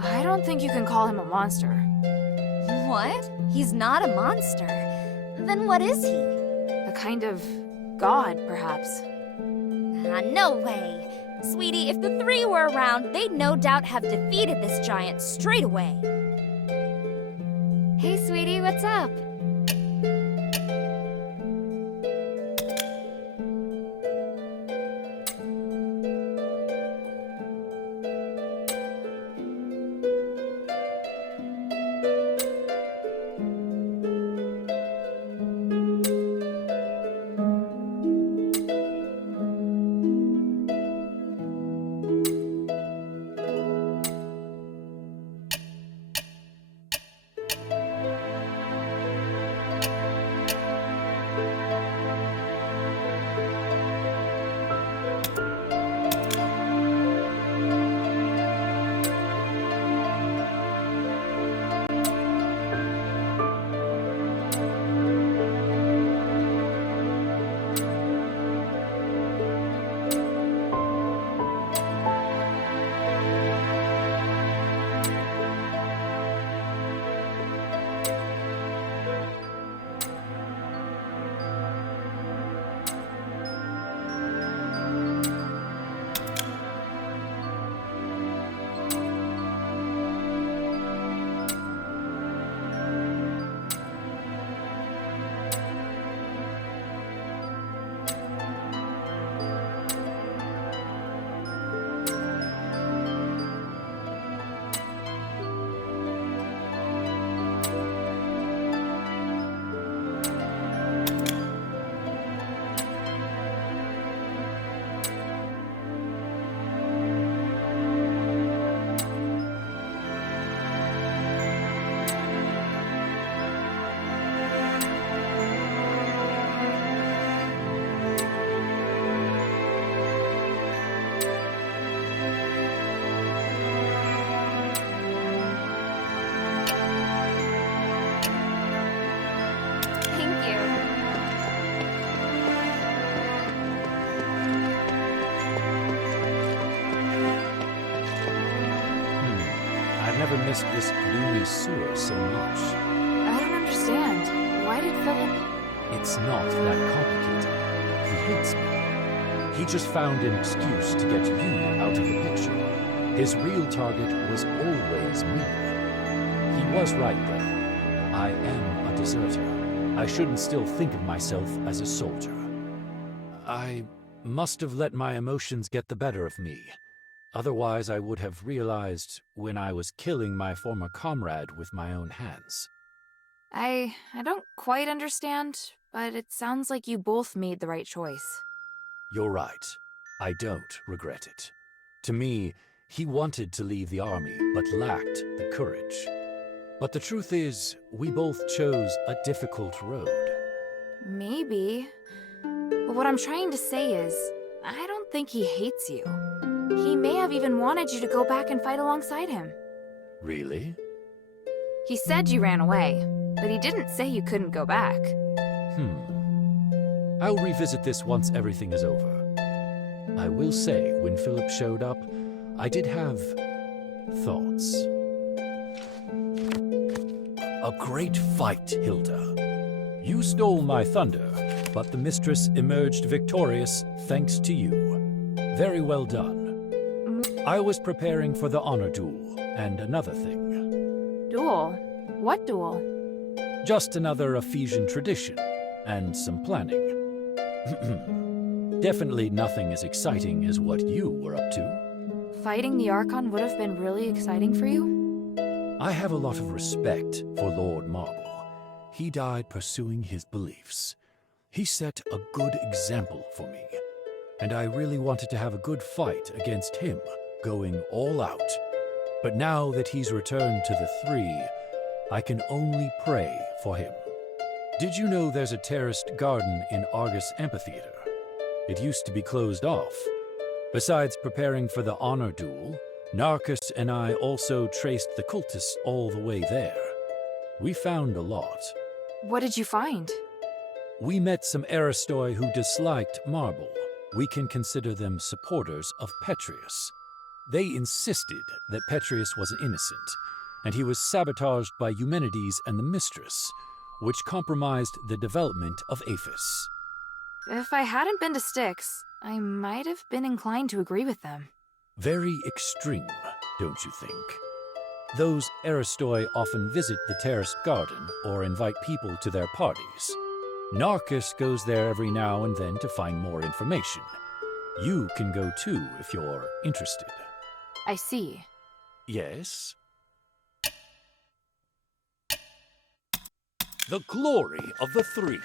I don't think you can call him a monster. What? He's not a monster. Then what is he? A kind of god, perhaps. No way. Sweetie, if the three were around, they'd no doubt have defeated this giant straight away. Hey, sweetie, what's up? I've never missed this gloomy sewer so much. I don't understand. Why did Philip... It's not that complicated. He hates me. He just found an excuse to get you out of the picture. His real target was always me. He was right, though. I am a deserter. I shouldn't still think of myself as a soldier. I must have let my emotions get the better of me. Otherwise, I would have realized when I was killing my former comrade with my own hands. I don't quite understand, but it sounds like you both made the right choice. You're right. I don't regret it. To me, he wanted to leave the army, but lacked the courage. But the truth is, we both chose a difficult road. Maybe. But what I'm trying to say is, I don't think he hates you. He may have even wanted you to go back and fight alongside him. Really? He said you ran away, but he didn't say you couldn't go back. I'll revisit this once everything is over. I will say, when Philip showed up, I did have thoughts. A great fight, Hilda. You stole my thunder, but the mistress emerged victorious thanks to you. Very well done. I was preparing for the honor duel, and another thing. Duel? What duel? Just another Ephesian tradition, and some planning. Definitely nothing as exciting as what you were up to. Fighting the Archon would have been really exciting for you? I have a lot of respect for Lord Marble. He died pursuing his beliefs. He set a good example for me. And I really wanted to have a good fight against him, going all out. But now that he's returned to the Three, I can only pray for him. Did you know there's a terraced garden in Argus Amphitheater? It used to be closed off. Besides preparing for the honor duel, Narcus and I also traced the cultists all the way there. We found a lot. What did you find? We met some Aristoi who disliked Marble. We can consider them supporters of Petrius. They insisted that Petrius was innocent, and he was sabotaged by Eumenides and the Mistress, which compromised the development of Afes. If I hadn't been to Styx, I might have been inclined to agree with them. Very extreme, don't you think? Those Aristoi often visit the terraced garden or invite people to their parties. Narcus goes there every now and then to find more information. You can go too if you're interested. I see. Yes? The glory of the Three.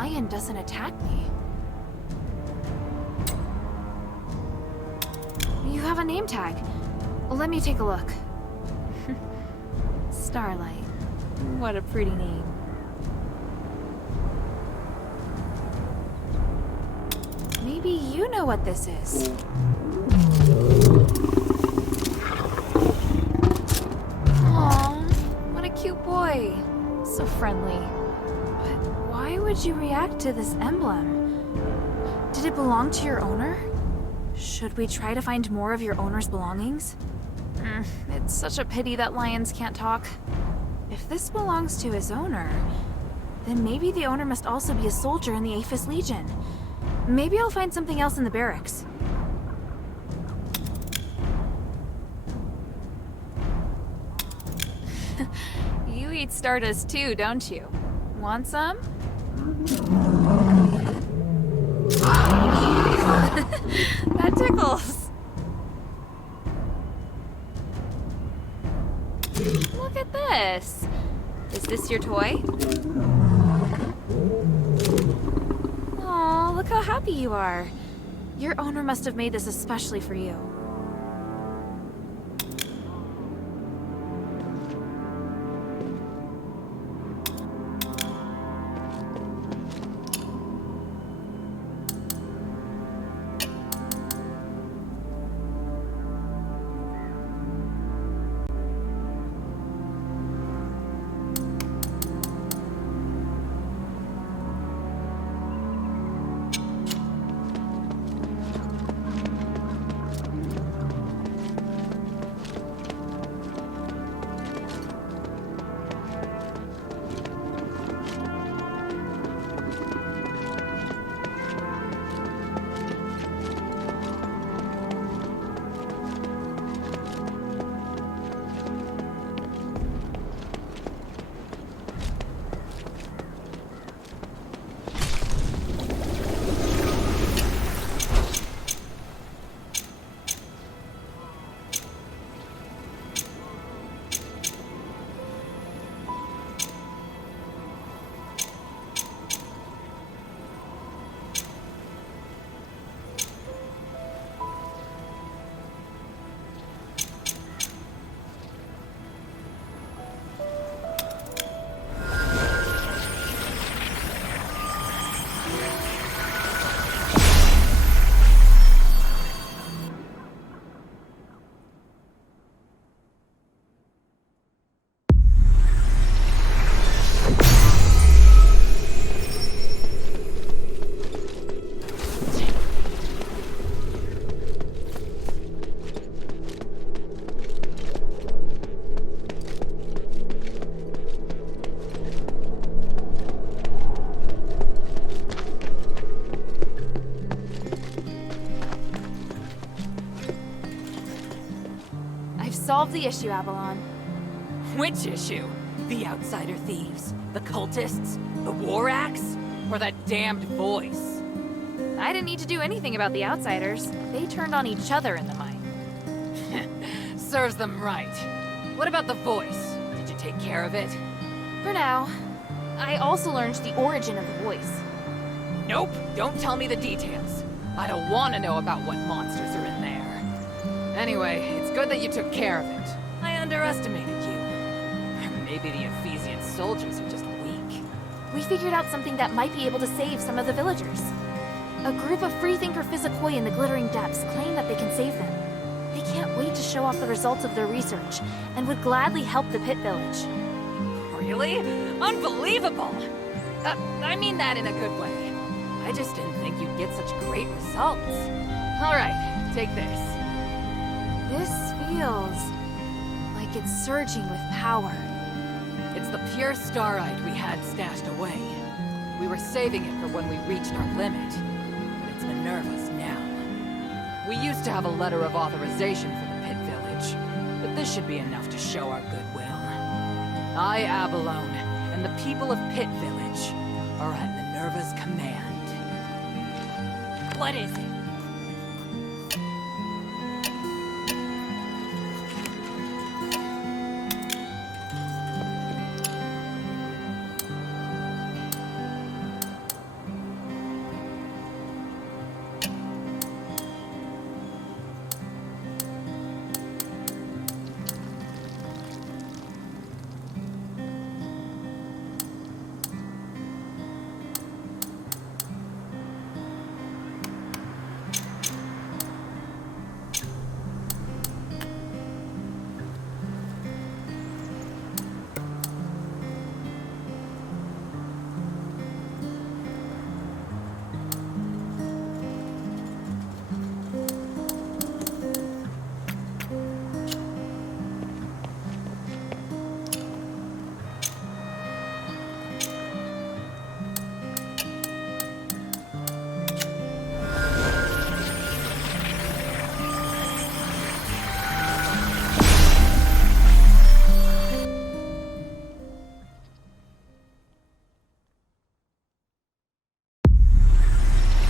lion doesn't attack me. You have a name tag. Let me take a look. Starlight. What a pretty name. Maybe you know what this is. Aww, what a cute boy. So friendly. But why would you react to this emblem? Did it belong to your owner? Should we try to find more of your owner's belongings? It's such a pity that lions can't talk. If this belongs to his owner, then maybe the owner must also be a soldier in the Afes Legion. Maybe I'll find something else in the barracks. You eat Stardust too, don't you? Want some? That tickles. Look at this. Is this your toy? Aw, look how happy you are. Your owner must have made this especially for you. Solve the issue, Avalon. Which issue? The outsider thieves? The cultists? The war axe? Or that damned voice? I didn't need to do anything about the outsiders. They turned on each other in the mine. Serves them right. What about the voice? Did you take care of it? For now. I also learned the origin of the voice. Nope, don't tell me the details. I don't want to know about what monsters are in there. Anyway, it's good that you took care of it. I underestimated you. Maybe the Ephesian soldiers are just weak. We figured out something that might be able to save some of the villagers. A group of freethinker physicoi in the Glittering Depths claim that they can save them. They can't wait to show off the results of their research, and would gladly help the Pit Village. Really? Unbelievable! I mean that in a good way. I just didn't think you'd get such great results. Alright, take this. This feels like it's surging with power. It's the pure starite we had stashed away. We were saving it for when we reached our limit, but it's Minerva's now. We used to have a letter of authorization for the Pit Village, but this should be enough to show our goodwill. I, Avalon, and the people of Pit Village are at Minerva's command. What is it?